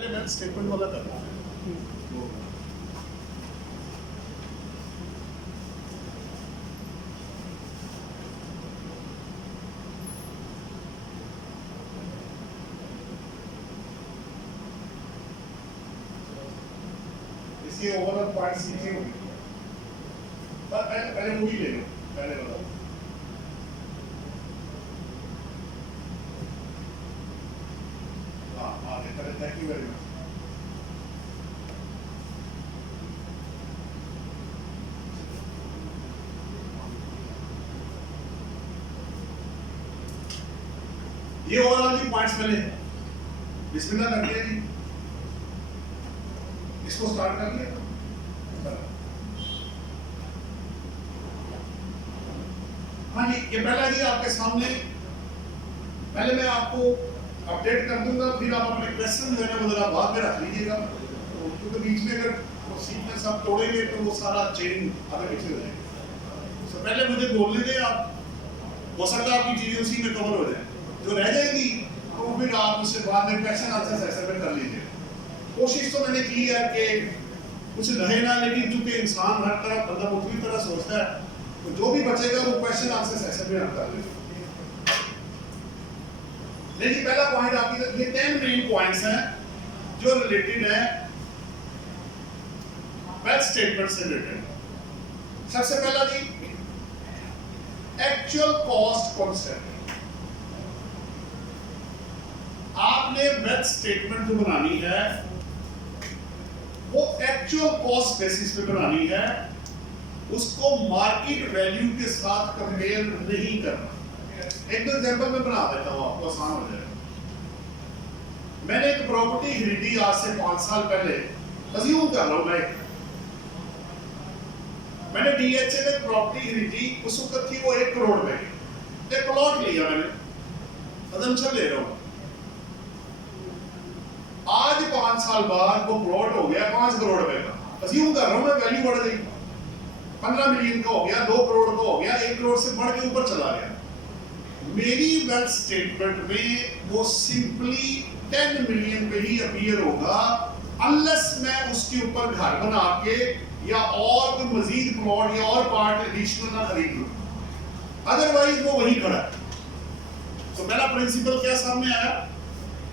पहले मैं स्टेटमेंट वाला करना है। इसके ओवरऑल पार्ट सीखे होंगे, पर पहले मूवी ले लो, पहले बताओ। हाँ थैंक यू वेरी मच। ये ओवरऑल जी पॉइंट्स पहले बिस्मिल्लाह करते हैं जी, इसको स्टार्ट कर लिया। हाँ जी, ये पहला जी आपके सामने, पहले मैं आपको अपडेट कर दूंगा, फिर आप अपने क्वेश्चन जो है ना वो जरा बाद में रख लीजिएगा, क्योंकि बीच में अगर वो सीक्वेंस आप तोड़ेंगे तो वो सारा चेन आगे पीछे हो जाएगा। तो पहले मुझे बोलने दें, आप हो सकता है आपकी चीजें उसी में कवर हो जाए, जो रह जाएगी तो फिर आप उससे बाद में क्वेश्चन आंसर असाइनमेंट कर लीजिए। कोशिश तो मैंने की है कि कुछ रहे ना, लेकिन चूंकि इंसान हर तरह बंदा मुख्तलिफ तरह सोचता है, तो जो भी बचेगा वो क्वेश्चन आंसर सेशन में हम कर लेंगे। लेकिन पहला पॉइंट आपकी, ये 10 मेन पॉइंट्स हैं जो रिलेटेड है वेल्थ स्टेटमेंट से रिलेटेड। सबसे पहला जी एक्चुअल कॉस्ट कॉन्सेप्ट। आपने वेल्थ स्टेटमेंट जो बनानी है वो एक्चुअल कॉस्ट बेसिस पे बनानी है, उसको मार्केट वैल्यू के साथ कंपेयर नहीं करना। एक दो एग्जांपल में बना देता हूं, आपको आसान हो जाएगा। मैंने एक प्रॉपर्टी खरीदी आज से 5 साल पहले, अज्यूम कर रहा हूं मैंने डीएचए में प्रॉपर्टी खरीदी, उस वक्त थी वो 1 करोड़ रुपए की। एक प्लॉट लिया मैंने, अजम्पशन ले रहा हूं, आज 5 साल बाद वो प्लॉट हो गया 5 करोड़ रुपए का। अज्यूम कर रहा हूं मैं, वैल्यू बढ़ गई, 15 मिलियन का हो गया, 2 करोड़ का हो गया, 1 करोड़ से बढ़ के ऊपर चला गया। मेरी वेल्थ स्टेटमेंट में वो सिंपली 10 मिलियन पे ही अपीयर होगा, अनलेस मैं उसके ऊपर घर बना के या और कोई मजीद प्लॉट या और पार्ट एडिशनल ना खरीद लूं, अदरवाइज वो वही खड़ा है। तो पहला प्रिंसिपल क्या सामने आया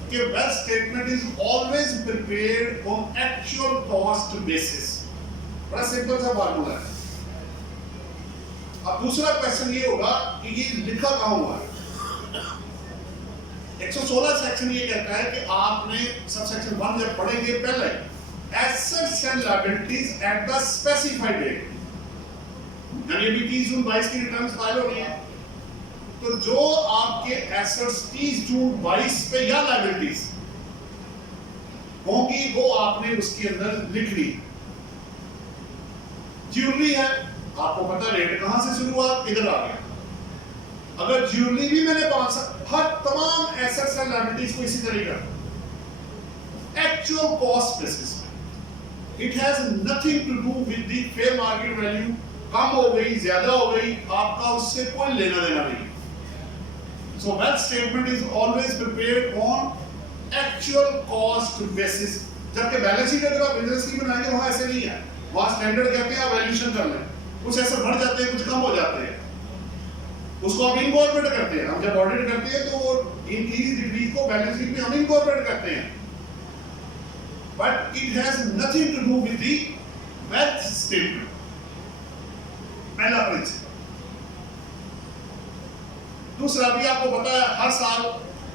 कि wealth statement is always prepared on actual cost basis. बड़ा सिंपल सा फार्मूला है। अब दूसरा क्वेश्चन ये होगा कि ये लिखा कहां हुआ है। 116 सेक्शन ये कहता है कि आपने सब सेक्शन 1 जब पढ़ेंगे पहले assets and liabilities at the specified date, यानी अभी 30 जून 22 की रिटर्न्स फाइल हो रही है, तो जो आपके एसेट्स 30 जून 22 पे या लायबिलिटीज होंगी वो आपने उसके अंदर लिख ली। ज्वेलरी है, आपको पता रेट कहां से शुरू हुआ किधर आ गया। अगर ज्वेलरी भी मैंने 5 साल, हर तमाम एसेट्स एंड लायबिलिटीज को इसी तरह करना एक्चुअल कॉस्ट बेसिस पे। It has nothing to do with the fair market value, कम हो गई ज्यादा हो गई, आपका उससे कोई लेना देना नहीं। सो wealth statement is always prepared on actual cost basis. जबकि बैलेंस शीट अगर आप बिजनेस की बनाएंगे वहां ऐसे नहीं है, वहां स्टैंडर्ड कहते हैं आप वैल्यूएशन कर लें, कुछ ऐसे बढ़ जाते हैं कुछ कम हो जाते हैं, उसको आप इनकॉर्पोरेट करते हैं। हम जब ऑडिट करते हैं तो वो इंक्रीज डिक्रीज को बैलेंस शीट में हम इनकॉर्पोरेट करते हैं, but it has nothing to do with the wealth statement. पहला प्रिंसिपल। दूसरा भी आपको पता है, हर साल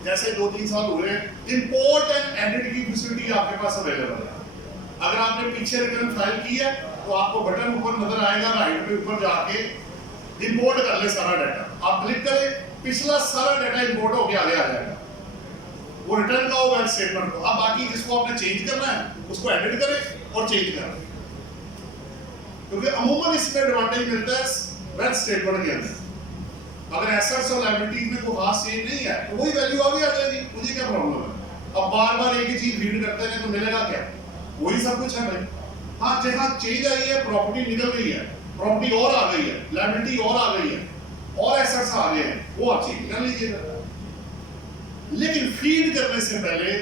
जैसे 2-3 साल हो रहे हैं, इंपोर्ट एंड एडिट की फैसिलिटी आपके पास अवेलेबल है। अगर आपने पीछे रिटर्न फाइल की है तो आपको बटन ऊपर नजर आएगा, राइट पे ऊपर जाके इंपोर्ट कर ले सारा डाटा, आप क्लिक करें, पिछला सारा डाटा इंपोर्ट होके आगे आ जाएगा, वो रिटर्न का होगा स्टेटमेंट को। अब बाकी जिसको आपने चेंज करना है उसको एडिट करें और चेंज करें, क्योंकि अमूमन इसमें एडवांटेज मिलता है वेल्थ स्टेटमेंट के अंदर। अगर एसेट्स और लायबिलिटीज में कोई खास चेंज नहीं है तो वही वैल्यू आगे आ जाएगी, मुझे क्या प्रॉब्लम है। अब बार बार एक ही चीज रीड करते हैं तो मिलेगा क्या, वही सब कुछ है भाई। हाँ जहां चेंज आई है, प्रॉपर्टी निकल गई है, प्रॉपर्टी और आ गई है, लायबिलिटी और आ गई है, और एसेट्स आ गए हैं, वो आप चेंज कर लीजिएगा। लेकिन फीड करने से पहले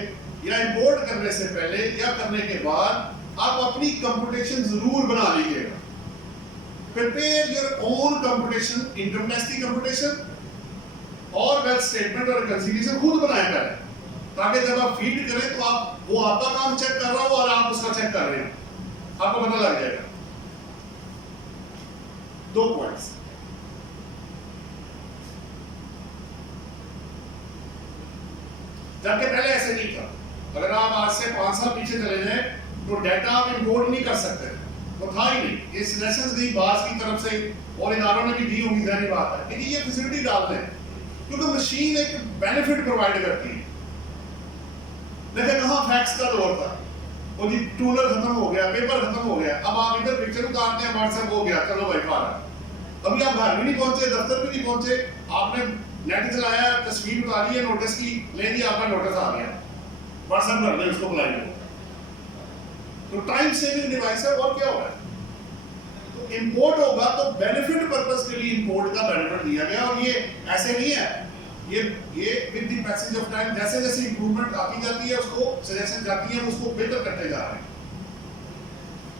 या इंपोर्ट करने से पहले या करने के बाद आप अपनी कंप्यूटेशन जरूर बना लीजिएगा। Prepare your own computation, income tax की कंप्यूटेशन और वेल्थ स्टेटमेंट और रिकंसिलिएशन खुद बनाया करें, ताकि जब आप फीड करें तो आप वो आपका काम चेक कर रहा हो और आप उसका चेक कर रहे हैं, आपको पता लग जाएगा। 2 पॉइंट्स। जबकि पहले ऐसे नहीं था। अगर आप आज से 5 साल पीछे चले जाएं तो डाटा आप इंपोर्ट नहीं कर सकते, वो था ही नहीं। ये सजेशंस दी बास की तरफ से और इदारों ने भी दी होंगी, जानी बात है, लेकिन ये फैसिलिटी डालते हैं क्योंकि मशीन एक बेनिफिट प्रोवाइड करती है। देखिए कहाँ फैक्स का दौर था, वो जी टूलर खत्म हो गया, पेपर खत्म हो गया, अब आप इधर पिक्चर उतारते हैं, व्हाट्सएप हो गया, चलो भाई फारा। अभी आप घर भी नहीं पहुंचे, दफ्तर भी नहीं पहुंचे, आपने नेट चलाया, तस्वीर उतारी है नोटिस की, ले दी, आपका नोटिस आ गया, व्हाट्सएप कर ले उसको, बुलाइए। तो टाइम सेविंग डिवाइस है। और क्या होगा, तो इंपोर्ट होगा तो बेनिफिट पर्पस के लिए इंपोर्ट का बेनिफिट दिया गया। और ये ऐसे नहीं है, ये with the passage of time जैसे जैसे इंप्रूवमेंट आती जाती है, उसको सजेशन जाती है, उसको बेहतर करते जा रहे हैं।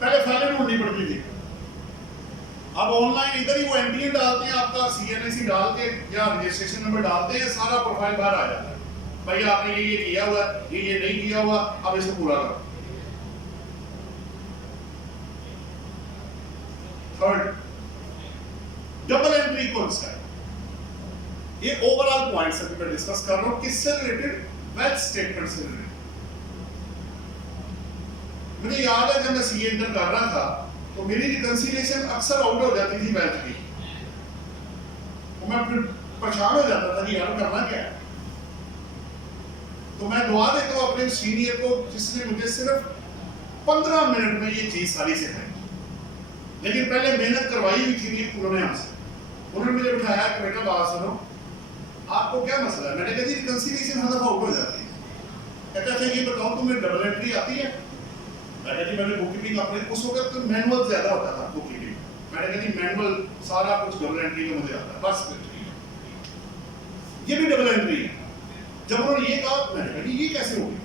पहले फाइलें ढूंढनी पड़ती थी, अब ऑनलाइन इधर ही वो एमटीएन डालते हैं, आपका सीएनएसी डाल के या रजिस्ट्रेशन नंबर डालते हैं, सारा प्रोफाइल बाहर आ जाता है। भाई आपने ये किया हुआ, ये नहीं किया हुआ, अब इसको पूरा करो। Third, double entry concept. ये ओवरऑल पॉइंट्स अभी मैं डिस्कस कर रहा हूं, किससे रिलेटेड, वेल्थ स्टेटमेंट से रिलेटेड। मुझे याद है जब मैं सीए इंटर कर रहा था तो मेरी रिकंसिलिएशन अक्सर आउट हो जाती थी वेल्थ की, तो मैं फिर परेशान हो जाता था कि यार करना क्या है। तो मैं दुआ देता हूं अपने सीनियर को जिसने मुझे सिर्फ 15 मिनट में ये चीज सारी सिखाई, लेकिन पहले मेहनत करवाई हुई थी उन्होंने हमसे। उन्होंने मुझे बिठाया कि बेटा बात सुनो, आपको क्या मसला है। मैंने कहा जी रिकंसिलिएशन हर दफा आउट हो जाती है। कहता था ये बताओ तुम्हें डबल एंट्री आती है। मैंने कहा जी मैंने बुक कीपिंग अपने, उस वक्त तो मैनुअल ज्यादा होता था बुक कीपिंग, मैंने कहा जी मैनुअल सारा कुछ डबल एंट्री का मुझे आता है, बस ये भी डबल एंट्री है। जब उन्होंने ये कहा मैंने कहा ये कैसे होगी,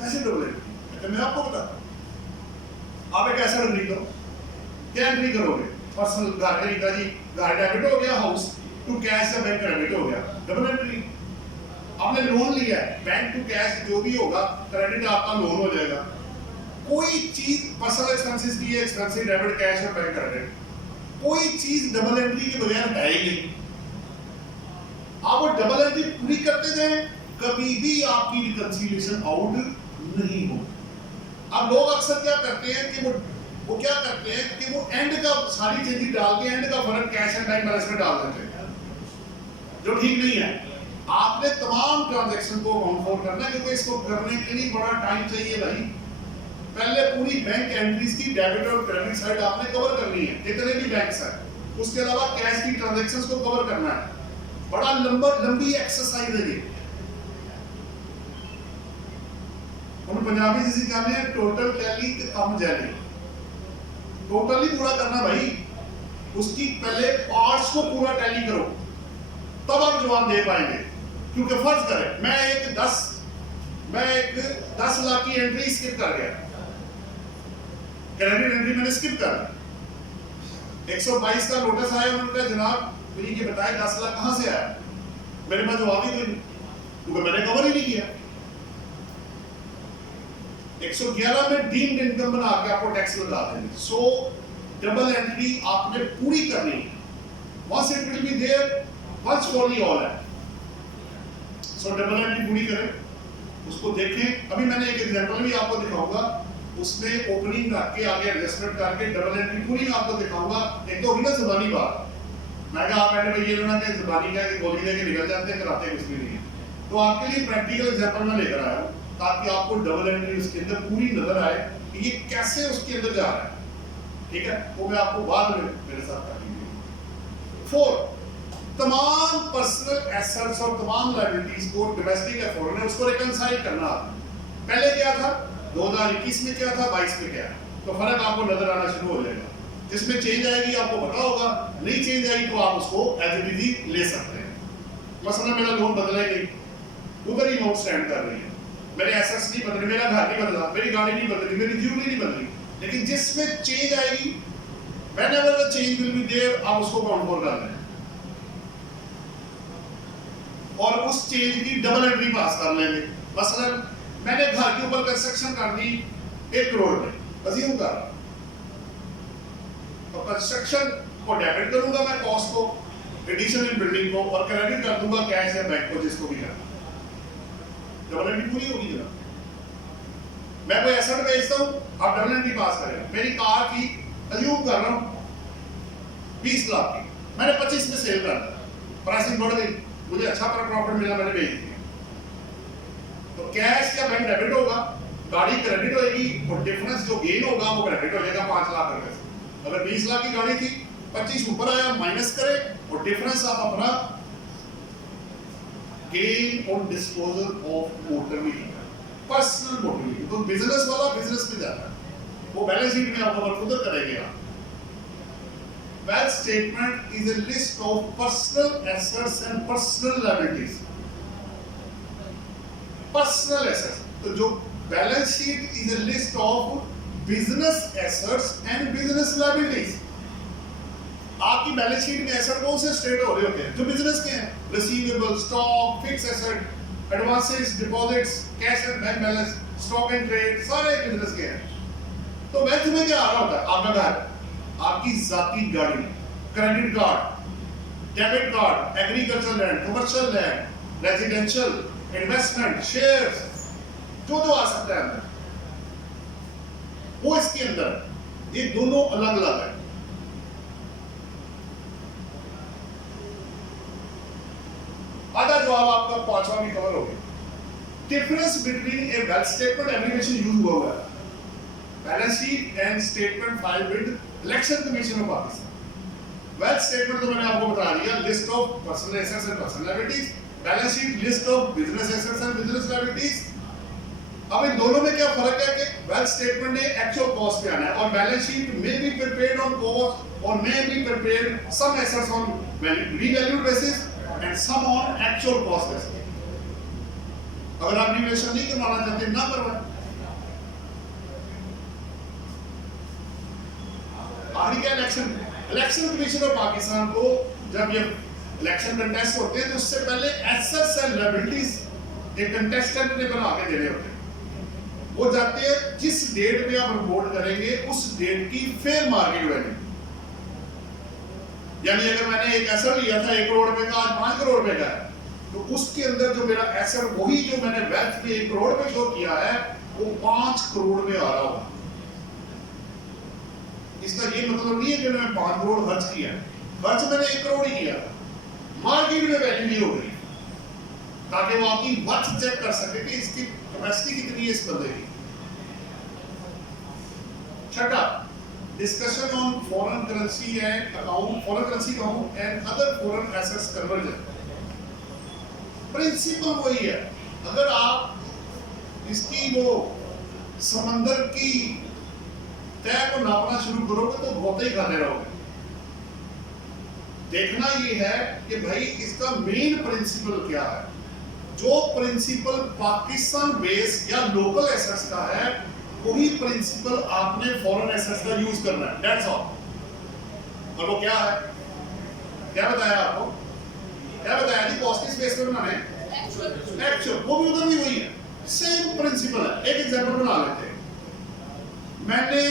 कैसे डबल एंट्री। मैं आपको बताता हूं, आप एक ऐसा एंट्री करो, क्या एंट्री करोगे, पर्सनल घर खरीदा जी, घर डेबिट हो गया, हाउस टू कैश या बैंक क्रेडिट हो गया, डबल एंट्री। आपने लोन लिया है, बैंक टू कैश जो भी होगा, क्रेडिट आपका लोन हो जाएगा। कोई चीज पर्सनल एक्सपेंसेस की है, एक्सपेंसिव डेबिट कैश और बैंक क्रेडिट, कोई चीज डबल एंट्री के बगैर है ही नहीं। आप वो डबल एंट्री पूरी करते जाएं, कभी भी आपकी रिकंसिलिएशन आउट नहीं हो। अब लोग अक्सर क्या करते हैं कि वो क्या करते हैं कि वो एंड का सारी चीजें डाल के एंड का फर्क कैश एंड बैंक बैलेंस में डाल देते हैं, जो ठीक नहीं है। आपने तमाम ट्रांजैक्शन को अकाउंट फॉर करना है, क्योंकि इसको करने के लिए बड़ा टाइम चाहिए भाई। पहले पूरी बैंक एंट्रीज की डेबिट और क्रेडिट साइड आपने कवर करनी है, जितने भी बैंक्स हैं, उसके अलावा कैश की ट्रांजैक्शंस को कवर करना है। बड़ा लंबी एक्सरसाइज है ये। उन पंजाबी जिसे कहते हैं टोटल टैली ते कम जैली, टोटली पूरा करना भाई, उसकी पहले पार्ट्स को पूरा टैली करो, तब आप जवाब दे पाएंगे। क्योंकि फर्ज करें मैं एक 10 लाख की एंट्री स्किप कर गया, क्रेडिट एंट्री मैंने स्किप कर दी, 122 का नोटिस आया, उन्होंने कहा जनाब मुझे ये बताएं 10 लाख कहां से आया, मेरे पास जवाब ही नहीं, क्योंकि मैंने कवर ही नहीं किया। 111 में डीम्ड इनकम बना के आपको टैक्स लगा देंगे। सो डबल एंट्री आपने पूरी करनी है, once it will be there once for all है। सो डबल एंट्री पूरी करें, उसको देखें। अभी मैंने एक एग्जांपल भी आपको दिखाऊंगा, उसमें ओपनिंग रख के आगे एडजस्टमेंट करके डबल एंट्री पूरी मैं आपको दिखाऊंगा। एक तो होगी ना जुबानी बात, मैं कहा आप मैंने ये लेना कि जुबानी का गोली लेके निकल जाते हैं, कराते कुछ भी नहीं है। तो आपके लिए प्रैक्टिकल एग्जांपल मैं लेकर आया हूं, ताकि आपको डबल एंट्री उसके अंदर पूरी नजर आए कि ये कैसे उसके अंदर जा रहा है। ठीक है, वो मैं आपको बाद में मेरे साथ करेंगे। 4, तमाम पर्सनल एसेट्स और तमाम लायबिलिटीज को डोमेस्टिक या फॉरेन उसको रिकंसाइल करना। पहले क्या था, 2021 में क्या था, 22 में क्या है, तो फर्क आपको नजर आना शुरू हो जाएगा। जिसमें चेंज आएगी आपको पता होगा, नहीं चेंज आएगी तो आप उसको एज इट इज ले सकते हैं। मसला मेरा लोन बदला ही नहीं, उधर ही नोट स्टैंड कर रही है, मेरे एसेट्स नहीं बदले, मेरा घर नहीं बदला, मेरी गाड़ी नहीं बदली, मेरी ज्वेलरी नहीं बदली, लेकिन जिसमें चेंज आएगी, whenever the change will be there, आप उसको काउंट फॉर कर लें और उस चेंज की डबल एंट्री पास कर लेंगे। मसलन मैंने घर के ऊपर कंस्ट्रक्शन कर दी 1 करोड़ में, अज्यूम कर रहा, तो कंस्ट्रक्शन को डेबिट करूंगा मैं कॉस्ट को, एडिशन इन बिल्डिंग को, और क्रेडिट कर दूंगा कैश या बैंक को, जिसको भी करना। डबल एंट्री पूरी होगी जनाब। मैं कोई एसेट बेचता हूं, आप डबल एंट्री पास करें। मेरी कार की अज्यूम कर रहा हूं 20 लाख की, मैंने 25 में सेल कर दी, प्राइसिंग बढ़ गई, मुझे अच्छा प्रॉफिट मिला, मैंने बेच दिया, तो कैश या बैंक डेबिट होगा, गाड़ी क्रेडिट होगी, और डिफरेंस जो गेन होगा वो क्रेडिट हो जाएगा 5 लाख रुपए से। अगर 20 लाख की गाड़ी थी, 25 ऊपर आया, माइनस करे, और डिफरेंस आप अपना gain on disposal of motor vehicle, personal motor vehicle, तो बिजनेस वाला बिजनेस में जाता है, वो बैलेंस शीट में आपको फर्दर करेंगे आप। Wealth statement is a list of personal assets and personal liabilities. Personal assets. तो जो balance sheet is a list of business assets and business liabilities. आपकी बैलेंस शीट में एसेट कौन से स्टेट हो रहे होते हैं? जो बिजनेस के हैं, receivable, stock, fix asset, advances, deposits, cash and bank balance, stock and trade, सारे बिजनेस के हैं। तो वेल्थ में क्या आ रहा होता है? आपका घर, आपकी जाती गाड़ी, credit card, debit card, agriculture land, commercial land, residential, investment, shares, जो जो आ सकता है अंदर, वो इसके अंदर। ये दोनों अलग अलग है। आधा जवाब आपका 5वां भी कवर हो गया। डिफरेंस बिटवीन ए वेल्थ स्टेटमेंट एप्लीकेशन यूज हुआ है, balance sheet and statement file with election commission of Pakistan. Wealth statement तो मैंने आपको बता दिया, list of personal assets and personal liabilities, balance sheet list of business assets and business liabilities. अब इन दोनों में क्या फर्क है कि वेल्थ स्टेटमेंट ने एक्चुअल कॉस्ट पे आना है, और balance sheet may be prepared on cost और may be prepared some assets on revalued basis and some on actual cost basis. अगर आप रिवैल्यूएशन नहीं करवाना चाहते, ना करवाएं। आखिरी क्या, इलेक्शन कमीशन ऑफ पाकिस्तान को जब ये इलेक्शन कंटेस्ट होते हैं तो उससे पहले एसेट्स एंड लायबिलिटीज एक कंटेस्टेंट ने बना के देने होते हैं। वो जाते हैं जिस डेट पे आप रिपोर्ट करेंगे उस डेट की फेयर मार्केट वैल्यू, यानी अगर मैंने एक एसेट लिया था 1 करोड़ रुपए का, आज 5 करोड़ रुपए का है, तो उसके अंदर जो मेरा एसेट, वही जो मैंने वेल्थ में 1 करोड़ रुपए शो किया है, वो 5 करोड़ में आ रहा होगा। इसका ये मतलब नहीं है कि मैंने 5 करोड़ खर्च किया, खर्च मैंने 1 करोड़ ही किया, मार्केट में वैल्यू नहीं हो गई, ताकि वो आपकी वर्थ चेक कर सके कि इसकी कैपेसिटी कितनी है इस बंदे की। छठा, discussion on foreign currency and account, foreign currency account and other foreign assets conversion. Principle वही है, अगर आप इसकी वो समंदर की तय को नापना शुरू करोगे तो बहुत ही खाते रहोगे। देखना ये है कि भाई इसका मेन प्रिंसिपल क्या है। जो प्रिंसिपल पाकिस्तान बेस या लोकल एसेट्स का है, वही प्रिंसिपल आपने फॉरेन एसेट्स का यूज करना है, दैट्स ऑल। और वो क्या है, क्या बताया आपको, क्या बताया जी, कॉस्ट किस बेस पे बनाना है, एक्चुअल, वो भी उधर भी वही है, सेम प्रिंसिपल है। एक एग्जांपल बना लेते हैं। मैंने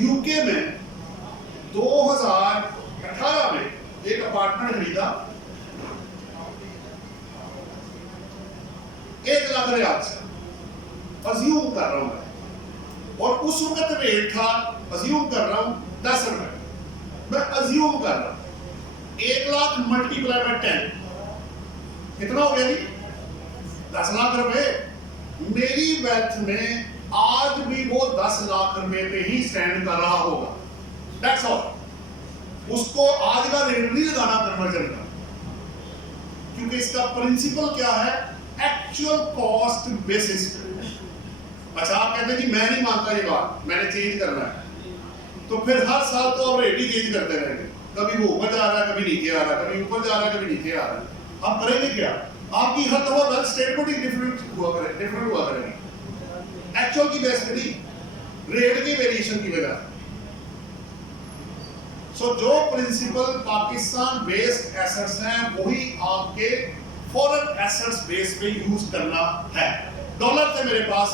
यूके में 2018 में एक अपार्टमेंट खरीदा 1 लाख रियाल से, अज्यूम कर रहा हूं मैं, और उस वक्त रेट था, अज्यूम कर रहा हूं 10 रुपए, मैं अज्यूम कर रहा हूं 1 लाख मल्टीप्लाई बाय 10 कितना हो गया जी, 10 लाख रुपए। मेरी वेल्थ में आज भी वो 10 लाख रुपए पे ही स्टैंड कर रहा होगा, दैट्स ऑल। उसको आज का रेट नहीं लगाना कन्वर्जन का, क्योंकि इसका प्रिंसिपल क्या है, एक्चुअल कॉस्ट बेसिस। अच्छा, आप कहते हैं जी मैं नहीं मानता ये बात, मैंने चेंज करना है, तो फिर हर साल तो आप रेट ही चेंज करते रहेंगे, कभी वो ऊपर जा रहा है, कभी नीचे आ रहा है, कभी ऊपर जा रहा है, कभी नीचे आ रहा है। आप करेंगे क्या, आपकी हर दफा वेल्थ स्टेटमेंट ही डिफरेंट हुआ करेगी एक्चुअल की बेस पे नहीं, रेट की वेरिएशन की वजह। सो जो प्रिंसिपल पाकिस्तान बेस्ड एसेट्स हैं वही आपके फॉरेन एसेट्स बेस पे यूज करना है। डॉलर थे मेरे पास,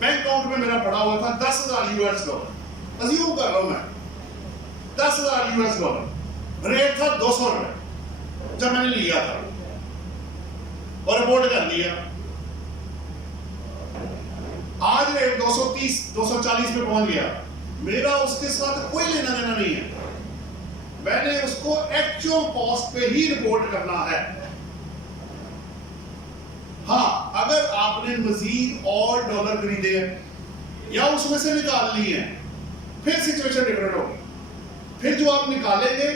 बैंक अकाउंट में मेरा पड़ा हुआ था 10,000 यूएस डॉलर, अज्यूम कर रहा हूं मैं 10,000 यूएस डॉलर, रेट था 200 रुपए जब मैंने लिया था और रिपोर्ट कर दिया। आज रेट 230 240 पे पहुंच गया, मेरा उसके साथ कोई लेना देना नहीं है, मैंने उसको एक्चुअल कॉस्ट पे ही रिपोर्ट करना है। हाँ, अगर आपने मजीद और डॉलर खरीदे हैं या उसमें से निकाल लिए हैं फिर सिचुएशन डिफरेंट होगी। फिर जो आप निकालेंगे,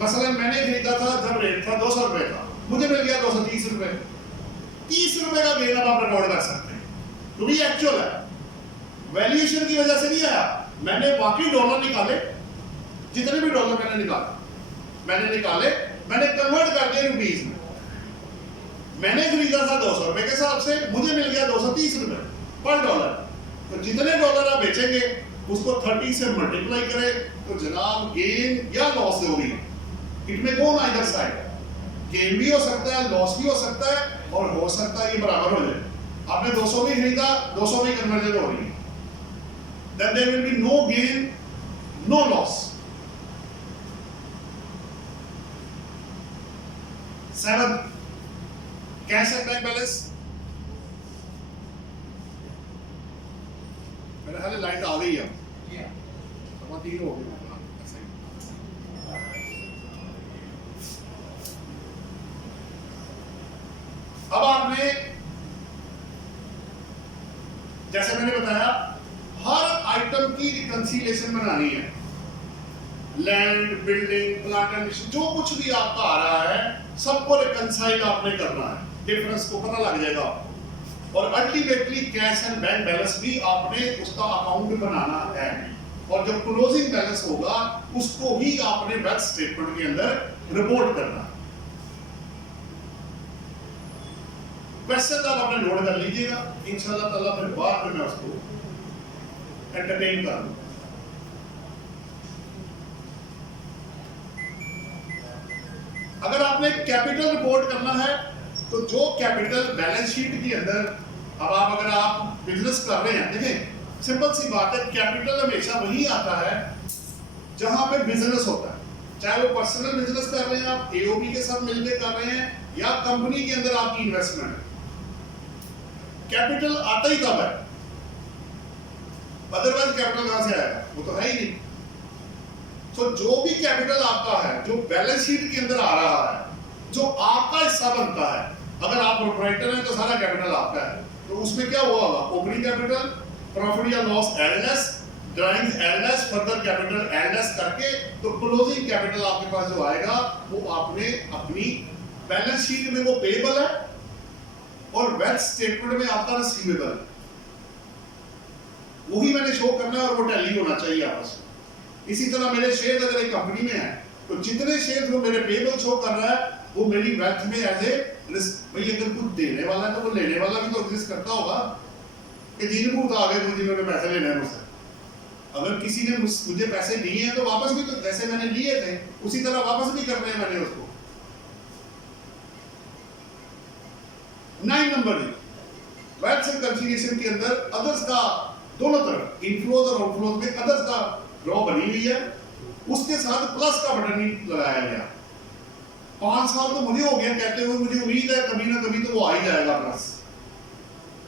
मसलन मैंने खरीदा था जब रेट था 200 रुपए का, मुझे मिल गया 230 रुपए, 30 रुपए का गेन अब आप रिकॉर्ड कर सकते हैं क्योंकि तो एक्चुअल है, वैल्यूएशन की वजह से नहीं आया। मैंने बाकी डॉलर निकाले, जितने भी डॉलर मैंने निकाले, मैंने कन्वर्ट कर दिया रुपीस में। मैंने खरीदा था 200 रुपए के हिसाब से, मुझे मिल गया 230 रुपए पर डॉलर। तो जितने डॉलर आप बेचेंगे उसको 30 से मल्टीप्लाई करें तो जनाब गेन या लॉस होगी। इट में कौन आइदर साइड, गेन भी हो सकता है, लॉस भी हो सकता है, और हो सकता है ये बराबर हो जाए। आपने 200 में खरीदा, 200 में कन्वर्जन हो रही है, then there will be no gain no loss. 7 cash and bank balance. मेरे ख्याल लाइट आ गई है, अब 3 हो गई। अब आपने जैसे मैंने बताया हर आइटम की रिकंसिलिएशन बनानी है, लैंड, बिल्डिंग, प्लांट एंड जो कुछ भी आपका आ रहा है सबको रिकंसाइल आपने करना है, डिफरेंस को पता लग जाएगा आपको। और ultimately cash and bank balance भी आपने उसका अकाउंट बनाना है, और जब क्लोजिंग बैलेंस होगा उसको ही आपने बैंक स्टेटमेंट के अंदर रिपोर्ट करना है। क्वेश्चन आप अपने नोट कर लीजिएगा, इंशाल्लाह ताला फिर बाद में मैं उसको एंटरटेन करूंगा। अगर आपने कैपिटल रिपोर्ट करना है तो जो कैपिटल बैलेंस शीट के अंदर, अब आप अगर आप बिजनेस कर रहे हैं, देखें सिंपल सी बात है, कैपिटल हमेशा वही आता है जहां पे बिजनेस होता है, चाहे वो पर्सनल बिजनेस कर रहे हैं आप, एओबी के साथ मिलकर कर रहे हैं, या कंपनी के अंदर आपकी इन्वेस्टमेंट है। कैपिटल आता ही तब है, अदरवाइज कैपिटल कहां से आएगा, वो तो है ही नहीं। तो जो भी कैपिटल आपका है जो बैलेंस शीट के अंदर आ रहा है, जो आपका हिस्सा बनता है, अगर आप प्रोप्राइटर हैं तो सारा कैपिटल आपका है, तो उसमें क्या हुआ होगा, ओपनिंग कैपिटल, प्रॉफिट या loss LS, drawings LS, further capital LS करके, तो क्लोजिंग कैपिटल आपके पास जो आएगा वो आपने अपनी बैलेंस शीट में वो पेएबल है और बैंक स्टेटमेंट में आपका रिसीवेबल है, वही मैंने शो करना है और वो टैली होना चाहिए आपस में। इसी तरह मेरे शेयर अगर एक कंपनी में है तो जितने शेयर जो मेरे पेबल शो कर रहा है वो मेरी वेल्थ में एज ए रिस्क, भाई अगर कुछ देने वाला है तो वो लेने वाला भी तो एग्जिस्ट करता होगा कि जिन भूत आ गए जिन्होंने पैसे लेने हैं मुझसे। अगर किसी ने मुझे पैसे लिए हैं तो वापस भी तो जैसे मैंने लिए थे उसी तरह वापस भी करने हैं मैंने उसको। 9 नंबर वेल्थ रिकंसिलिएशन के अंदर अदर्स का दोनों तरफ इनफ्लोज और आउटफ्लोज में अदर्स का ड्रॉ बनी हुई है, उसके साथ प्लस का बटन नहीं लगाया गया। 5 साल तो मुझे हो गया कहते हुए, मुझे उम्मीद है कभी ना कभी तो वो आ ही जाएगा प्लस।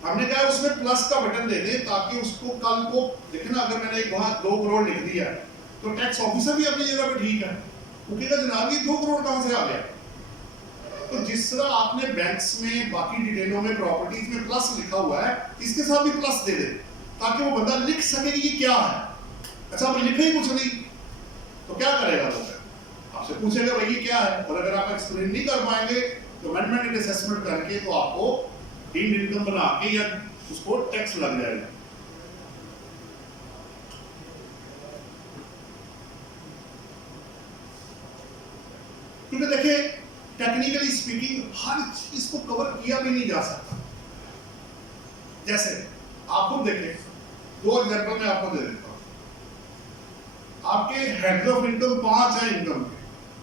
हमने कहा उसमें प्लस का बटन दे दें ताकि उसको कल को देखना, अगर मैंने वहां 2 करोड़ लिख दिया तो टैक्स ऑफिसर भी अपनी जगह पे ठीक है, वो कहेगा जनाब ये 2 करोड़ कहां से आ गया। तो जिस तरह आपने बैंक्स में बाकी डिटेलों में प्रॉपर्टीज में प्लस लिखा हुआ है, इसके साथ भी प्लस दे दे ताकि वो बंदा लिख सके कि ये क्या है। अच्छा आप लिखे ही कुछ नहीं तो क्या करेगा वो, आपसे पूछेगा भाई ये क्या है, और अगर आप एक्सप्लेन नहीं कर पाएंगे तो अमेंडमेंट एंड असेसमेंट करके तो आपको डीम्ड इनकम बना के या उसको टैक्स लग जाएगा। क्योंकि देखिए टेक्निकली स्पीकिंग हर चीज को कवर किया भी नहीं जा सकता। जैसे आप खुद देखें, दो एग्जांपल मैं आपको दे देता हूं। आपके हेड ऑफ इनकम 5 है इनकम के,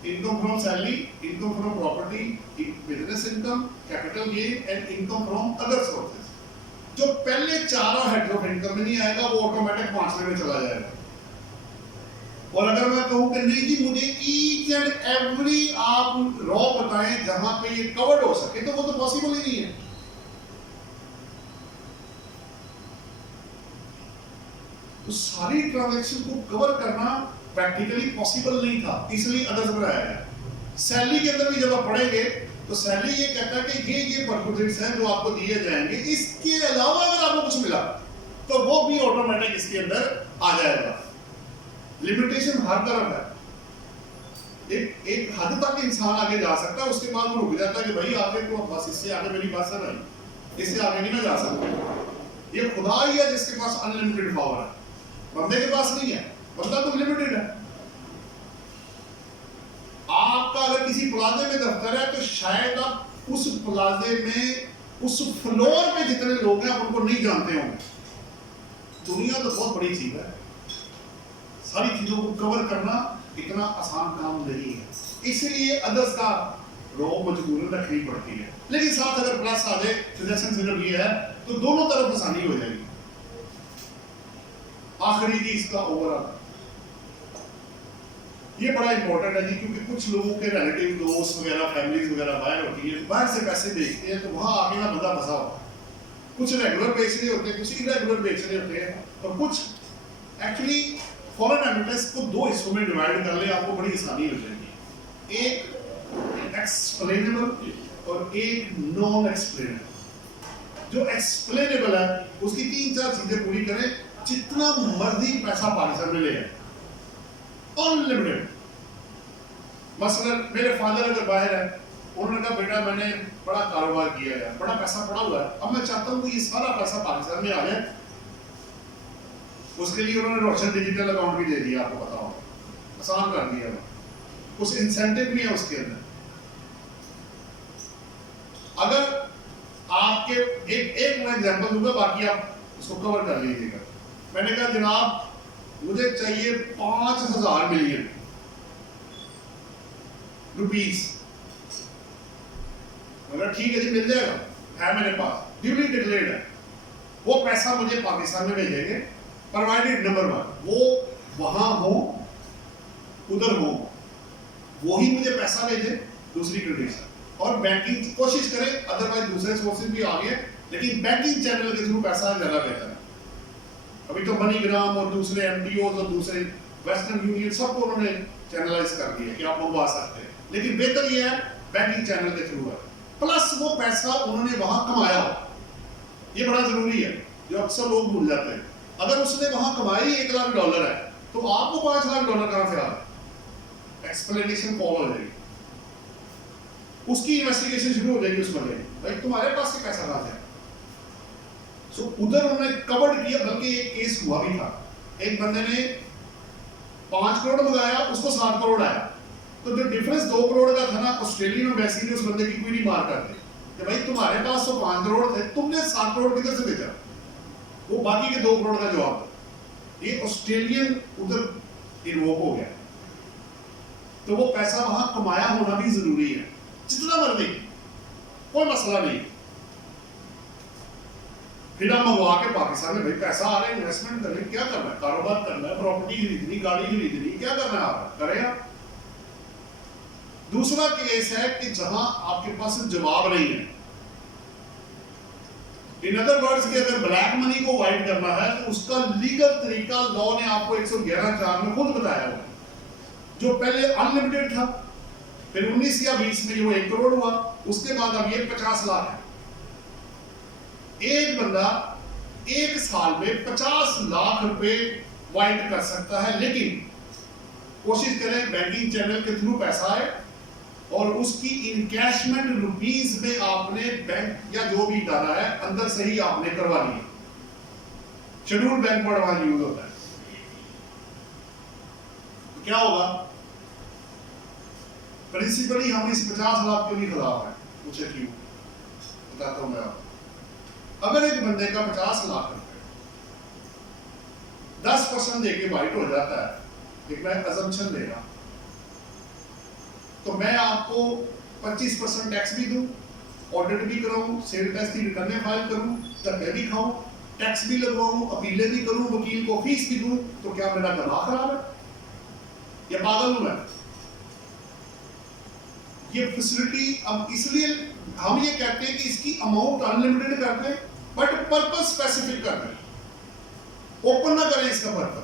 income from salary, income from property, business income, capital gain and income from other sources. जो पहले 4 हेड ऑफ इनकम में नहीं आएगा वो ऑटोमेटिक 5वें में चला जाएगा। और अगर मैं कहूं कि नहीं जी मुझे ईच एंड एवरी आप रॉ बताएं जहां पे ये कवर्ड हो सके, तो वो तो पॉसिबल ही नहीं है। तो सारी ट्रांजैक्शन को कवर करना प्रैक्टिकली पॉसिबल नहीं था, इसलिए अदर्स बनाया गया। सैलरी के अंदर भी जब आप पढ़ेंगे तो सैलरी ये कहता है कि ये परक्विजिट्स हैं जो आपको दिए जाएंगे, इसके अलावा अगर आपको कुछ मिला तो वो भी ऑटोमेटिक इसके अंदर आ जाएगा। लिमिटेशन हर तरफ है। एक हद तक इंसान आगे जा सकता है, उसके बाद वो रुक जाता है कि भाई आगे तो बस इससे आगे मेरी बात है भाई, इससे आगे नहीं मैं जा सकता। ये खुदा ही है जिसके पास अनलिमिटेड पावर है, बंदे के पास नहीं है। बंदा तो लिमिटेड है। आपका अगर किसी प्लाजे में दफ्तर है तो शायद आप उस प्लाजे में उस फ्लोर में जितने लोग हैं आप उनको नहीं जानते होंगे। दुनिया तो बहुत बड़ी चीज है, सारी चीजों को कवर करना इतना आसान काम नहीं है, इसलिए अदर्स का रो मजबूरन रखनी पड़ती है। लेकिन साथ अगर प्लस आ जाए, सजेशन सिर्फ ये है तो दोनों तरफ आसानी हो जाएगी। आखिरी जी इसका ओवरऑल ये बड़ा इंपॉर्टेंट है जी, क्योंकि कुछ लोगों के रिलेटिव दोस्त वगैरह फैमिलीज वगैरह बाहर होती है, बाहर से पैसे भेजते हैं तो वहां आगे ना बंदा फंसा होता है। कुछ रेगुलर बेच रहे होते हैं, कुछ इरेगुलर बेच रहे होते हैं, और कुछ एक्चुअली फॉरेन एमिटेंस को 2 हिस्सों में डिवाइड कर ले, आपको बड़ी आसानी हो जाएगी। एक एक्सप्लेनेबल और एक नॉन एक्सप्लेनेबल। जो एक्सप्लेनेबल है उसकी 3-4 चीजें पूरी करें, जितना मर्जी पैसा पाकिस्तान में ले आए, अनलिमिटेड। मसलन मेरे फादर अगर बाहर है, उन्होंने कहा बेटा मैंने बड़ा कारोबार किया है, बड़ा पैसा पड़ा हुआ है, अब मैं चाहता हूं कि ये सारा पैसा पाकिस्तान में आ जाए। उसके लिए उन्होंने रोशन डिजिटल अकाउंट भी दे दिया, आपको पता होगा, आसान कर दिया। कुछ इंसेंटिव भी है उसके अंदर। अगर आपके एक मैं एग्जांपल दूंगा, बाकी आप उसको कवर कर लीजिएगा। मैंने कहा जनाब मुझे चाहिए 5,000 मिलियन रुपीस। मगर ठीक है जी मिल जाएगा, है मेरे पास, ड्यूली डिक्लेयर्ड है। वो पैसा मुझे पाकिस्तान में भेजेंगे, प्रोवाइडेड नंबर 1 वो वहां हो, उधर हो, वही मुझे पैसा भेजे। दूसरी कंडीशन, और बैंकिंग कोशिश करें, अदरवाइज दूसरे सोर्सेज भी आ गए, लेकिन बैंकिंग चैनल के थ्रू पैसा ज्यादा बेहतर है। अभी तो मनीग्राम और दूसरे एमडीओज और दूसरे वेस्टर्न यूनियन सबको उन्होंने चैनलाइज कर दिया कि आप मंगवा सकते हैं, लेकिन बेहतर ये है बैंकिंग चैनल के थ्रू है। प्लस वो पैसा उन्होंने वहां कमाया, ये बड़ा जरूरी है, जो अक्सर लोग भूल जाते हैं। अगर उसने वहां कमाई $1 लाख है तो आपको $5 लाख कहां से आ रहा है? एक्सप्लेनेशन कॉल हो जाएगी, उसकी इन्वेस्टिगेशन शुरू हो जाएगी उस बंदे की, भाई तुम्हारे पास से पैसा कहां से? सो उधर उन्होंने कवर्ड किया। बल्कि एक केस हुआ भी था, एक बंदे ने 5 करोड़ मंगाया, उसको 7 करोड़ आया, तो जो डिफरेंस 2 करोड़ का था ना, ऑस्ट्रेलियन एम्बेसी ने उस बंदे की क्वेरी मार कर दी कि भाई तुम्हारे पास तो 5 करोड़ थे, तुमने 7 करोड़ किधर से भेजा? वो बाकी के 2 करोड़ का जवाब, ये ऑस्ट्रेलियन उधर इन्वोक हो गया। तो वो पैसा वहां कमाया होना भी जरूरी है, जितना मर्जी, कोई मसला नहीं। फिर हम मंगवा के पाकिस्तान में भाई पैसा आ रहा है, इन्वेस्टमेंट करने, क्या करना है? कारोबार करना है, प्रॉपर्टी खरीदनी, गाड़ी खरीदनी, क्या करना है आप करें आप। दूसरा केस है कि जहां आपके पास जवाब नहीं है, इन अदर वर्ड्स कि अगर ब्लैक मनी को वाइट करना है तो उसका लीगल तरीका लॉ ने आपको 111(4) में खुद बताया हुआ, जो पहले अनलिमिटेड था, फिर 19 या 20 में वो 1 करोड़ हुआ, उसके बाद अब ये 50 लाख है। एक बंदा 1 साल में 50 लाख रुपए वाइट कर सकता है, लेकिन कोशिश करें बैंकिंग चैनल के थ्रू पैसा आए और उसकी इनकैशमेंट रुपीस में आपने बैंक या जो भी डाला है अंदर से ही आपने करवा लिया। शेड्यूल बैंक वर्ड वहां यूज होता है। तो क्या होगा? प्रिंसिपली हम इस 50 लाख के लिए खिलाफ है, पूछे क्यों? बताता हूँ मैं आपको। अगर एक बंदे का 50 लाख रुपए 10% देके वाइट हो जाता है, एक मैं अजम्पशन दे रहा, तो मैं आपको 25% टैक्स भी दूं, ऑडिट भी कराऊं, सेल टैक्स की रिटर्न फाइल करूं, धक्के भी खाऊं, टैक्स भी लगवाऊं, अपीलें भी करूं, वकील को फीस भी दूं, तो क्या मेरा दिमाग खराब है या पागल हूं मैं? ये फैसिलिटी अब इसलिए हम ये कहते हैं कि इसकी अमाउंट अनलिमिटेड करते हैं, बट पर्पस स्पेसिफिक करते हैं, ओपन ना करें इसका पर्पस।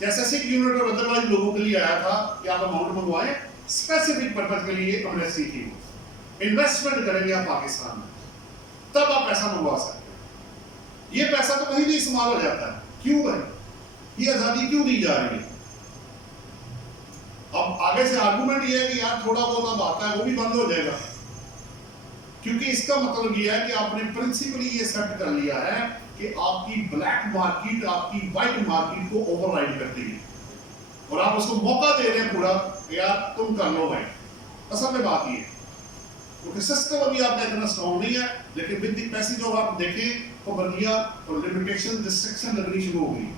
जैसे 6 यूनिट और अदरवाइज लोगों के लिए आया था कि आप अमाउंट मंगवाएं, स्पेसिफिक पर्पस के लिए एमनेस्टी थी, इन्वेस्टमेंट करेंगे आप पाकिस्तान में, तब आप पैसा मंगवा सकते हैं। ये पैसा तो कहीं भी इस्तेमाल हो जाता है, क्यों भाई? ये आजादी क्यों दी जा रही है? अब आगे से आर्गुमेंट ये है कि यार थोड़ा बहुत अब आता है वो भी बंद हो जाएगा, क्योंकि इसका मतलब ये है कि आपने प्रिंसिपली ये सेट कर लिया है कि आपकी ब्लैक मार्केट आपकी व्हाइट मार्केट को ओवरराइड करती है, और आप उसको मौका दे रहे हैं पूरा, यार तुम कर लो भाई। असल में बात ये, क्योंकि सिस्टम अभी आपका इतना स्ट्रॉन्ग नहीं है, लेकिन विद द पैसेज ऑफ आप देखें पाबंदियां और लिमिटेशन रिस्ट्रिक्शन लगनी शुरू हो गई।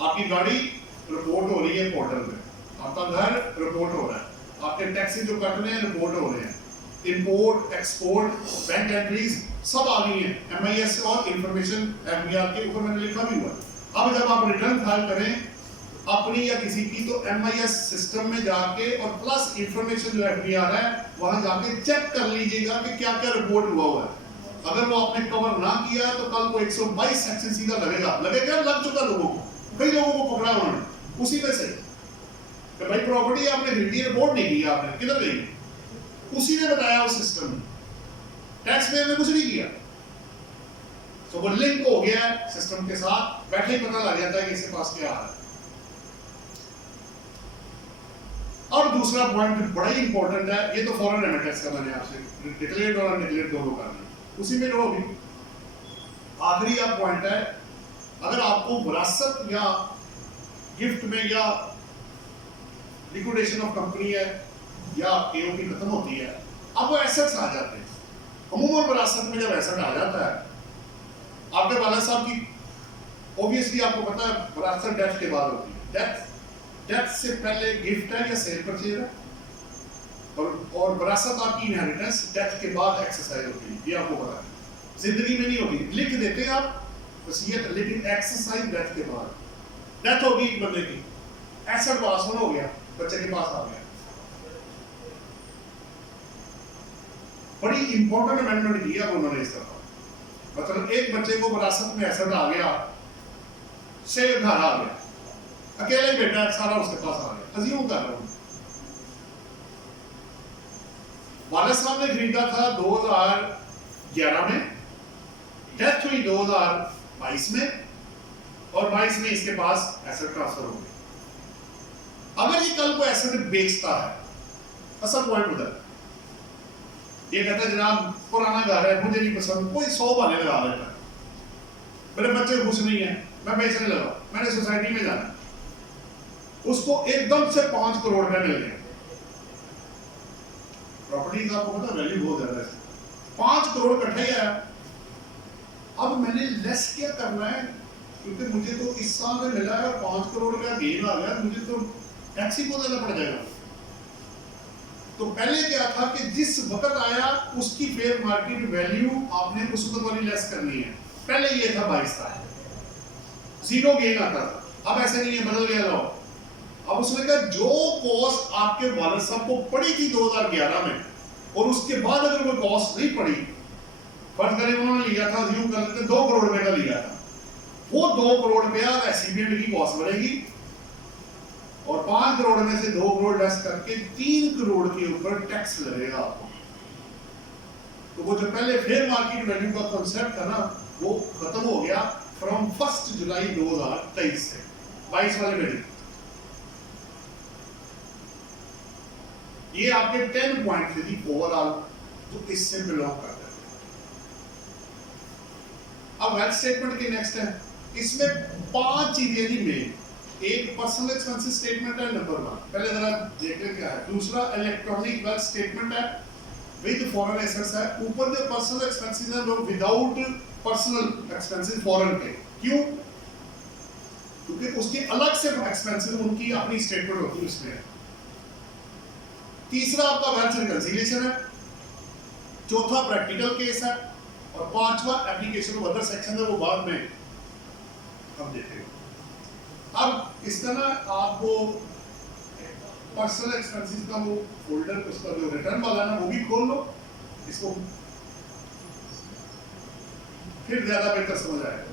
आपकी गाड़ी रिपोर्ट हो रही है पोर्टल पे, आपका घर रिपोर्ट हो रहा है, आपके टैक्सी जो कट रहे हैं रिपोर्ट हो रहे हैं, इंपोर्ट एक्सपोर्ट बैंक एंट्रीज सब आ गई हैं MIS और इंफॉर्मेशन FBR के ऊपर मैंने लिखा भी हुआ। अब जब आप रिटर्न फाइल करें अपनी या किसी की, तो MIS सिस्टम में जाके और प्लस इंफॉर्मेशन जो FBR है वहां जाके चेक कर लीजिएगा कि क्या क्या रिपोर्ट हुआ है। अगर वो आपने कवर ना किया तो कल को 122 सेक्शन सीधा लगेगा, लग चुका लोगों को, कई लोगों को पकड़ा उन्होंने उसी में से कि भाई प्रॉपर्टी आपने खरीदी, रिपोर्ट नहीं की, आपने किधर गई? उसी ने बताया उस सिस्टम में, टैक्स पेयर ने कुछ नहीं किया। तो वो लिंक हो गया सिस्टम के साथ, बैठे ही पता लग जाता है कि इसके पास क्या आ रहा है। और दूसरा पॉइंट बड़ा ही इंपॉर्टेंट है, ये तो फॉरेन रेमिटेंस का मैंने आपसे डिक्लेयर्ड और अनडिक्लेयर्ड दोनों कर ली, उसी में जो अभी आखिरी आप पॉइंट है, अगर आपको विरासत या गिफ्ट में या लिक्विडेशन ऑफ कंपनी है या AOP खत्म होती है, अब वो एसेट्स आ जाते हैं। अमूमन विरासत में जब एसेट आ जाता है, आपके वाला साहब की ऑब्वियसली आपको पता है विरासत डेथ के बाद होती है, डेथ से पहले गिफ्ट है या सेल परचेज है, और विरासत आपकी इनहेरिटेंस डेथ के बाद एक्सरसाइज होती है, ये आपको पता है। जिंदगी में नहीं होती, लिख देते हैं आप वसीयत, लेकिन एक्सरसाइज डेथ के बाद। डेथ होगी एक बंदे की, एसेट ट्रांसफर हो गया, बच्चे के पास आ गया। बड़ी इंपॉर्टेंट अमेंडमेंट किया उन्होंने इस तरह, मतलब एक बच्चे को विरासत में एसेट आ गया, से घर आ गया, अकेले बेटा सारा उसके पास आ गया, अज्यूम कर रहा हूं। वालिद साहब ने खरीदा था 2011 में, डेथ हुई 2022 में, और 22 में इसके पास एसेट ट्रांसफर हो गया। अगर ये कल को एसेट बेचता है, असल पॉइंट उधर, ये कहता है जनाब पुराना घर है, मुझे नहीं पसंद, कोई 100 बहाने लगा देता है, मेरे बच्चे खुश नहीं है, मैं बेचने लगा, मैंने सोसाइटी में जाना, उसको एकदम से 5 करोड़ रुपए मिल गए। प्रॉपर्टी का आपको पता वैल्यू बहुत ज्यादा है, 5 करोड़ इकट्ठे ही आया। अब मैंने लेस क्या करना है, क्योंकि मुझे तो इस साल में मिला है 5 करोड़ का गेन आ गया, मुझे तो टैक्स ही बहुत ज्यादा पड़ जाएगा। तो पहले क्या था कि जिस वक्त आया उसकी फेयर मार्केट वैल्यू आपने उस वक्त वाली लेस करनी है। पहले ये था 22 था, जीरो गेन आता था, अब ऐसे नहीं है, बदल गया लॉ। अब उसने कहा जो कॉस्ट आपके वालिद साहब को पड़ी थी 2011 में, और उसके बाद अगर कोई कॉस्ट नहीं पड़ी, फर्ज करें उन्होंने लिया था, अज्यूम कर लेते 2 करोड़ रुपए का लिया था, वो 2 करोड़ रुपया रेसिपिएंट की कॉस्ट बनेगी, और 5 करोड़ में से 2 करोड़ लेस करके 3 करोड़ के ऊपर टैक्स लगेगा आपको। तो वो जो पहले फेयर मार्केट वैल्यू का कॉन्सेप्ट था ना, वो खत्म हो गया फ्रॉम 1 जुलाई 2023 से 22 वाले में। ये आपके 10 पॉइंट थे ओवरऑल जो इससे बिलोंग करते हैं। अब वेल्थ स्टेटमेंट के नेक्स्ट है, इसमें 5 चीजें जी मेन, एक पर्सनल एक्सपेंसेस स्टेटमेंट है नंबर 1, पहले जरा देख लें क्या है। दूसरा इलेक्ट्रॉनिक वेल्थ स्टेटमेंट है विद फॉरेन एसेट्स है। ऊपर जो पर्सनल एक्सपेंसेस है वो विदाउट पर्सनल एक्सपेंसेस फॉरेन के, क्यों? क्योंकि उसके अलग से एक्सपेंसेस उनकी अपनी स्टेटमेंट होती है उसमें। तीसरा आपका वेल्थ रिकंसिलिएशन है, चौथा प्रैक्टिकल केस है और पांचवा एप्लीकेशन ऑफ अदर सेक्शन है, वो बाद में हम देखेंगे। अब इसका ना आपको पर्सनल एक्सपेंसेस का वो फोल्डर, उसका जो रिटर्न वाला ना वो भी खोल लो, इसको फिर ज्यादा बेहतर समझ आएगा।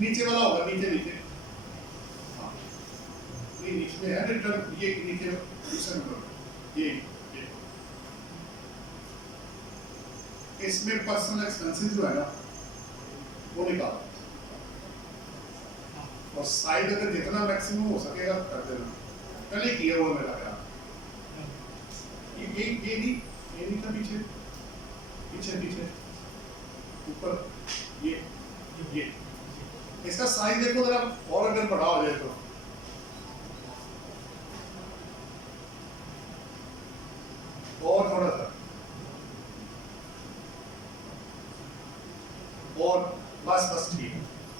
नीचे वाला होगा, नीचे नीचे, हाँ ये नीचे में है रिटर्न, ये नीचे दूसरा नंबर ये इसमें पर्सनल एक्सपेंसेस जो है ना वो निकालो और साइड अगर जितना मैक्सिमम हो सकेगा कर देना। पहले किया हुआ मेरा ख्याल ये नहीं था, पीछे पीछे पीछे ऊपर ये इसका साइज देखो जरा, और अगर बड़ा हो जाए तो और थोड़ा सा और बस ठीक,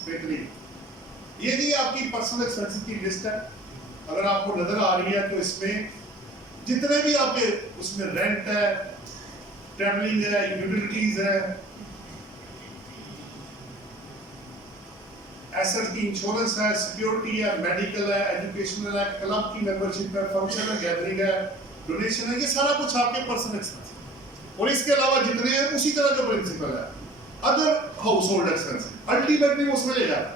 बेहतरीन। ये जी आपकी पर्सनल एक्सपेंसेस की लिस्ट है। अगर आपको नजर आ रही है तो इसमें जितने भी आपके उसमें रेंट है, ट्रैवलिंग है, यूटिलिटीज है, एसेट की इंश्योरेंस है, सिक्योरिटी है, मेडिकल है, एजुकेशनल है, क्लब की मेंबरशिप है, फंक्शन है, गैदरिंग है, डोनेशन है, ये सारा कुछ आपके पर्सनल एक्सपेंस। और इसके अलावा जितने हैं उसी तरह का प्रिंसिपल है other house hold expense, ultimately उसमें ले जाए।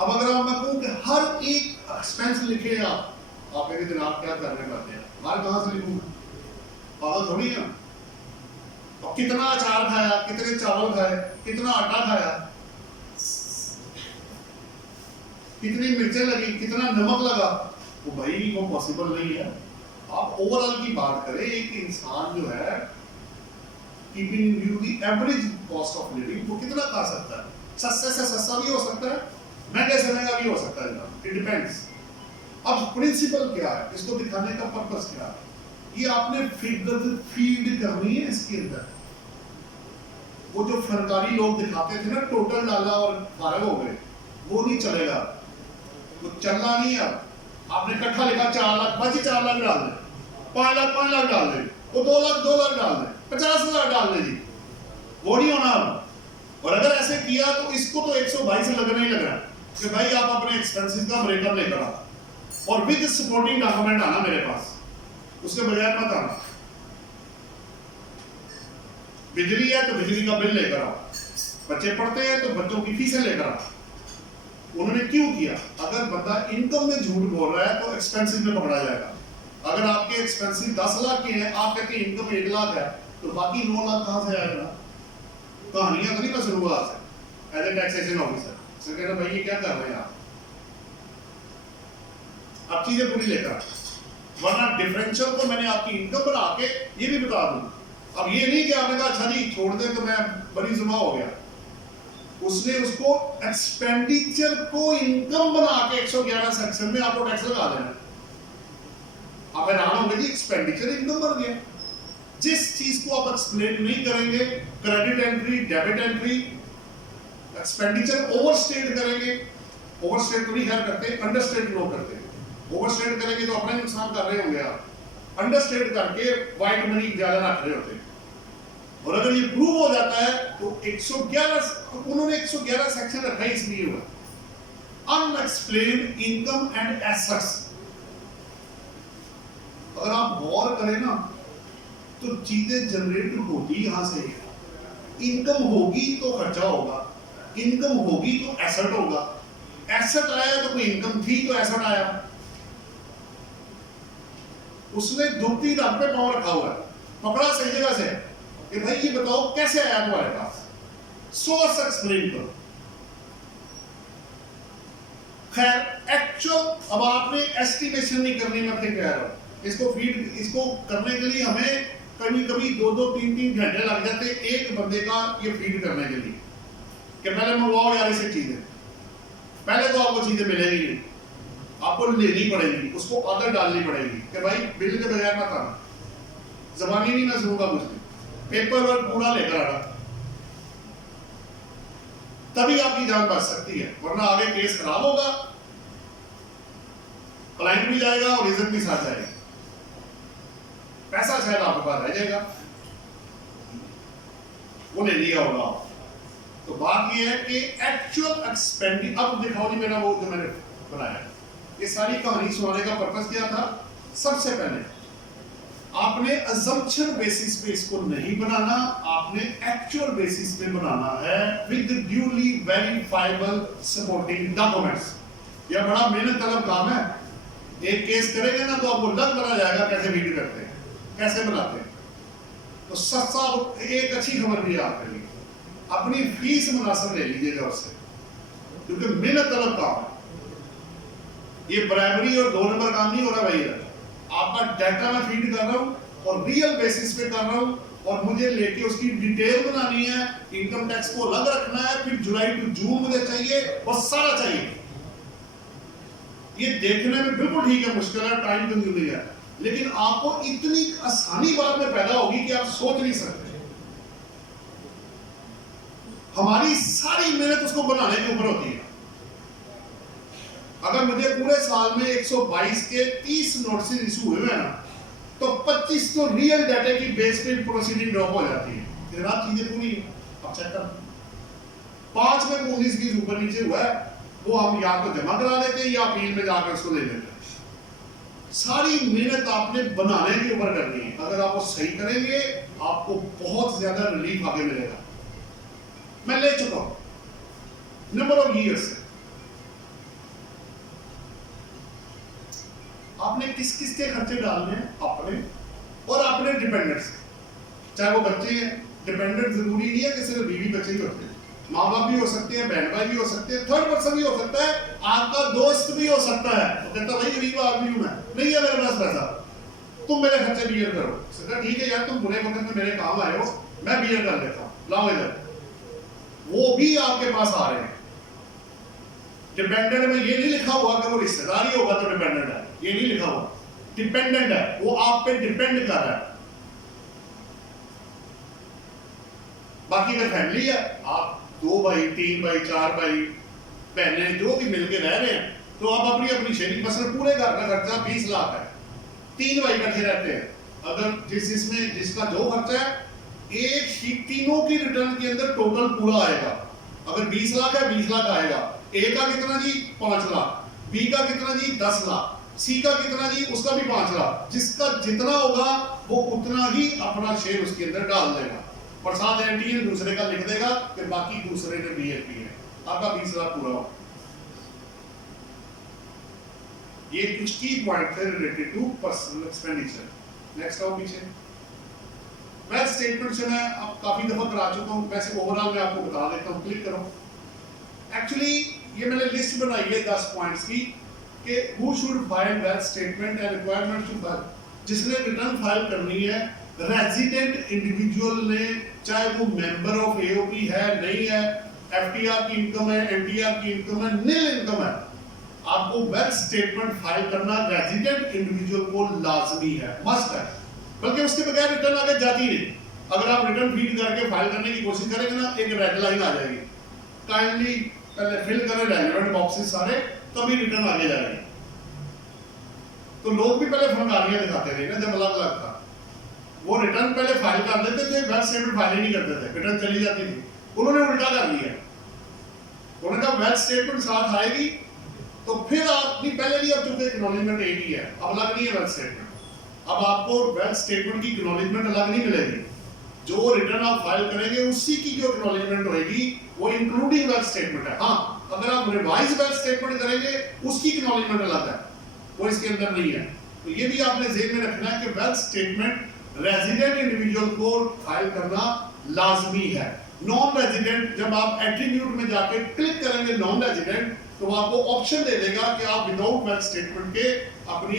अब अगर मैं कहूं कि हर एक एक्सपेंस लिखे आप मेरे जनाब क्या करने पाते हैं, मार कहां से लिखूंगा, पागल थोड़ी है। और कितना अचार खाया, कितने चावल खाए, कितना आटा खाया, कितनी मिर्चें लगी, कितना नमक लगा, वो भाई वो पॉसिबल नहीं है। आप ओवरऑल की बात करें, एक इंसान जो है keeping in view the average cost of living, वो कितना खा सकता है? सस्ते से सस्ता भी हो सकता है, महंगे से महंगा भी हो सकता है, इट डिपेंड्स। अब प्रिंसिपल क्या है, इसको दिखाने का पर्पस क्या है? ये आपने फिगर फीड करनी है इसके अंदर। वो जो फनकारी लोग दिखाते थे ना, टोटल डाला और फारग हो गए, वो नहीं चलेगा, वो चलना नहीं है। आपने इकट्ठा लिखा 4 लाख, बची 4 लाख डाल दे, 5 लाख 5 लाख डाल दे, वो 2 लाख 2 लाख डाल दे, 50,000 डाल दे जी, वो नहीं होना। और अगर ऐसे किया तो इसको तो 122 से लगना ही लग रहा है कि भाई आप अपने एक्सपेंसेस का ब्रेकअप लेकर आओ और विद सपोर्टिंग डॉक्यूमेंट आना मेरे पास, उसके बगैर मत आना। बिजली है तो बिजली का बिल लेकर आओ, बच्चे पढ़ते हैं तो बच्चों की फीसें लेकर आओ। उन्होंने क्यों किया? अगर बंदा इनकम में झूठ बोल रहा है तो एक्सपेंसेस में पकड़ा जाएगा। अगर आपके एक्सपेंसेस 10 लाख के हैं, आप कहते हैं इनकम 1 लाख है, तो बाकी 9 लाख कहां से आएगा? कहानियां तो नहीं मैं शुरुआत से एज ए टैक्सेशन ऑफिसर से कह रहा भाई ये क्या कर रहे हैं आप, अब चीजें पूरी लेकर, वरना डिफरेंशियल तो मैंने आपकी इनकम बना के ये भी बता दूं। अब ये नहीं कि आपने कहा अच्छा जी छोड़ दे तो मैं बड़ी जुमा हो गया, उसने उसको एक्सपेंडिचर को इनकम बना के 111 सेक्शन में आपको टैक्स लगा देना। आप हैरान होंगे जी एक्सपेंडिचर इनकम बन गया। जिस चीज को आप एक्सप्लेन नहीं करेंगे, credit entry, debit entry, expenditure overstate करेंगे, ओवरस्टेट तो नहीं खैर करते, अंडरस्टेट लोग करते हैं। ओवरस्टेट करेंगे तो अपना नुकसान कर रहे होंगे आप, अंडरस्टेट करके व्हाइट मनी ज्यादा रख रहे होते हैं। और अगर ये प्रूव हो जाता है तो 111, उन्होंने 111 सेक्शन रखा है इसलिए हुआ अनएक्सप्लेन्ड इनकम एंड एसेट्स। अगर आप गौर करें ना तो चीजें जनरेट होती यहां से, इनकम होगी तो खर्चा होगा, इनकम होगी तो एसेट होगा, एसेट आया तो कोई इनकम थी तो एसेट आया। उसने दुखती रंग पे पांव रखा हुआ है, पकड़ा सही जगह से कि भाई ये बताओ कैसे आया तुम्हारे पास, सोर्स एक्सप्लेन करो। खैर एक्चुअल अब आपने एस्टिमेशन नहीं करनी, मैं फिर कह रहा हूं इसको फीड, इसको करने के लिए हमें कभी कभी 2-2, 3-3 घंटे लग जाते एक बंदे का ये फीड करने के लिए कि पहले मंगवाओ यार इसे चीजें, पहले तो आपको चीजें मिलेगी नहीं, आपको लेनी पड़ेगी, उसको आदत डालनी पड़ेगी कि भाई बिल के बगैर मत आना, जबानी नहीं मैं सुनूंगा कुछ भी, पेपर वर्क पूरा लेकर आना, तभी आपकी जान बच सकती है, वरना आगे केस खराब होगा, क्लाइंट भी जाएगा और इज्जत भी साथ जाएगी, पैसा शायद आपके पास रह जाएगा, वो ले लिया होगा। तो बात ये है कि एक्चुअल एक्सपेंडिचर, अब दिखाओ जी मेरा वो जो मैंने बनाया, ये सारी कहानी सुनाने का पर्पस क्या था? सबसे पहले आपने अजम्पशन बेसिस पे इसको नहीं बनाना, आपने एक्चुअल बेसिस पे बनाना है with duly verifiable supporting documents. यह बड़ा मेहनत तलब काम है, एक केस करेंगे ना तो आपको लग बना जाएगा कैसे वीडियो करते हैं, कैसे बनाते हैं। तो सस्ता, एक अच्छी खबर भी है आपके लिए, अपनी फीस मुनासिब ले लीजिएगा उससे, क्योंकि मेहनत तलब काम है, ये बराबरी और 2 नंबर काम नहीं हो रहा भैया। आपका डाटा मैं फीड कर रहा हूं और रियल बेसिस पे कर रहा हूं, और मुझे लेके उसकी डिटेल बनानी है, इनकम टैक्स को अलग रखना है, फिर जुलाई टू जून मुझे चाहिए, और सारा चाहिए। ये देखने में बिल्कुल ठीक है, मुश्किल है, टाइम कंज्यूमिंग है, लेकिन आपको इतनी आसानी बाद में पैदा होगी कि आप सोच नहीं सकते। हमारी सारी मेहनत उसको बनाने के ऊपर होती है। अगर मुझे पूरे साल में 122 के 30 नोटिस इशू हुए हैं ना, तो 25 तो रियल डाटा की बेस पे प्रोसीडिंग ड्रॉप हो जाती है, जनाब चीजें पूरी अब चेक कर। 5 में 19 की ऊपर नीचे हुआ है, वो हम या तो जमा करा लेते हैं या अपील में जाकर उसको ले लेते हैं। सारी मेहनत आपने बनाने के ऊपर करनी है, अगर आप वो सही करेंगे आपको बहुत ज्यादा रिलीफ आगे मिलेगा। मैं ले चुका हूं नंबर ऑफ ईयर्स से, आपने किस किस के खर्चे डालने हैं, अपने और अपने डिपेंडेंट्स, चाहे वो बच्चे हैं। डिपेंडेंट जरूरी नहीं है कि सिर्फ बीवी बच्चे ही होते हैं, माँ बाप भी हो सकते हैं, बहन भाई भी हो सकते हैं, थर्ड पर्सन भी हो सकता है, आपका दोस्त भी हो सकता है। वो कहता भाई गरीब आदमी हूं मैं, नहीं है मेरे पास पैसा, तुम मेरे खर्चे बियर करो। ठीक है यार, तुम बुरे वक्त में मेरे काम आए हो, मैं बियर कर लेता हूं, लाओ इधर। वो भी आपके पास आ रहे हैं। डिपेंडेंट में ये नहीं लिखा हुआ कि वो रिश्तेदार ही होगा तो डिपेंडेंट है, ये नहीं लिखा हुआ। डिपेंडेंट है, वो आप पे डिपेंड कर रहा है। बाकी अगर फैमिली है, आप 2 भाई 3 भाई 4 भाई बहनें जो भी मिलके रह रहे हैं, तो आप अपनी अपनी शेयरिंग, मसलन पूरे घर का खर्चा 20 लाख है, 3 भाई इकट्ठे रहते हैं, अगर जिसमें जिसका जो खर्चा है, एक ही तीनों की रिटर्न के अंदर टोटल पूरा आएगा। अगर 20 लाख है, 20 लाख आएगा। ए का कितना जी? 5 लाख। बी का कितना जी? 10 लाख। सी का कितना जी? उसका भी 5 लाख। जिसका जितना होगा वो उतना ही अपना शेयर उसके अंदर डाल देगा, और साथ एंटी दूसरे का लिख देगा कि बाकी दूसरे ने बीएपी है। आपका 20 लाख पूरा हो। ये कुछ की पॉइंट थे related to personal expenditure. Next आओ पीछे। वेल्थ स्टेटमेंट से मैं अब काफी दफा करा चुका हूं, वैसे ओवरऑल मैं आपको बता देता हूं। क्लिक करो। एक्चुअली ये मैंने लिस्ट बनाई है 10 पॉइंट्स की कि who should file wealth statement and requirement to file. जिसने रिटर्न फाइल करनी है, रेजिडेंट इंडिविजुअल ने, चाहे वो मेंबर ऑफ एओपी है, नहीं है, एफटीआर की इनकम है, एनटीआर की इनकम है, नील इनकम है, आपको वेल्थ स्टेटमेंट फाइल करना रेजिडेंट इंडिविजुअल को लाजमी है, मस्ट है। बल्कि उसके बगैर रिटर्न आगे जाती नहीं। अगर आप रिटर्न फीड करके फाइल करने की कोशिश करेंगे ना, एक रेड लाइन आ जाएगी, काइंडली पहले फिल करें रेलेवेंट बॉक्सेस सारे, तभी रिटर्न आगे जाएगी। तो लोग भी पहले फंगारियां दिखाते थे ना, जब अलग अलग था, वो रिटर्न पहले फाइल कर देते थे, वेल्थ स्टेटमेंट फाइल ही नहीं करते थे, रिटर्न चली जाती थी। उन्होंने उल्टा कर लिया, उन्होंने कहा वेल्थ स्टेटमेंट साथ आएगी तो फिर आप नहीं, पहले नहीं, अब चूंकि एक्नॉलेजमेंट एक ही है, अब अलग नहीं है वेल्थ स्टेटमेंट। अब आपको वेल्थ स्टेटमेंट की एक्नॉलेजमेंट अलग नहीं मिलेगी, जो रिटर्न आप फाइल करेंगे उसी की जो एक्नॉलेजमेंट होगी वो इंक्लूडिंग वेल्थ स्टेटमेंट है। हाँ, अगर आप रिवाइज वेल्थ स्टेटमेंट करेंगे उसकी एक्नॉलेजमेंट अलग है, वो इसके अंदर नहीं है। तो ये भी आपने ज़हन में रखना है कि वेल्थ स्टेटमेंट रेजिडेंट इंडिविजुअल को फाइल करना लाजमी है। नॉन रेजिडेंट, जब आप एट्रीब्यूट में जाके क्लिक करेंगे नॉन रेजिडेंट, तो आपको ऑप्शन दे देगा कि आप विदाउट वेल्थ स्टेटमेंट के अपनी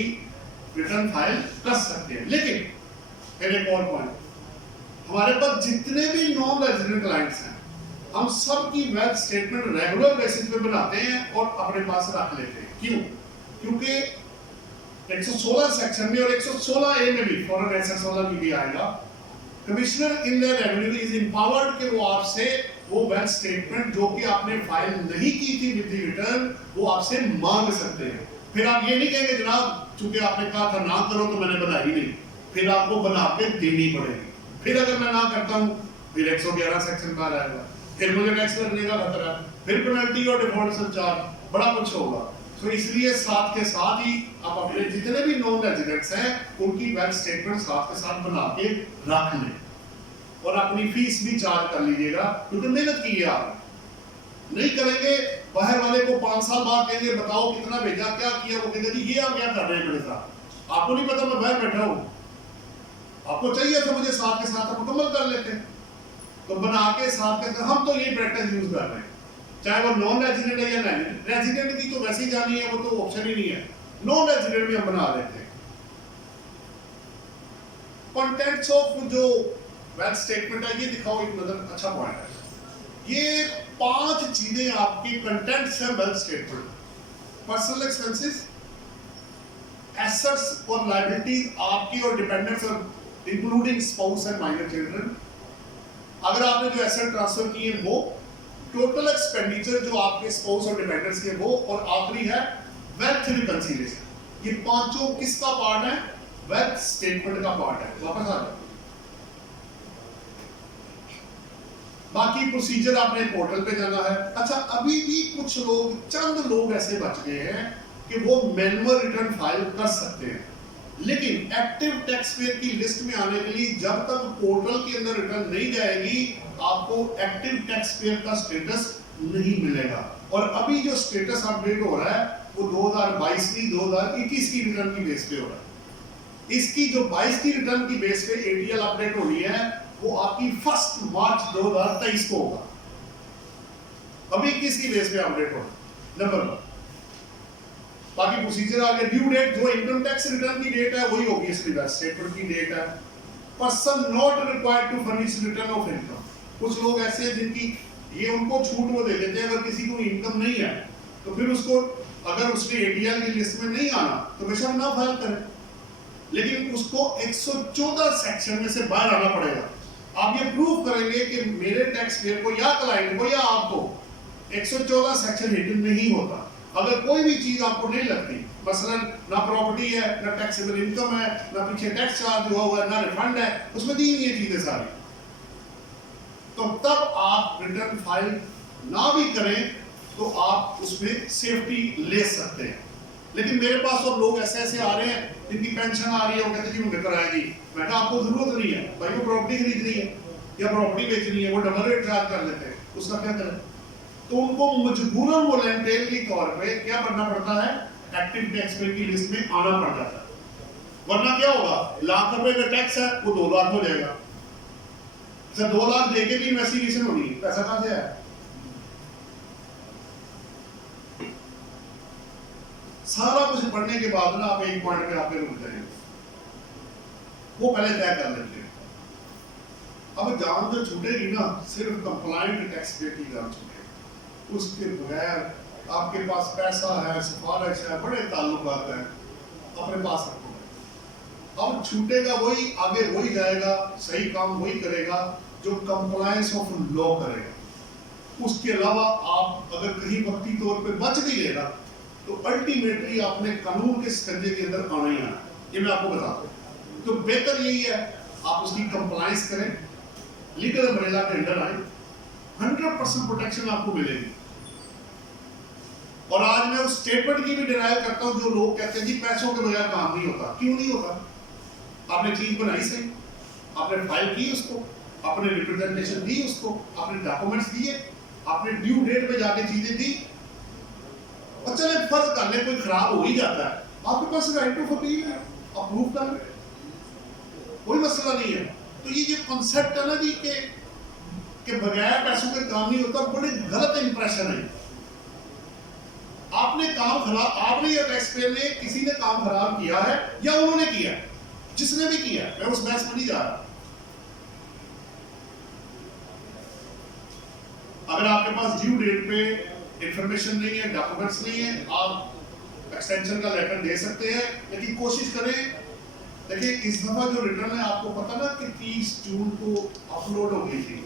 रिटर्न फाइल कर सकते हैं। लेकिन फिर एक और पॉइंट, हमारे पास जितने भी नॉन रेजिडेंट क्लाइंट्स हैं, हम सब की वेल्थ स्टेटमेंट रेगुलर बेसिस पे बनाते हैं और अपने पास रख लेते हैं। क्यों? क्योंकि 116 सेक्शन में और 116 ए में भी फॉरेन एसेट्स वाला भी आएगा। Commissioner inland revenue is empowered कि वो आपसे वो बैंक स्टेटमेंट जो कि आपने फाइल नहीं की थी विद रिटर्न वो आपसे मांग सकते हैं। फिर आप ये नहीं कहेंगे जनाब चूंकि आपने कहा था ना करो तो मैंने बनाई नहीं, फिर आपको बना के देनी पड़ेगी। फिर अगर मैं ना करता हूँ फिर 111 सेक्शन का आएगा, फिर मुझे टैक्स लगने का खतरा, फिर पेनल्टी और डिफॉल्ट सरचार्ज बड़ा कुछ होगा। तो इसलिए साथ के साथ ही आप अपने जितने भी नॉन रेजिडेंट्स हैं उनकी बैंक स्टेटमेंट साथ के साथ बना के रख लें और अपनी फीस भी चार्ज कर लीजिएगा, क्योंकि मेहनत की है आप नहीं करेंगे। बाहर वाले को 5 साल बाद कहेंगे बताओ कितना भेजा क्या किया, वो कहेगा जी ये आप क्या कर रहे हैं मेरे साथ, आपको नहीं पता मैं बाहर बैठा हूँ, आपको चाहिए तो मुझे साथ के साथ मुकम्मल कर लेते। तो बना के साथ के हम तो यही प्रैक्टिस यूज कर रहे हैं, चाहे वो नॉन रेजिडेंट है या नहीं। रेजिडेंट की तो वैसे ही जानी है, वो तो ऑप्शन ही नहीं है, नॉन रेजिडेंट भी हम बना लेते हैं। कंटेंट्स ऑफ जो बैंक स्टेटमेंट है ये दिखाओ, एक नजर अच्छा पॉइंट है। ये 5 चीजें आपकी कंटेंट्स है bank statement. Personal expenses, assets और लायबिलिटीज आपकी और डिपेंडेंट्स और including spouse and minor children. अगर आपने जो एसेट ट्रांसफर किए वो, टोटल एक्सपेंडिचर जो आपके स्पाउस और डिपेंडेंट्स के वो, और आखिरी है वेल्थ रिकंसिलिएशन। ये पांचों किसका पार्ट है? वेल्थ स्टेटमेंट का पार्ट है। वापस आ जाओ, बाकी प्रोसीजर आपने पोर्टल पे जाना है। अच्छा, अभी भी कुछ लोग, चंद लोग ऐसे बच गए हैं कि वो मैनुअल रिटर्न फाइल कर सकते हैं, लेकिन एक्टिव टैक्स पेयर की लिस्ट में आने के लिए जब तक पोर्टल के अंदर रिटर्न नहीं जाएगी आपको एक्टिव टैक्स पेयर का स्टेटस नहीं मिलेगा। और अभी जो स्टेटस अपडेट हो रहा है वो 2022 की 2021 की रिटर्न की बेस पे हो रहा है। इसकी जो 22 की रिटर्न की बेस पे एटीएल अपडेट होनी है वो आपकी 1 मार्च 2023 को होगा। अभी 21 की बेस पे अपडेट होगा नंबर 1। बाकी प्रोसीजर आ गया। ड्यू डेट जो इनकम टैक्स रिटर्न की डेट है वही होगी, इसकी बैंक स्टेटमेंट की डेट है। Person not required to furnish return of income. कुछ लोग ऐसे हैं जिनकी ये उनको छूट वो दे देते हैं, अगर किसी को इनकम नहीं है तो फिर उसको अगर उसने एटीएल की लिस्ट में नहीं आना तो बेशक ना फाइल करे, लेकिन उसको 114 सेक्शन में से बाहर आना पड़ेगा। आप ये प्रूव करेंगे कि मेरे टैक्स पेयर को या क्लाइंट को या आपको 114 सेक्शन हिट नहीं होता। अगर कोई भी चीज आपको नहीं लगती, मसलन ना प्रॉपर्टी है, ना टैक्सेबल इनकम है, ना पीछे टैक्स चार्ज हुआ है, ना रिफंड है, उसमें दी हुई ये चीजें सारी, तो तब आप रिटर्न फाइल ना भी करें तो आप उसमें सेफ्टी ले सकते हैं। लेकिन मेरे पास और लोग ऐसे ऐसे आ रहे हैं जिनकी पेंशन आ रही है, वो कहते हैं जी मुझे कराएगी। मैं कहा आपको जरूरत नहीं है भाई, वो प्रॉपर्टी खरीदनी है या प्रॉपर्टी बेचनी है, वो डबल रेट चार्ज कर लेते हैं, उसका क्या करें? तो उनको मजबूरन वॉलंटियर के तौर पे क्या करना पड़ता है, एक्टिव टैक्स पेयर की लिस्ट में आना पड़ जाता है। वरना क्या होगा, लाख रुपए का टैक्स है वो 2 लाख हो जाएगा। सर 2 लाख देके भी इन्वेस्टिगेशन होनी है, पैसा कहां से आया? सारा कुछ पढ़ने के बाद ना आप एक पॉइंट पे आके रुक जाएंगे, वो पहले तय कर लेते हैं। अब जान जो छूटेगी ना, सिर्फ कंप्लायंट टैक्स पेयर की जान छूटेगी, उसके बगैर आपके पास पैसा है, सिफारिश है, बड़े ताल्लुकात हैं, अपने पास रखो। अब छूटेगा वही, आगे वही जाएगा, सही काम वही करेगा जो कंप्लायंस ऑफ लॉ करेगा। उसके अलावा आप अगर कहीं वक्ती तौर पे बच भी लेगा तो अल्टीमेटली आपने कानून के शिकंजे के अंदर आना ही आना, ये मैं आपको बता दूं। तो बेहतर यही है आप उसकी कंप्लायंस करें, लीगल अम्ब्रेला के अंडर आए, 100% प्रोटेक्शन आपको मिलेगी। और आज मैं उस स्टेटमेंट की भी डिनायल करता हूं जो लोग कहते हैं जी पैसों के बगैर काम नहीं होता। क्यों नहीं होता? आपने चीज बनाई सही, आपने फाइल की उसको, आपने रिप्रेजेंटेशन दी उसको, आपने डॉक्यूमेंट्स दिए, आपने ड्यू डेट पे जाके चीजें दी, और चले फर्ज कर ले कोई खराब हो ही जाता है, आपके पास राइट टू अपील है, आप प्रूव कर ले, कोई मसला नहीं है। तो ये जो कॉन्सेप्ट है ना जी के बगैर पैसों के काम नहीं होता, बड़े गलत इंप्रेशन है। आपने काम खराब, आपने या टैक्स पेयर ने किसी ने काम खराब किया है या उन्होंने किया, जिसने भी किया, मैं उस बहस में नहीं जा रहा। अगर आपके पास ड्यू डेट पे इंफॉर्मेशन नहीं है, डॉक्यूमेंट्स नहीं है, आप एक्सटेंशन का लेटर दे सकते हैं, लेकिन कोशिश करें। देखिए इस दफा जो रिटर्न है आपको पता ना कि 30 जून को अपलोड हो गई थी,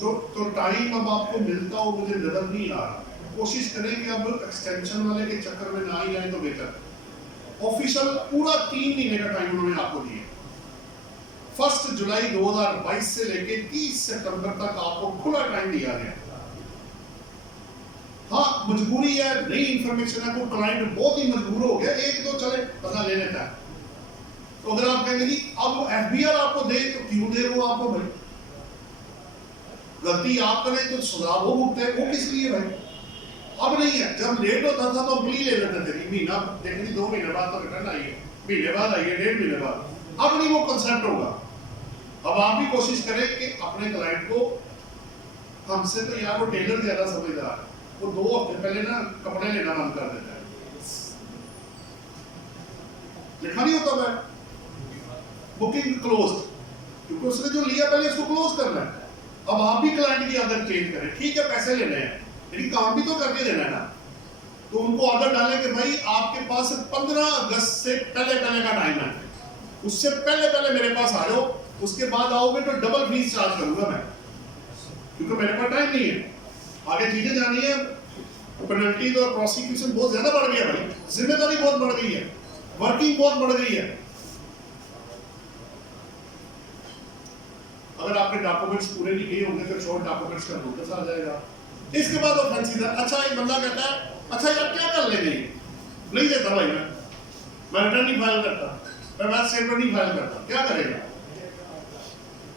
तो टाइम अब आपको मिलता हो मुझे नजर नहीं आ रहा। कोशिश करें कि अब एक्सटेंशन वाले के चक्कर में ना ही आए तो बेहतर। ऑफिशियल पूरा 3 महीने का टाइम उन्होंने आपको दिया। 1 जुलाई 2022 से लेके 30 सितंबर तक आपको खुला टाइम दिया गया। हाँ मजबूरी है, नई इंफॉर्मेशन है, कोई क्लाइंट बहुत ही मजबूर हो गया, एक दो चले पता ले लेता है। तो अगर आप कहेंगे कि अब एफबीआर आपको दे तो क्यों दे रहे हो आपको भाई? गलती आप करें तो सजा वो भुगते हैं, वो किस लिए भाई? अब नहीं है, जब लेट होता था तो प्ली ले लेते थे, महीना देखिए 2 महीने बाद तो रिटर्न आई है, महीने बाद आई है, 1.5 महीने बाद। अब नहीं वो कंसेप्ट होगा। अब आप भी कोशिश करें कि अपने क्लाइंट को, हमसे तो यार वो टेलर ज्यादा समझदार है, वो 2 हफ्ते पहले ना कपड़े लेना बंद कर देता है। लिखा नहीं होता मैं बुकिंग क्लोज, क्योंकि उसने जो लिया पहले उसको क्लोज करना है। अब आप भी क्लाइंट की आदत चेंज करें, ठीक है पैसे लेने हैं लेकिन काम भी तो करके देना है ना। तो उनको आदत डालें कि भाई आपके पास 15 अगस्त से पहले का टाइम है, उससे पहले मेरे पास आ जाओ, उसके बाद आओगे तो डबल फीस चार्ज करूंगा मैं, क्योंकि मेरे पास टाइम नहीं है। आगे चीजें जानी है, पेनल्टी और प्रोसिक्यूशन बहुत ज्यादा बढ़ गया भाई, जिम्मेदारी बहुत बढ़ गई है, वर्किंग बहुत बढ़ गई है। अगर आपके डॉक्यूमेंट्स पूरे नहीं किए होंगे तो शॉर्ट डॉक्यूमेंट्स का नोटिस आ जाएगा। इसके बाद ऑफेंसिव। अच्छा एक बंदा कहता है अच्छा यार क्या कर लेंगे, नहीं देता भाई मैं रिटर्न नहीं फाइल करता, मैं मैथ स्टेटमेंट नहीं फाइल करता, क्या करेगा?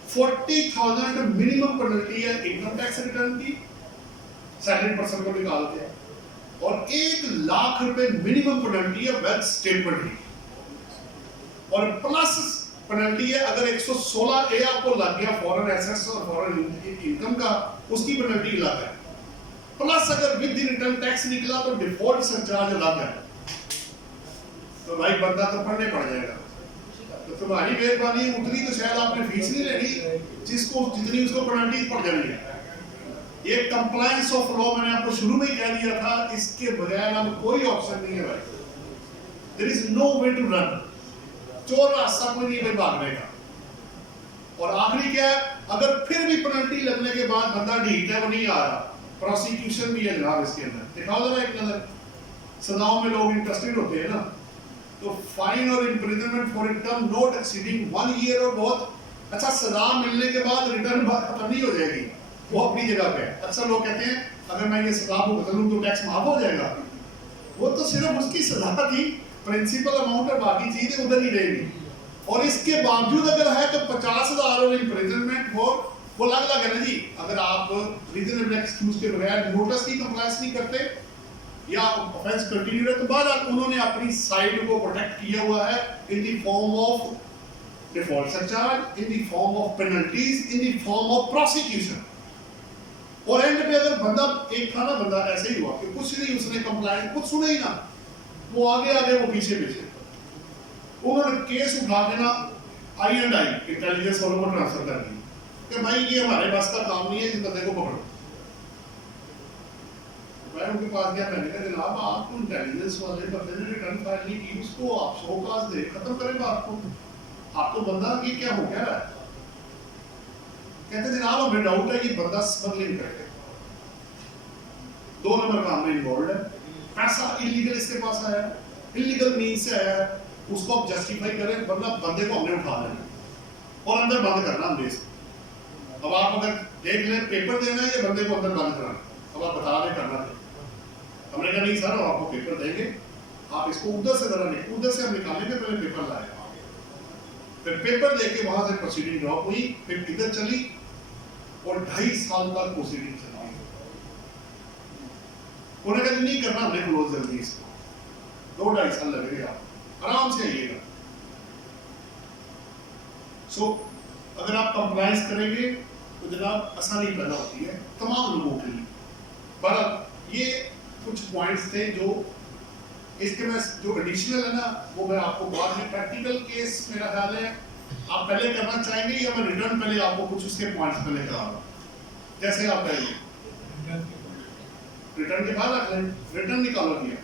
40,000 मिनिमम पेनल्टी है इनकम टैक्स रिटर्न की, सैलरी पर्सन को निकाल के, और 1 लाख रुपए मिनिमम पेनल्टी है वेल्थ स्टेटमेंट की, और प्लस पेनल्टी है अगर 116 ए आपको लग गया फॉरेन एसेट्स और फॉरेन इनकम का, उसकी पेनल्टी अलग है। प्लस अगर विद रिटर्न टैक्स निकला तो डिफॉल्ट सरचार्ज अलग है। तो भाई बंदा तो पढ़ने पड़ जाएगा। तो तुम्हारी मेहरबानी उतनी तो शायद आपने फीस नहीं लेनी जिसको जितनी उसको पेनल्टी पड़ जानी है। ये कंप्लायंस ऑफ लॉ मैंने आपको शुरू में ही कह दिया था, इसके बगैर अब कोई ऑप्शन नहीं है भाई। There is no way to run, चोर रास्ता कोई नहीं भाई भागने का। और आखिरी क्या है, अगर फिर भी पेनल्टी लगने के बाद बंदा ढीठ है, वो नहीं आ रहा, प्रोसिक्यूशन भी है जनाब इसके अंदर, दिखाओ जरा एक नजर। सजाओं में लोग इंटरेस्टेड होते हैं ना, तो फाइन और imprisonment for a term not exceeding 1 year और बहुत अच्छा सजा मिलने के बाद रिटर्न खत्म नहीं हो जाएगी, वो अपनी जगह पे है। अक्सर लोग कहते हैं अगर मैं ये सजा को बदलूं तो टैक्स माफ हो जाएगा, वो तो सिर्फ उसकी सजा थी, प्रिंसिपल अमाउंट और बाकी चीजें उधर ही रहेगी। और इसके बावजूद अगर है तो 50,000 और इम्प्रिजनमेंट वो अलग अलग है ना जी। अगर आप रीजनेबल एक्सक्यूज के बगैर नोटिस की कंप्लायंस नहीं करते या ऑफेंस कंटिन्यू है, तो बाद उन्होंने अपनी साइड को प्रोटेक्ट किया हुआ है in the form of default surcharge, in the form of penalties, in the form of prosecution. और एंड पे अगर बंदा एक था ना, बंदा ऐसे ही हुआ कि कुछ नहीं, उसने कंप्लायंस कुछ सुना ही ना, वो आगे वो पीछे उन्होंने केस उठा के ना I&I इंटेलिजेंस वालों को ट्रांसफर कर दी कि भाई ये हमारे पास का काम नहीं है, इस बंदे को पकड़ो। मैं उनके पास गया, मैंने कहा जनाब आपको इंटेलिजेंस वाले बंदे ने रिटर्न फाइल नहीं की, उसको आप शोकाज दे खत्म करें बात को, आप तो बंदा ये क्या हो गया है? कहते जनाब हमें डाउट है कि बंदा स्मगलिंग करके 2 नंबर काम में इन्वॉल्व है, पैसा इलीगल इसके पास आया, इलीगल मींस से आया है, उसको आप जस्टिफाई करें, वरना बंदे को हमने उठा लेना और अंदर बंद करना हम देश। अब आप अगर देख लें पेपर देना है या बंदे को अंदर बंद कराना, अब आप बता दें करना है। हमने कहा नहीं सर आपको पेपर देंगे, आप इसको उधर से जरा नहीं, उधर से हम निकालेंगे, पहले पेपर लाए। फिर पेपर देके वहां से प्रोसीडिंग ड्रॉप हुई, फिर इधर चली और 2.5 साल तक प्रोसीडिंग चली। उन्होंने कहा नहीं करना, हमने क्लोज जल्दी इसको, 2-2.5 साल लगेगा, आराम से आइएगा। सो अगर आप कंप्लायंस करेंगे तो जनाब आसानी पैदा होती है तमाम लोगों के लिए। पर ये कुछ पॉइंट्स थे जो इसके में जो एडिशनल है ना, वो मैं आपको बाद में प्रैक्टिकल केस मेरा ख्याल है आप पहले करना चाहेंगे या मैं रिटर्न पहले आपको कुछ उसके पॉइंट्स पहले कराऊंगा, जैसे आप कहेंगे। रिटर्न के बाद रख लें, रिटर्न निकालो दिया,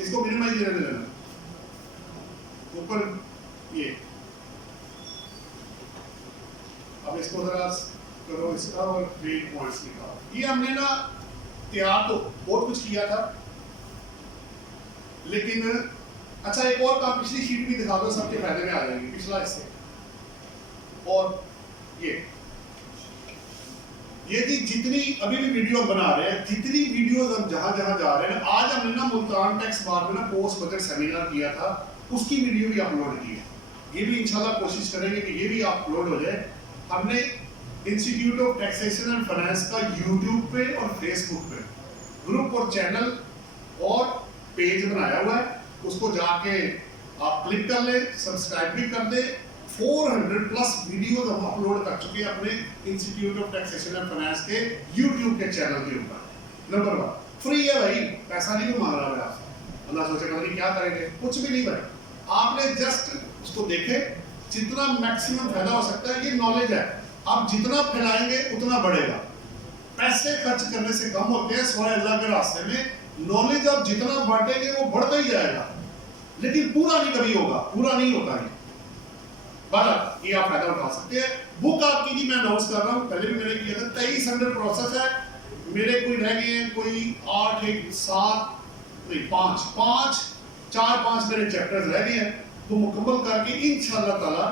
इसको मिनिमाइज रहने देना, ऊपर ये, अब इसको जरा करो इसका और ट्रेड पॉइंट्स निकालो। ये हमने ना तैयार तो बहुत कुछ किया था, लेकिन अच्छा एक और काम, पिछली शीट भी दिखा दो, सबके फायदे में आ जाएंगे, पिछला इससे, और ये जी जितनी अभी भी वीडियो बना रहे हैं, जितनी वीडियोस हम जहां जहां जा रहे हैं, आज हमने ना मुल्तान टैक्स बार में ना पोस्ट बजट सेमिनार किया था, उसकी वीडियो भी अपलोड की है, ये भी इंशाल्लाह कोशिश करेंगे कि ये भी अपलोड हो जाए। हमने institute of taxation and finance का यूट्यूब पे और फेसबुक पे ग्रुप और चैनल और पेज बनाया हुआ है, उसको जाके आप क्लिक कर ले, सब्सक्राइब भी कर दे। 400 प्लस वीडियोस हम अपलोड कर चुके हैं अपने institute of taxation and finance के यूट्यूब के चैनल के ऊपर। नंबर 1 फ्री है भाई, पैसा नहीं मांग रहा है आपसे, अल्लाह सोचेगा नहीं क्या करेंगे, कुछ भी नहीं भाई, आपने जस्ट उसको देखे, जितना मैक्सिमम फायदा हो सकता है, ये नॉलेज है, आप जितना फैलाएंगे उतना बढ़ेगा, पैसे खर्च करने से कम होते हैं सिवाय अल्लाह के रास्ते में। नॉलेज आप जितना बांटेंगे वो बढ़ता ही जाएगा, लेकिन पूरा नहीं कभी होगा, पूरा नहीं होता है, बट ये आप फायदा उठा सकते हैं। बुक आपकी जी मैं अनाउंस कर रहा हूँ, पहले भी मैंने किया था, 23 अंडर प्रोसेस है, मेरे कोई रह गए हैं, कोई 8 1 7 नहीं 5 4 5 मेरे चैप्टर्स रह गए हैं, तो मुकम्मल करके इंशाअल्लाह ताला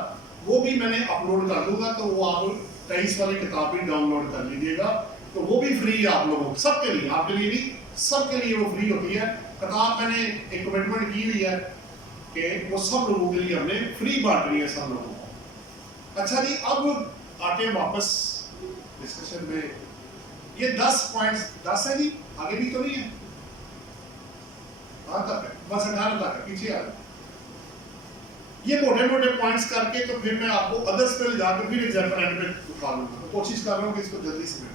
वो भी मैंने अपलोड कर दूंगा, तो वो आप 23 वाली किताब भी डाउनलोड कर लीजिएगा, तो वो भी फ्री है आप लोगों सबके लिए, आपके लिए नहीं सबके लिए वो फ्री होती है किताब। मैंने एक कमिटमेंट की हुई है कि वो सब लोगों के लिए हमने फ्री बांटनी है सब लोगों को। अच्छा जी, अब आते हैं वापस डिस्कशन में, ये 10 पॉइंट्स 10 है जी, आगे भी तो नहीं है, कहाँ तक है, बस 18 तक है, पीछे आ जाए। ये मोटे मोटे पॉइंट्स करके तो फिर मैं आपको अदर्स पे ले जाकर फिर एग्जाम्पल एंड पे उठा लूंगा, तो कोशिश कर रहा हूँ कि इसको जल्दी से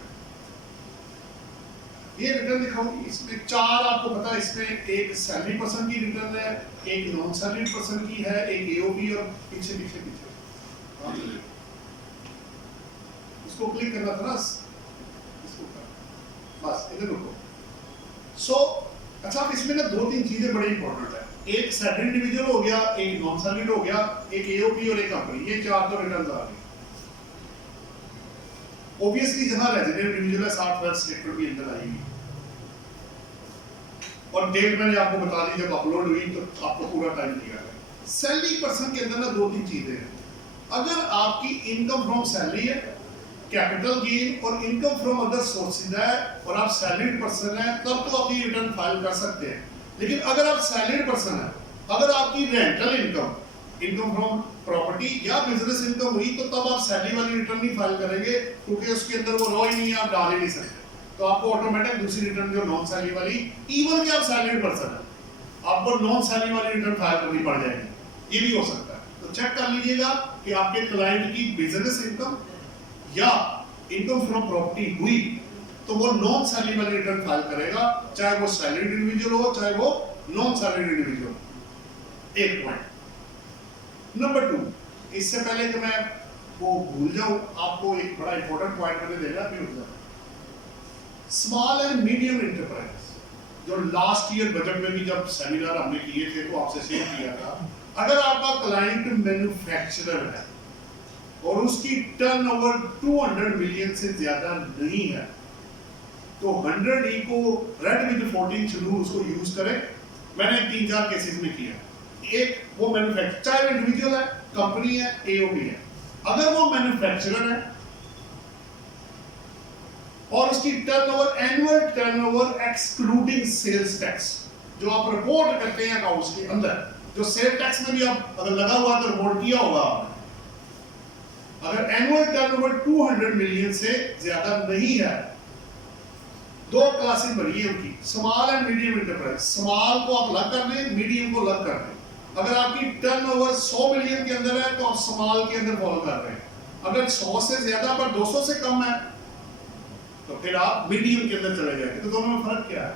ये रिटर्न दिखाऊंगी। इसमें 4 आपको पता है, इसमें एक सैलरी पर्सन की रिटर्न है, एक नॉन सैलरी पर्सन की है, एक एओपी और पीछे पीछे पीछे इसको क्लिक करना था ना, इसको बस इधर रुको। सो अच्छा, अब इसमें ना 2-3 चीजें बड़ी इंपॉर्टेंट है, एक सैलरी इंडिविजुअल हो गया, एक नॉन सैलरीड हो गया, एक एओपी और एक कंपनी, ये 4 तो रिटर्न आ गए। ऑब्वियसली जहां रेजिडेंट इंडिविजुअल है 60 स्टेटमेंट भी अंदर आएगी, और डेट मैंने आपको बता दी जब अपलोड हुई, तो आपको पूरा टाइम दिया है। सैलरी पर्सन के अंदर ना 2-3 चीजें हैं, अगर आपकी इनकम फ्रॉम सैलरी है, कैपिटल गेन और इनकम फ्रॉम अदर सोर्सेज है, और आप सैलरीड पर्सन है, तब तो आप ये रिटर्न फाइल कर सकते हैं। लेकिन अगर आप सैलरीड पर्सन है, अगर आपकी rental income, income from property या बिजनेस इनकम हुई, तो तब आप सैलरी वाली रिटर्न नहीं फाइल करेंगे, क्योंकि उसके अंदर वो रॉ ही नहीं है, आप डाल ही नहीं सकते, तो आपको ऑटोमेटिक दूसरी रिटर्न जो नॉन सैलरी वाली, इवन कि आप सैलरीड पर्सन है, आपको नॉन सैलरी वाली रिटर्न फाइल करनी पड़ जाएगी, ये भी हो सकता है। तो चेक कर लीजिएगा कि आपके क्लाइंट की बिजनेस इनकम या इनकम फ्रॉम प्रॉपर्टी हुई, तो वो नॉन सैलरी वाली रिटर्न फाइल करेगा, चाहे वो सैलरीड इंडिविजुअल हो, चाहे वो नॉन सैलरीड इंडिविजुअल। एक पॉइंट। नंबर 2, इससे पहले कि मैं वो भूल जाऊं, आपको एक बड़ा इंपॉर्टेंट पॉइंट मैंने देना है, फिर स्मॉल एंड मीडियम एंटरप्राइज, जो लास्ट ईयर बजट में भी जब सेमिनार हमने किए थे तो आपसे शेयर किया था, अगर आपका क्लाइंट मैन्युफैक्चरर है और उसकी टर्नओवर 200 मिलियन से ज्यादा नहीं है, तो 100E को रेड विद 14 शेड्यूल उसको यूज करें। मैंने 3-4 केसेस में किया, एक वो मैन्युफैक्चर, चाहे इंडिविजुअल है, कंपनी है, एओपी है, अगर वो मैन्युफैक्चरर है और उसकी turnover, annual turnover excluding sales tax, जो आप रिपोर्ट करते हैं अकाउंट्स के अंदर, जो सेल टैक्स में भी आप अगर लगा हुआ तो रिपोर्ट किया होगा आपने, अगर एनुअल टर्नओवर 200 मिलियन से ज्यादा नहीं है, 2 क्लासेस बनी है उनकी, small and medium enterprise. Small को आप अलग कर दें, मीडियम को अलग कर दें। अगर आपकी टर्नओवर 100 मिलियन के अंदर है, तो आप स्मॉल के अंदर फॉलो कर रहे हैं, अगर 100 से ज्यादा पर 200 से कम है, तो फिर आप मीडियम के अंदर चले जाएंगे। तो दोनों में फर्क क्या है?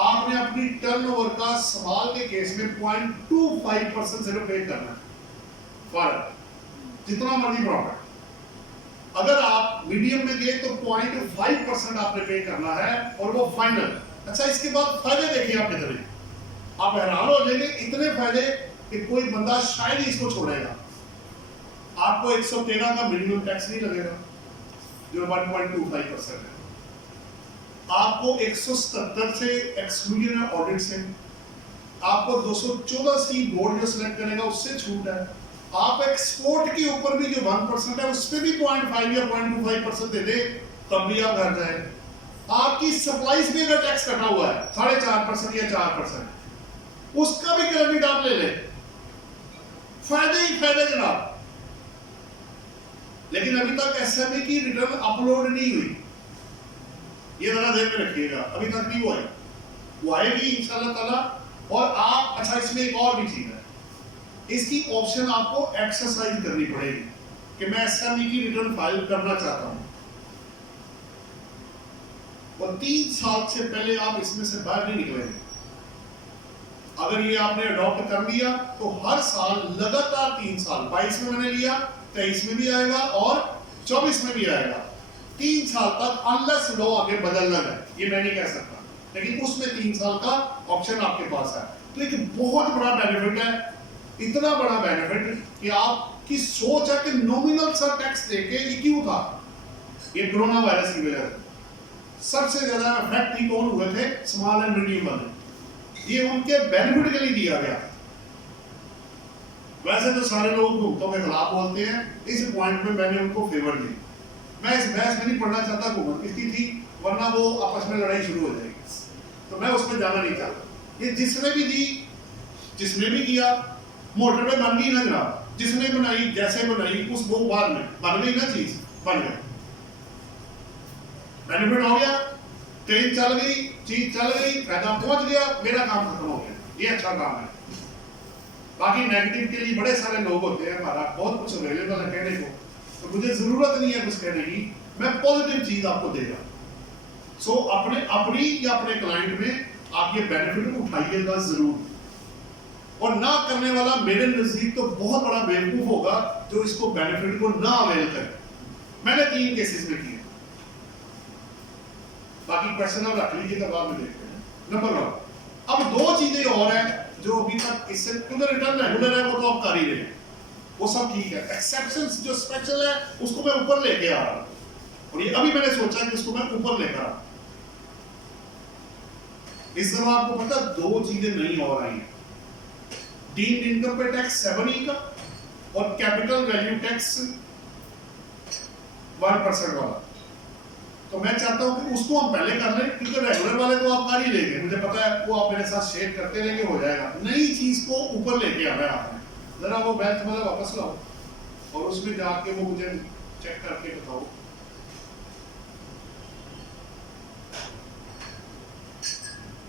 आपने अपनी टर्नओवर का स्मॉल के केस में 0.25% सिर्फ पे करना है, फर्क जितना मर्जी प्रॉफिट, अगर आप मीडियम में गए तो 0.5% आपने पे करना है और वो फाइनल। अच्छा, इसके बाद फायदे देखिए आप कितने, आप हैरान हो जाएंगे, इतने फायदे कि कोई बंदा शायद ही इसको छोड़ेगा। आपको 113 का मिनिमम टैक्स नहीं लगेगा जो 1.25% है। आपको 177 से एक्सक्लूजन है ऑडिट से, आपको 214 सी बोर्ड जो सिलेक्ट करेगा उससे छूट है। आप एक्सपोर्ट के ऊपर भी जो 1% है उस पर भी 0.5 या 0.25% दे दे तब भी आप घर जाए। आपकी सप्लाईज में अगर टैक्स कटा हुआ है 4.5% या 4%, उसका भी क्रेडिट आप ले लें, फायदे ही फायदे जनाब। लेकिन अभी तक एसएमई की रिटर्न अपलोड नहीं हुई, ये जरा ध्यान में रखिएगा, अभी तक नहीं हुआ है, वो आएगी इंशाल्लाह ताला। और आप, अच्छा इसमें एक और भी चीज है, इसकी ऑप्शन आपको एक्सरसाइज करनी पड़ेगी कि मैं एसएमई की रिटर्न फाइल करना चाहता हूं, और 3 साल से पहले आप इसमें से बाहर नहीं निकलेंगे। अगर ये आपने अडॉप्ट कर लिया तो हर साल लगातार 3 साल, 22 में मैंने लिया, 23 में भी आएगा और 24 में भी आएगा, 3 साल तक, अनलेस लॉ आगे बदलना है, ये मैं नहीं कह सकता, लेकिन उसमें 3 साल का ऑप्शन आपके पास है। तो एक बहुत बड़ा बेनिफिट है, इतना बड़ा बेनिफिट कि आपकी सोच है कि नॉमिनल सा टैक्स देके ये क्यों था, ये कोरोना वायरस की वजह से सबसे ज्यादा इफेक्ट ही कौन हुए थे, स्मॉल एंड मीडियम वाले, ये उनके बेनिफिट के लिए दिया गया। वैसे तो सारे लोग हुकूमतों के खिलाफ बोलते हैं, इस पॉइंट में मैंने उनको फेवर दी। मैं इस बहस में नहीं पढ़ना चाहता, हुकूमत किसकी थी, वरना वो आपस में लड़ाई शुरू हो जाएगी, तो मैं उसमें जाना नहीं चाहता। ये जिसने भी दी, जिसने भी किया, मोटर पे बन गई ना जनाब, जिसने बनाई जैसे बनाई उस वो बाद में बन गई ना, चीज बन गई, बेनिफिट हो गया, ट्रेन चल गई, चीज चल गई, फायदा पहुंच गया, मेरा काम खत्म हो गया, ये अच्छा काम है। बाकी नेगेटिव के लिए बड़े सारे लोग होते हैं, हमारा बहुत कुछ अवेलेबल है कहने को, तो मुझे जरूरत नहीं है कुछ कहने की, मैं पॉजिटिव चीज आपको दे रहा हूं। सो अपनी या अपने क्लाइंट में आप ये बेनिफिट उठाइएगा जरूर, और ना करने वाला मेरे नजदीक तो बहुत बड़ा बेवकूफ होगा जो इसको बेनिफिट को ना अवेल करे। मैंने 3 केसेस में किए, बाकी क्वेश्चन आप रख लीजिएगा, बाद में देखते हैं। नंबर 1, अब 2 चीजें और हैं जो अभी तक इससे क्योंकि रिटर्न रेगुलर है, वो तो आप कर ही रहे हैं, वो सब ठीक है। एक्सेप्शंस जो स्पेशल है उसको मैं ऊपर लेके आ रहा हूं, और ये अभी मैंने सोचा कि उसको मैं ऊपर लेकर आ रहा हूं। इस दफा आपको पता 2 चीजें नहीं और आई हैं, डीम्ड इनकम पे टैक्स 7E का और कैपिटल वैल्यू टैक्स 1% वाला। तो मैं चाहता हूं कि उसको हम पहले कर लें, क्योंकि रेगुलर वाले तो आप कर ही लेंगे, मुझे पता है वो आप मेरे साथ शेयर करते रहेंगे, हो जाएगा। नई चीज को ऊपर लेके आना है आपने, जरा वो बैच वाला वापस लाओ और उसमें जाके वो मुझे चेक करके बताओ।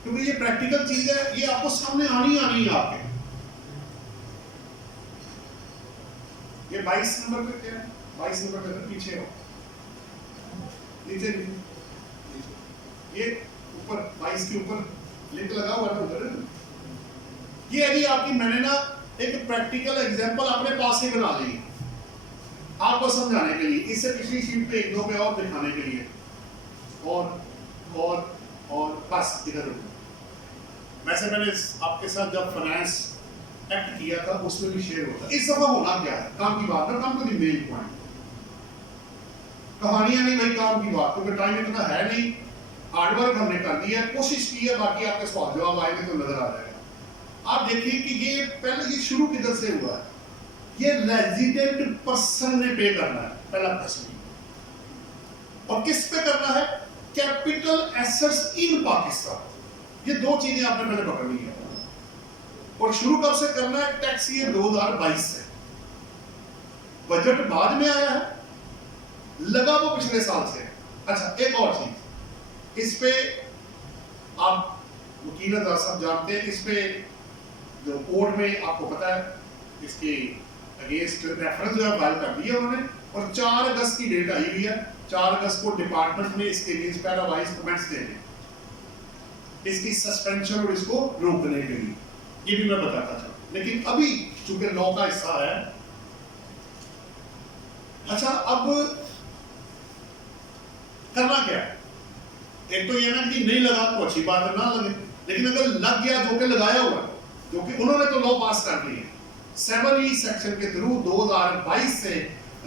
क्योंकि ये प्रैक्टिकल चीज है, ये आपको सामने आनी है आपके। ये 22 नंबर पे क्या है, 22 नंबर पे पीछे हो, नीचे ये ऊपर 22 के ऊपर लिंक लगा हुआ है उधर। ये यदि आपकी, मैंने ना एक प्रैक्टिकल एग्जांपल अपने पास से बना ली आपको समझाने के लिए, इससे पिछली शीट पे 1-2 पे और दिखाने के लिए, और बस इधर। वैसे मैंने आपके साथ जब फाइनेंस एक्ट किया था उसमें भी शेयर होता है। इस दफा होना क्या है, काम की बात, काम को मेन पॉइंट, कहानियां नहीं भाई, काम की बात, क्योंकि टाइम इतना है नहीं, हार्डवर्क हमने कर दिया है, कोशिश की है, बाकी आपके सवाल जवाब आएंगे तो नजर आ जाएगा। आप देखिए कि ये पहले ये शुरू किधर से हुआ है, ये रेजिडेंट पर्सन ने पे करना है, पहला प्रश्न, और किस पे करना है, कैपिटल एसेट्स इन पाकिस्तान। ये 2 चीजें आपने पहले पकड़नी है, और शुरू कब से करना है, टैक्स ईयर 2022 से, बजट बाद में आया है, लगा वो पिछले साल से। अच्छा, एक और चीज, इस पे आप वकील साहब जानते हैं, इस पे जो कोर्ट में आपको पता है इसके अगेंस्ट रेफरेंस जो है फाइल कर दिया उन्होंने, और 4 अगस्त की डेट आई हुई है, 4 अगस्त को डिपार्टमेंट में इसके अगेंस्ट पैरावाइज कमेंट्स देने, इसकी सस्पेंशन और इसको रोकने के लिए, ये भी मैं बताता था। लेकिन अभी चूंकि लॉ का हिस्सा है, अच्छा अब करना क्या है? एक तो ये ना कि नहीं लगा तो अच्छी बात है, ना लगे, लेकिन अगर लग गया जो कि लगाया हुआ है, जो कि उन्होंने तो लॉ पास कर दी है 7E सेक्शन के थ्रू 2022 से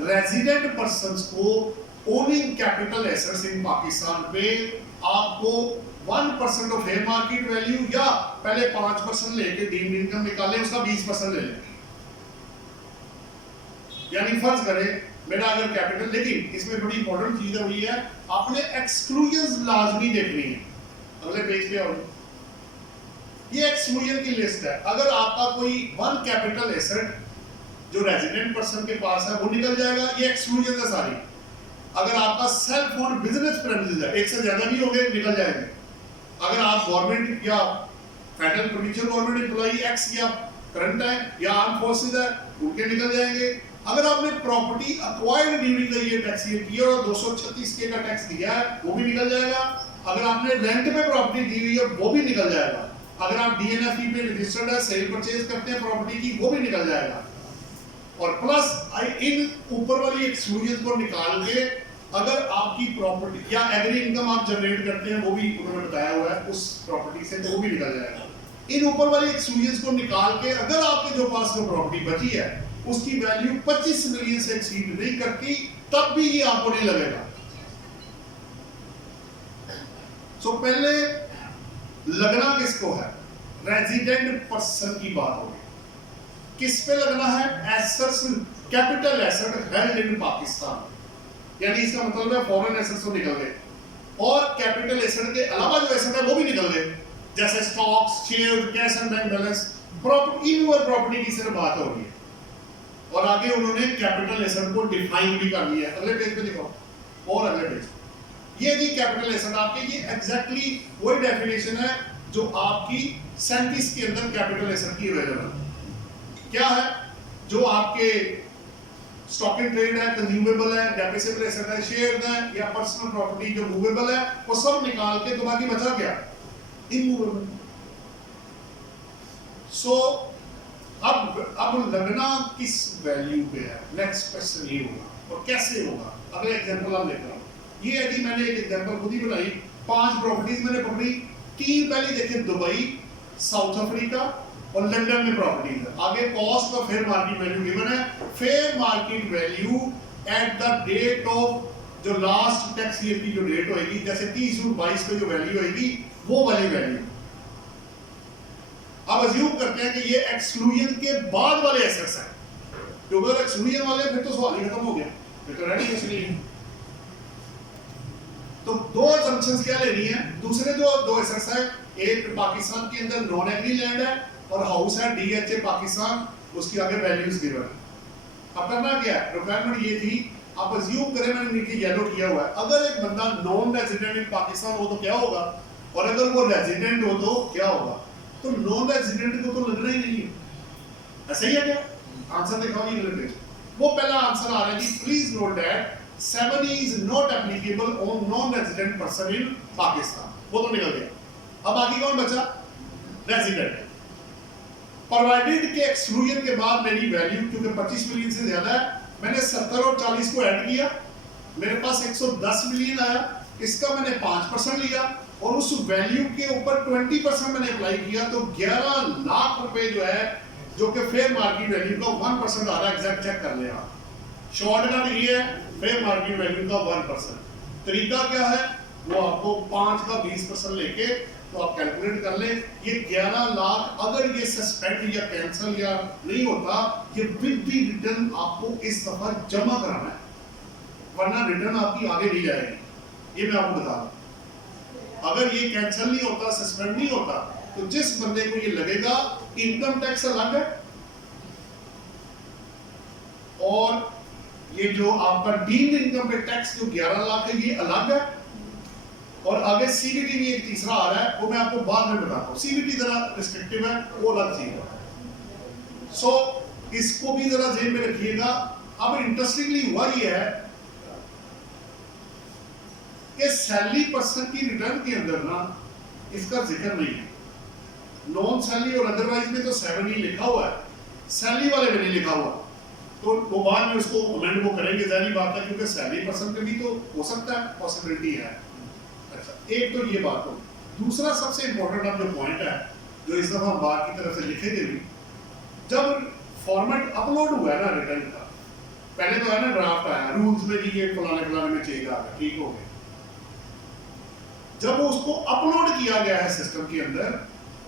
रेजिडेंट पर्संस को owning capital assets in Pakistan पे आपको 1% ऑफ फेयर मार्केट वैल्यू या पहले 5% लेके डीम्ड इनकम निकालें, उसका 20% ले लें। यानी फर्ज करें मेरा अगर कैपिटल, लेकिन इसमें बड़ी इंपॉर्टेंट चीज हुई है, आपने एक्सक्लूजन लाजमी देखनी है। अगले पेज पे और ये एक्सक्लूजन की लिस्ट है। अगर आपका कोई वन कैपिटल एसेट जो रेजिडेंट पर्सन के पास है वो निकल जाएगा, ये एक्सक्लूजन है सारी। अगर आपका सेल्फ ओन्ड बिजनेस प्रेमिसेस है, एक से ज्यादा भी हो गए, निकल जाएंगे। अगर आप गवर्नमेंट या federal provincial government employee x या करंट है या आर्म फोर्सेस है, उनके निकल जाएंगे। अगर आपने property acquired during the year tax year किया और 236 का टैक्स दिया है, वो भी निकल जाएगा। अगर आपने रेंट पे प्रॉपर्टी दी हुई है, वो भी निकल जाएगा। अगर आप डीएनएफई पे रजिस्टर्ड है, सेल परचेज करते हैं प्रॉपर्टी की, वो भी निकल जाएगा। और प्लस इन ऊपर वाली एक्सक्लूजन को निकाल के अगर आपकी प्रॉपर्टी या एग्री इनकम आप जनरेट करते हैं, वो भी उन्होंने बताया हुआ है उस प्रॉपर्टी से, तो वो भी निकल जाएगा। इन ऊपर वाली एक्सक्लूजन को निकाल के अगर आपके जो पास जो प्रॉपर्टी बची है उसकी वैल्यू 25 मिलियन से एक्सीड नहीं करती, तब भी ये आपको नहीं लगेगा। सो पहले लगना किसको है? रेजिडेंट पर्सन की बात हो गई। किस पे लगना है? Assets, capital asset held in Pakistan, यानी इसका मतलब है फॉरेन एसेट्स तो निकल गए और कैपिटल एसेट के अलावा जो एसेट है वो भी निकल गए, जैसे stocks, share, cash and bank balance, property, in property की सिर्फ बात हो रही है। और आगे उन्होंने कैपिटल एसेट को डिफाइन भी कर दिया है। अगले पेज पे दिखाओ, और अगले पेज, ये जी कैपिटल एसेट आपके, ये एग्जैक्टली वही डेफिनेशन है जो आपकी 37 के अंदर कैपिटल एसेट की अवेलेबल है। क्या है? जो आपके स्टॉक इन ट्रेड है, कंज्यूमेबल है, डेप्रिसिएबल एसेट है, शेयर है या पर्सनल प्रॉपर्टी जो मूवेबल है, वो सब निकाल के तो बाकी बचा क्या? इमूवेबल। सो अब लगना किस वैल्यू पे है? नेक्स्ट क्वेश्चन ये होगा, और कैसे होगा? अगले एग्जांपल आप लेते हैं। ये है कि मैंने एक एग्जांपल खुद ही बनाई, 5 प्रॉपर्टीज मैंने पकड़ी, 3 पहले देखे दुबई, साउथ अफ्रीका और लंदन में प्रॉपर्टीज है। आगे कॉस्ट और फेयर मार्केट वैल्यू गिवन है। Fair market value at the date of जो लास्ट टैक्स ईयर की जो डेट होगी, जैसे 30/22 पे जो वैल्यू होगी वो वाली वैल्यू। अब अज्यूम करते हैं कि ये एक्सक्लूजन के बाद वाले एसेट्स हैं, क्योंकि अगर एक्सक्लूजन वाले फिर तो सवाल ही खत्म हो गया, फिर तो रेडी कुछ नहीं है। तो दो असम्पशंस क्या लेनी है? दूसरे जो दो एसेट्स है, एक पाकिस्तान के अंदर नॉन एग्री लैंड है और हाउस है डीएचए पाकिस्तान, उसकी आगे वैल्यूज गिवन है। अब करना क्या है? रिक्वायरमेंट ये थी, आप अज्यूम करें, मैंने नीचे येलो किया हुआ है, अगर एक बंदा नॉन रेजिडेंट इन पाकिस्तान हो तो क्या होगा, और अगर वो रेजिडेंट हो तो क्या होगा? तो नॉन रेजिडेंट को तो लगना ही नहीं है। ऐसा ही है क्या? आंसर दिखाओ ये पेज। वो पहला आंसर आ रहा है कि please note that 7E is not applicable on non-resident person in Pakistan। वो तो निकल गया। अब आगे कौन बचा? रेजिडेंट। प्रोवाइडेड के एक्सक्लूजन के बाद मेरी वैल्यू क्योंकि 25 मिलियन से ज्यादा है, मैंने 70 और 40 को ऐड किया, मेरे पास 110 मिलियन आया, इसका मैंने 5% लिया और उस वैल्यू के ऊपर 20% मैंने अप्लाई किया, तो 11 लाख रुपए जो है, जो कि फेयर मार्केट वैल्यू का 1% आ रहा है। एग्जैक्ट चेक कर ले आप। शॉर्टकट ये है, फेयर मार्केट वैल्यू का 1%। तरीका क्या है? वो आपको 5 का 20% लेके तो आप कैलकुलेट कर ले। ये 11 लाख अगर ये सस्पेंड या कैंसिल या नहीं होता, ये विद दी रिटर्न आपको इस दफा जमा कराना है, वरना रिटर्न आपकी आगे नहीं जाएगी। ये मैं आपको बता दूं, अगर ये कैंसिल नहीं होता, सस्पेंड नहीं होता, तो जिस बंदे को ये लगेगा इनकम टैक्स अलग है और ये जो आपका डीम्ड इनकम पे टैक्स जो 11 लाख है ये अलग है, और आगे सीबीटी भी एक तीसरा आ रहा है, वो मैं आपको बाद में बताता हूं। सीबीटी जरा रिस्ट्रिक्टिव है, वो अलग चीज है। सो इसको भी जरा ध्यान में रखिएगा। अब इंटरेस्टिंगली हुआ ये है कि सैलरी पर्सन की रिटर्न के अंदर ना इसका जिक्र नहीं है। नॉन सैलरी और अदरवाइज में तो 7E लिखा हुआ है, सैलरी वाले में नहीं लिखा हुआ। तो वो बाद में उसको अमेंड वो करेंगे, जारी बात है, क्योंकि सैलरी पर्सन पे भी तो हो सकता है, पॉसिबिलिटी है। अच्छा, एक तो ये बात हो। दूसरा सबसे इंपॉर्टेंट अब जो पॉइंट है, जो इस दफा बात की तरफ से लिखे थे भी, जब फॉर्मेट अपलोड हुआ है ना रिटर्न का, पहले तो है ना ड्राफ्ट आया, रूल्स में जी ये फलाने फलाने में चेंज आ गया, ठीक हो गया। जब उसको अपलोड किया गया है सिस्टम के अंदर,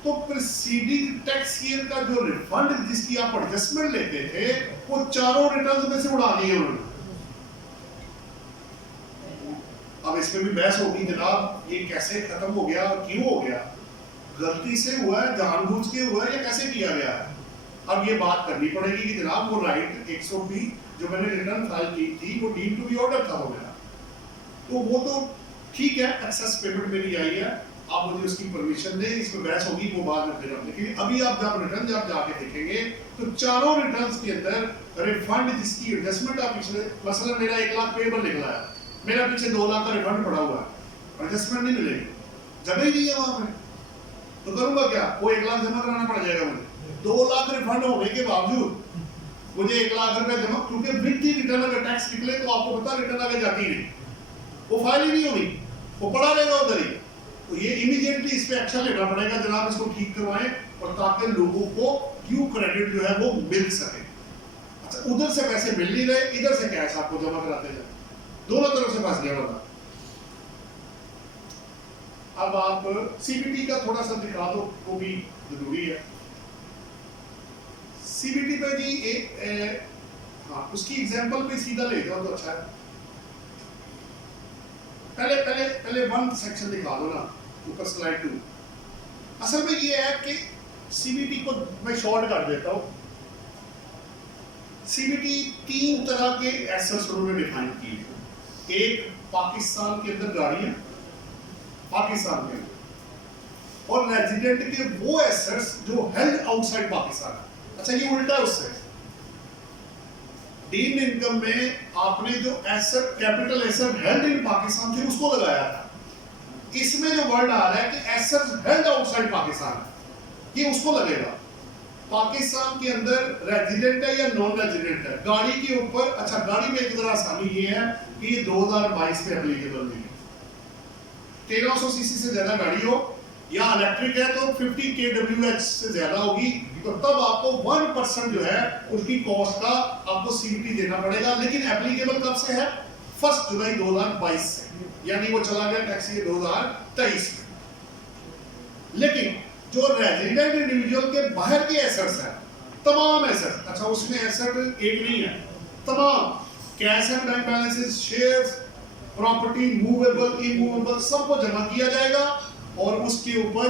तो प्रीसीडिंग टैक्स ईयर का जो रिफंड जिसकी आप एडजस्टमेंट लेते थे, वो चारों रिटर्न्स में से उड़ा दिए उन्होंने। अब इसमें भी बहस होगी जनाब ये कैसे खत्म हो गया, क्यों हो गया, गलती से हुआ है, जानबूझ के हुआ है, या कैसे किया गया है। अब ये बात करनी पड़ेगी कि जनाब वो राइट 120 जो मैंने रिटर्न फाइल की थी वो डीम टू बी ऑर्डर था हो गया, तो वो तो ठीक है, एक्सेस पेमेंट मेरी आई है, आप मुझे उसकी परमिशन दें, इसमें बहस होगी वो बाद में फिर हम देखेंगे। अभी आप जब रिटर्न जब जाके देखेंगे तो चारों रिटर्न्स के अंदर रिफंड जिसकी एडजस्टमेंट आप पिछले, मसलन मेरा 1 लाख पेबल निकला है, मेरा पीछे 2 लाख का रिफंड पड़ा हुआ है, एडजस्टमेंट नहीं मिलेगी, जगह ही नहीं है वहां पे, तो करूंगा क्या, वो 1 लाख जमा कराना पड़ जाएगा मुझे। 2 लाख रिफंड होने के बावजूद मुझे 1 लाख रुपए जमा, क्योंकि विद द रिटर्न अगर टैक्स निकले तो आपको पता रिटर्न आगे जाती नहीं, वो फाइल ही नहीं होगी, वो पड़ा रहेगा उधर ही। तो ये इमीडिएटली इस पे एक्शन लेना पड़ेगा जनाब, इसको ठीक करवाएं, और ताकि लोगों को ड्यू क्रेडिट जो है वो मिल सके। अच्छा, उधर से पैसे मिल नहीं रहे, इधर से कैश आपको जमा कराते जाए, दोनों तरफ से फंस गया बंदा। अब आप सीबीटी का थोड़ा सा दिखा दो, वो भी जरूरी है। सीबीटी पे जी एक हाँ, उसकी एग्जांपल पे सीधा ले जाओ तो अच्छा है। पहले वन सेक्शन दिखा दो ना, ऊपर स्लाइड 2। असल में ये है कि सीबीटी को मैं शॉर्ट कर देता हूं। सीबीटी 3 तरह के एसेट्स उन्होंने डिफाइन किए। एक पाकिस्तान के अंदर गाड़ियां, पाकिस्तान के अंदर, और रेजिडेंट के वो एसेट्स जो हेल्ड आउटसाइड पाकिस्तान। अच्छा, ये उल्टा है उससे। डीम्ड इनकम में आपने जो asset, capital asset held in Pakistan थे उसको लगाया था। इसमें जो वर्ड आ रहा है कि एसेट्स हेल्ड आउटसाइड पाकिस्तान, ये उसको लगेगा। पाकिस्तान के अंदर रेजिडेंट है या नॉन रेजिडेंट है, गाड़ी के ऊपर। अच्छा, गाड़ी में एक जरा आसानी ये है कि ये 2022 पे एप्लीकेबल नहीं है। 1300 सीसी से ज्यादा गाड़ी हो या इलेक्ट्रिक है तो 50 kWh से ज्यादा होगी, तो तब आपको 1% जो है उसकी कॉस्ट का आपको सीबीटी देना पड़ेगा। लेकिन एप्लीकेबल कब से है? 1 जुलाई 2022 से, यानी वो चला गया टैक्स ईयर 2023 में। लेकिन जो रेजिडेंट इंडिविजुअल के बाहर के एसेट्स हैं, तमाम एसेट्स, अच्छा उसमें एसेट एक नहीं है, तमाम cash and bank balances, shares, property, movable, immovable, सबको जमा किया जाएगा और उसके ऊपर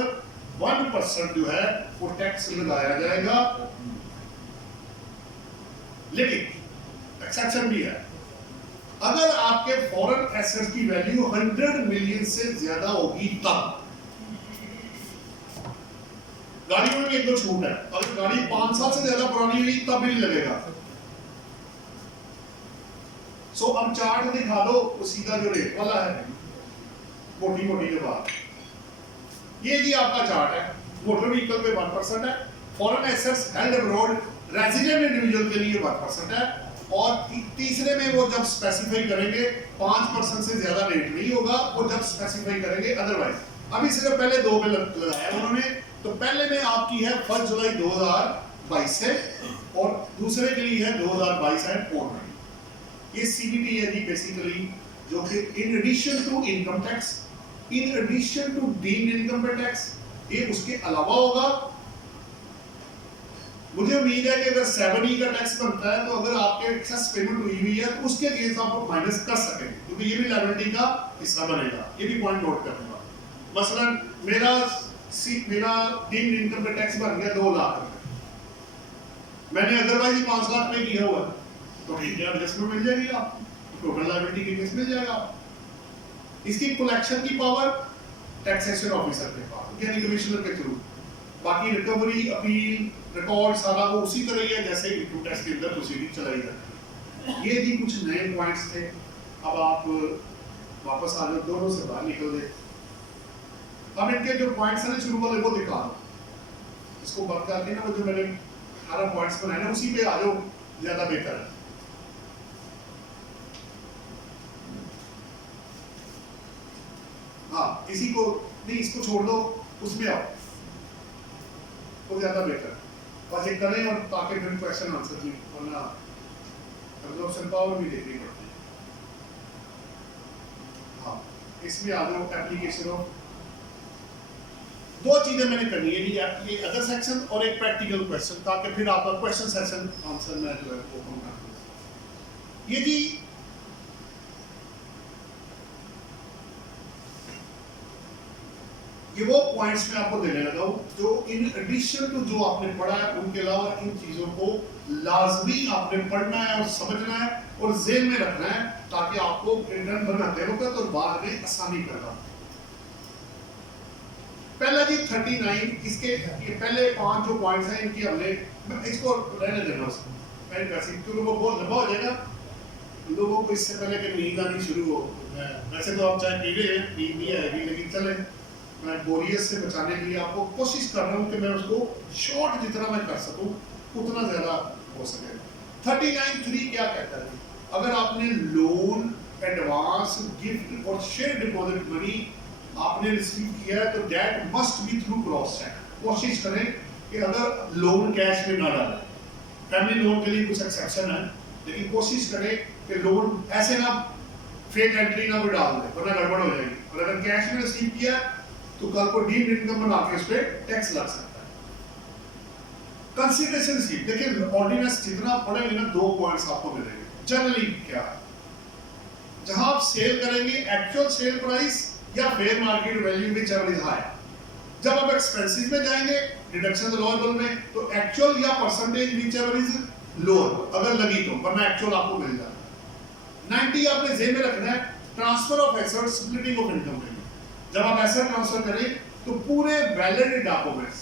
1% जो है वो टैक्स लगाया जाएगा। लेकिन एक्सेप्शन भी है, अगर आपके फॉरेन एसेट्स की वैल्यू 100 मिलियन से ज्यादा होगी तब। गाड़ियों में एक दो छूट है, अगर गाड़ी 5 साल से ज्यादा पुरानी हुई तब भी नहीं लगेगा। सो अब चार्ट दिखा दो, सीधा जो रेट वाला है, मोटी मोटी के बाद ये जी आपका चार्ट है। मोटर व्हीकल पे 1% है, foreign assets held abroad resident individual के लिए 1% है, और तीसरे में वो जब स्पेसिफाई करेंगे 5% से ज्यादा रेट नहीं होगा, वो जब स्पेसिफाई करेंगे अदरवाइज। अभी सिर्फ पहले 2 पे लगाया उन्होंने, तो पहले में आपकी है 1 जुलाई 2022 से, और दूसरे के लिए है 2022 एंड ऑनवर्ड। ये सीबीटी है जी बेसिकली, जो कि in addition to income tax, in addition to deemed income tax, ये उसके अलावा होगा। मुझे उम्मीद है कि अगर 7E का टैक्स बनता है तो अगर आपके एक्सेस पेमेंट हुई है तो उसके अगेंस्ट आप माइनस कर सकेंगे, क्योंकि ये भी लायबिलिटी का हिस्सा बनेगा। ये भी पॉइंट नोट करना। मसलन मेरा डीम्ड इनकम का टैक्स बन गया 2 लाख रुपए, मैंने अदरवाइज ही 5 लाख पे किया हुआ, तो ठीक है, एडजस्टमेंट मिल जाएगी आपको, टोटल लायबिलिटी के केस मिल जाएगा। इसकी कलेक्शन की पावर टैक्सेशन ऑफिसर के पास, यानी कमिश्नर के थ्रू। बाकी रिकवरी, अपील, रिकॉर्ड सारा वो उसी तरह ही है जैसे इनकम टैक्स के अंदर प्रोसीडिंग चलाई जाती है। ये जी कुछ नए पॉइंट्स थे। अब आप वापस आ जाओ, दोनों से बाहर निकल गए। अब इनके जो पॉइंट्स हैं शुरू वाले वो दिखा दो, इसको बंद करके ना, वो जो मैंने 18 पॉइंट्स बनाए ना उसी पे आ जाओ, ज्यादा बेहतर है। किसी को नहीं, इसको छोड़ दो, उसमें आओ, वो ज्यादा बेहतर है। बस ये करें और ताकि फिर क्वेश्चन आंसर भी, वरना एब्जॉर्प्शन पावर भी देखनी पड़ती है। हाँ, इसमें आ जाओ एप्लीकेशन ऑफ, दो चीजें मैंने करनी है, ये अदर सेक्शन और एक प्रैक्टिकल क्वेश्चन, ताकि फिर आपका क्वेश्चन सेक्शन आंसर मैं जो है वो कम कर दूं। ये जी ये वो पॉइंट्स मैं आपको देने लगा हूं जो इन एडिशन टू जो आपने पढ़ा है, उनके अलावा इन चीजों को लाजमी आपने पढ़ना है और समझना है और ज़हन में रखना है, ताकि आपको रिटर्न बनाते वक्त और बाद में आसानी करना। पहला जी 39, इसके ये पहले 5 जो पॉइंट्स हैं इनकी हमने, इसको रहने देना उसको वैसे, क्योंकि वो बहुत लंबा हो जाएगा, लोगों को इससे पहले कि नींद आनी शुरू हो। वैसे तो आप चाहे पी रहे हैं, नींद नहीं आएगी, लेकिन चले मैं बोरियत से बचाने के लिए आपको कोशिश कर रहा हूँ कि मैं उसको शॉर्ट जितना मैं कर सकूँ उतना ज़्यादा हो सके। 39(3) क्या कहता है? अगर आपने लोन, एडवांस, गिफ्ट और शेयर डिपॉजिट मनी आपने रिसीव किया है तो that must be through cross cheque. कोशिश करें कि अगर लोन कैश में ना डालें, फैमिली लोन के लिए कुछ एक्सेप्शन है, लेकिन कोशिश करें कि लोन ऐसे ना फेक एंट्री ना भी डाल दें, वरना गड़बड़ हो जाएगी। और अगर कैश में रिसीव किया तो कल को डीम्ड इनकम बना के उस पर टैक्स लग सकता है। कंसीडरेशन रिसीव, देखिए ऑर्डिनेंस जितना पढ़ेंगे ना 2 पॉइंट्स आपको मिलेंगे। जनरली क्या है, जहां आप सेल करेंगे एक्चुअल सेल प्राइस या fair market value which ever is high. जब आप एक्सपेंसेस में जाएंगे डिडक्शन लॉयबल में, तो एक्चुअल या percentage which ever is lower अगर लगी तो, वरना एक्चुअल आपको मिल जाएगा। 90 आपने जेब में रखना है, transfer of asset, splitting of income. जब आप एसेट ट्रांसफर करें तो पूरे valid documents,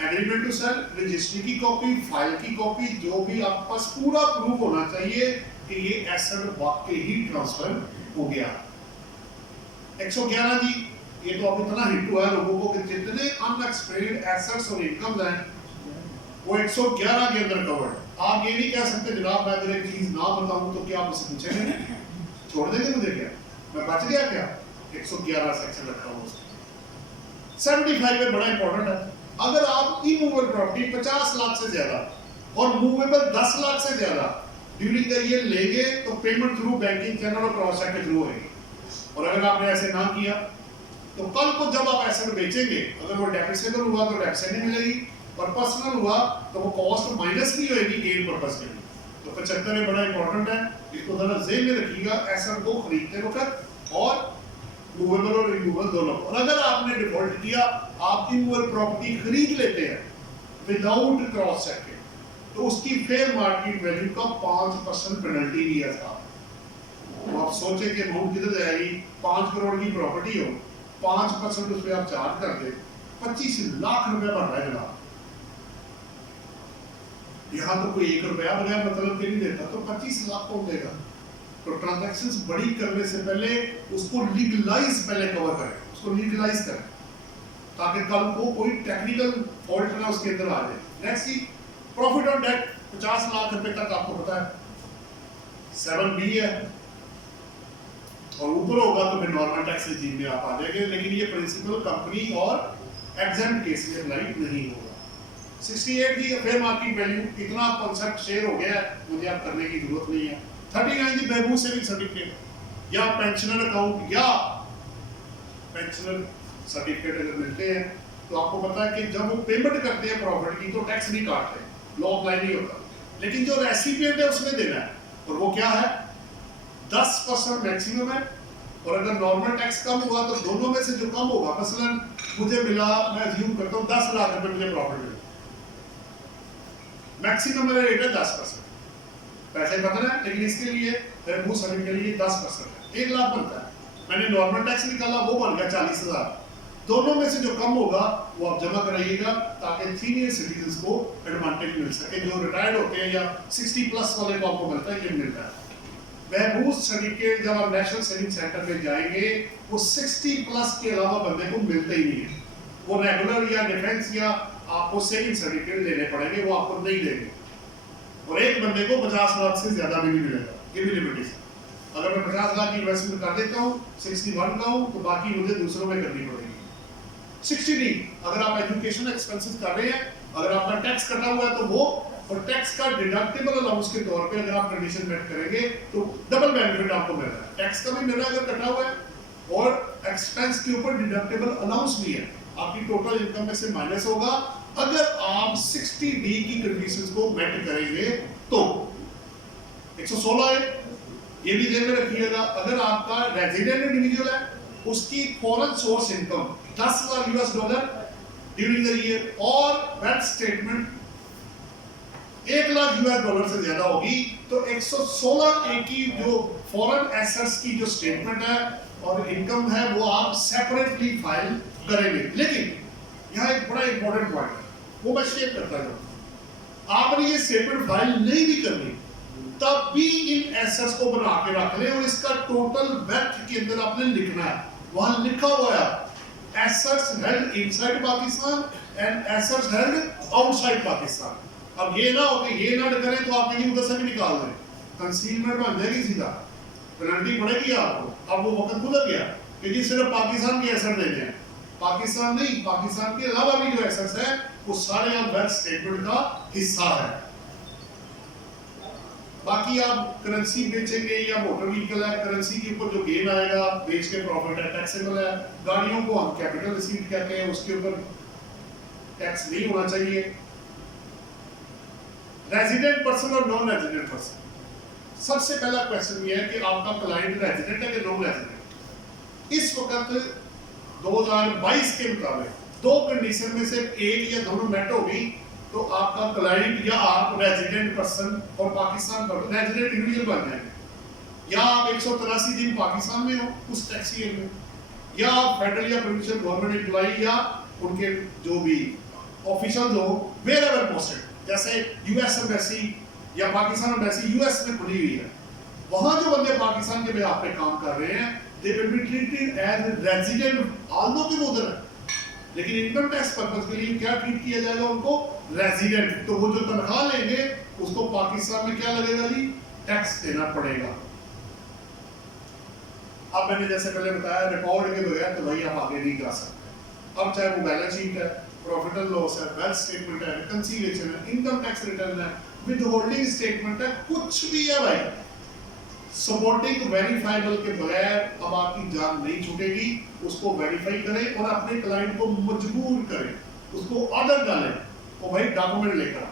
agreement to sell, registry की कॉपी, फाइल की कॉपी, जो भी आपके पास पूरा प्रूफ होना चाहिए कि ये एसेट वाकई ही ट्रांसफर हो गया। 111 जी, ये तो अब इतना हिट हुआ है लोगों को कि जितने अनएक्सपेक्टेड एसेट्स और इनकम हैं वो 111 के अंदर कवर्ड। आप ये नहीं कह सकते जनाब मैं अगर एक चीज ना बताऊं तो क्या आप मुझसे पूछेंगे, छोड़ देंगे मुझे, क्या मैं बच गया क्या? 111 सेक्शन रखा हुआ उसमें। 75 में बड़ा इंपॉर्टेंट है, अगर आप इमूवेबल प्रॉपर्टी 50 लाख से ज्यादा और मूवेबल 10 लाख से ज्यादा ड्यूरिंग द ईयर लेंगे तो पेमेंट थ्रू बैंकिंग चैनल और क्रॉस चेक के थ्रू होगी। और अगर आपने ऐसे ना किया तो कल को जब आप एसेट बेचेंगे, अगर वो डेप्रिसिएबल हुआ तो डेप्रिसिएशन नहीं मिलेगी, और पर्सनल हुआ तो वो कॉस्ट माइनस नहीं होगी गेन पर्पस के लिए। तो 75 में बड़ा इंपॉर्टेंट है, इसको जरा ज़हन में रखिएगा एसेट को खरीदते वक्त और मूवेबल और इमूवेबल दोनों। और अगर आपने डिफॉल्ट किया, आप इमूवेबल प्रॉपर्टी खरीद लेते हैं विदाउट क्रॉस चेक के, तो उसकी फेयर मार्केट वैल्यू का 5% पेनल्टी भी है साहब। तो आप सोचें कि अमाउंट किधर जाएगी, 5 करोड़ की प्रॉपर्टी हो, 5% उस पर आप चार्ज कर दे, 25 लाख रुपए बढ़ रहा है जनाब। यहाँ तो कोई 1 रुपया बगैर मतलब के नहीं देता, तो 25 लाख कौन देगा? तो ट्रांजैक्शंस बड़ी करने से पहले उसको लीगलाइज पहले कवर करें, उसको लीगलाइज करें, ताकि कल को कोई टेक्निकल फॉल्ट ना उसके अंदर आ जाए। नेक्स्ट जी, प्रॉफिट ऑन डेट 50 लाख रुपए तक आपको पता है 7B है, और ऊपर होगा तो फिर नॉर्मल टैक्स रेजिम में आप आ जाएंगे, लेकिन ये प्रिंसिपल कंपनी और एग्जेम्प्ट केस में अप्लाई नहीं होगा। 68 जी, फेयर मार्केट वैल्यू, इतना कॉन्सेप्ट शेयर हो गया है, मुझे आप करने की जरूरत नहीं है। 39 जी, बहबूद सेविंग सर्टिफिकेट या पेंशनर अकाउंट या पेंशनर सर्टिफिकेट अगर मिलते हैं तो आपको पता है कि जब वो पेमेंट करते हैं प्रॉपर्टी की तो टैक्स नहीं काटते, लॉ अप्लाई नहीं होता, लेकिन जो रेसिपिएंट है उसमें देना है, और वो क्या है 10% मैक्सिमम है। और अगर नॉर्मल टैक्स कम हुआ तो दोनों में से जो कम होगा, मसलन मुझे मिला, मैं अज्यूम करता हूँ 10 लाख रुपए मुझे प्रॉफिट मिला, मैक्सिमम मेरा रेट है 10%, पैसे बदल है, लेकिन इसके लिए बहबूद सर्टिफिकेट के लिए 10% है, 1 लाख बनता है, मैंने नॉर्मल टैक्स निकाला वो बन गया 40,000। दोनों में से जो कम होगा वो आप जमा कराइएगा, ताकि सीनियर सिटीजन्स को एडवांटेज मिल सके, जो रिटायर्ड होते हैं या 60+ वाले को आपको मिलता है, ये मिलता है। बहबूद सर्टिफिकेट जब आप नेशनल सेविंग सेंटर में जाएंगे वो 60+ के अलावा बंदे को मिलता ही नहीं है, वो रेगुलर या डिफेंस या आपको सेविंग सर्टिफिकेट लेने पड़ेंगे, वो आपको नहीं देंगे, और एक बंदे को 50 लाख से ज्यादा भी नहीं मिलेगा, ये भी लिमिटेशन। अगर मैं 50 लाख की इन्वेस्टमेंट कर देता हूँ 61 का हूँ, तो बाकी मुझे दूसरों में करनी पड़ेगी। 60 नहीं, अगर आप एजुकेशन एक्सपेंसेस कर रहे हैं, अगर आपका टैक्स कटा हुआ है तो वो, और टैक्स का डिडक्टेबल अलाउंस के तौर पे अगर आप कंडीशन मेट करेंगे तो डबल बेनिफिट आपको मिल रहा है। टैक्स का भी मिल रहा है अगर कटा हुआ है, और एक्सपेंस के ऊपर डिडक्टेबल अलाउंस भी है, आपकी टोटल इनकम में से माइनस होगा अगर आप 60D की कंडीशंस को मेट करेंगे तो। 116 है, ये भी ध्यान में रखिएगा। अगर आपका रेजिडेंट इंडिविजुअल है, उसकी foreign source income $10,000 during the year, और वेल्थ स्टेटमेंट $1,00,000 से ज्यादा होगी, तो 116A की जो फॉरेन एसेट्स की जो स्टेटमेंट है और इनकम है वो आप सेपरेटली फाइल करेंगे। लेकिन यहाँ एक बड़ा इंपॉर्टेंट पॉइंट है, वो मैं शेयर करता हूँ। आपने ये स्टेटमेंट फाइल नहीं भी करनी, तब भी इन एसेट्स को बना के रख लें, और इसका टोटल वेल्थ के अंदर आपने लिखना है। वहां लिखा हुआ है assets held inside Pakistan and assets held outside Pakistan. अब ये ना हो कि ये ना करें तो आप कहीं उधर से भी निकाल दें, कंसीलमेंट बन जाएगी, सीधा पेनल्टी पड़ेगी आपको। अब वो वक्त गुजर गया कि जी सिर्फ पाकिस्तान के एसेट देने हैं। पाकिस्तान नहीं, पाकिस्तान के अलावा भी जो एसेट्स है वो सारे आप वेल्थ स्टेटमेंट का हिस्सा है। बाकी आप करेंसी बेचेंगे या मोटर व्हीकल है, करेंसी के ऊपर जो गेन आएगा बेच के प्रॉफिट है, टैक्सेबल है। गाड़ियों को हम कैपिटल रिसीट कहते हैं, उसके ऊपर टैक्स नहीं होना चाहिए। रेजिडेंट पर्सन और नॉन रेजिडेंट पर्सन, सबसे पहला क्वेश्चन ये है कि आपका क्लाइंट रेजिडेंट है कि नॉन रेजिडेंट। इस वक्त 2022 के मुताबिक दो कंडीशन में से एक या दोनों मेट होगी तो आपका क्लाइंट या आप रेजिडेंट पर्सन और पाकिस्तान पर रेजिडेंट इंडिविजुअल बन जाएंगे। या आप 183 दिन पाकिस्तान में हो उस टैक्स ईयर में, या आप फेडरल या प्रोविंशियल गवर्नमेंट एम्प्लॉई या उनके जो भी ऑफिशियल हो वेयर एवर पोस्टेड, जैसे यूएस एम्बेसी या पाकिस्तान एम्बेसी यूएस में खुली हुई है, वहां जो बंदे पाकिस्तान के बिहाफ पे काम कर रहे हैं they will be treated as resident although कि वो उधर है, लेकिन इनकम टैक्स पर्पस के लिए क्या ट्रीट किया जाएगा उनको, रेजिडेंट। तो वो जो तनख्वाह लेंगे उसको पाकिस्तान में क्या लगेगा जी, टैक्स देना पड़ेगा। अब मैंने जैसे पहले बताया रिकॉर्ड के बगैर तो भाई आप आगे नहीं जा सकते। अब चाहे वो बैलेंस शीट है, प्रॉफिट एंड लॉस है, वेल्थ स्टेटमेंट है, रिकंसिलिएशन है, इनकम टैक्स रिटर्न है, विदहोल्डिंग स्टेटमेंट है, कुछ भी है भाई, सपोर्टिंग वेरीफाइबल के बगैर अब आपकी जान नहीं छूटेगी। उसको वेरीफाई करें और अपने क्लाइंट को मजबूर करें, उसको ऑर्डर डालें तो भाई डॉक्यूमेंट लेकर,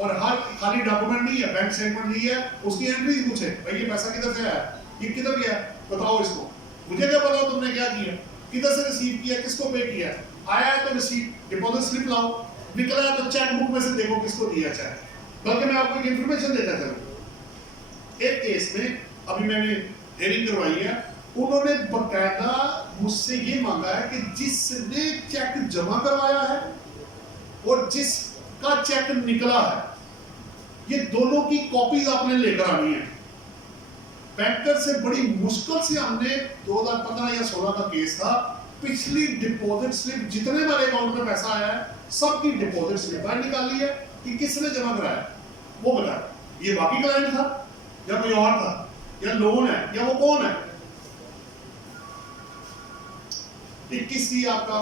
और हर खाली डॉक्यूमेंट नहीं है, बैंक स्टेटमेंट नहीं है, उसकी एंट्री पूछे भाई ये पैसा किधर से आया, ये किधर गया, बताओ इसको, मुझे क्या पता तुमने क्या किया, किधर से रिसीव किया, किसको पे किया, आया है तो रिसीट डिपॉजिट स्लिप लाओ, निकला है तो चेक बुक में से देखो किसको दिया चेक। बल्कि मैं आपको एक इंफॉर्मेशन देता चलूं, एक केस में अभी मैंने हेयरिंग करवाई है, उन्होंने बकायदा मुझसे ये मांगा है कि जिसने चेक जमा करवाया है और जिसका चेक निकला है, ये दोनों की कॉपीज आपने लेकर आनी है। बैंकर से बड़ी मुश्किल से हमने 2015 या 16 का केस था, पिछली डिपॉजिट स्लिप जितने हमारे अकाउंट में पैसा आया है सबकी डिपॉजिट स्लिप बाहर निकाली है कि किसने जमा कराया, वो बताया ये बाकी क्लाइंट था या कोई और था, या लोन है या वो कौन है। 21 आपका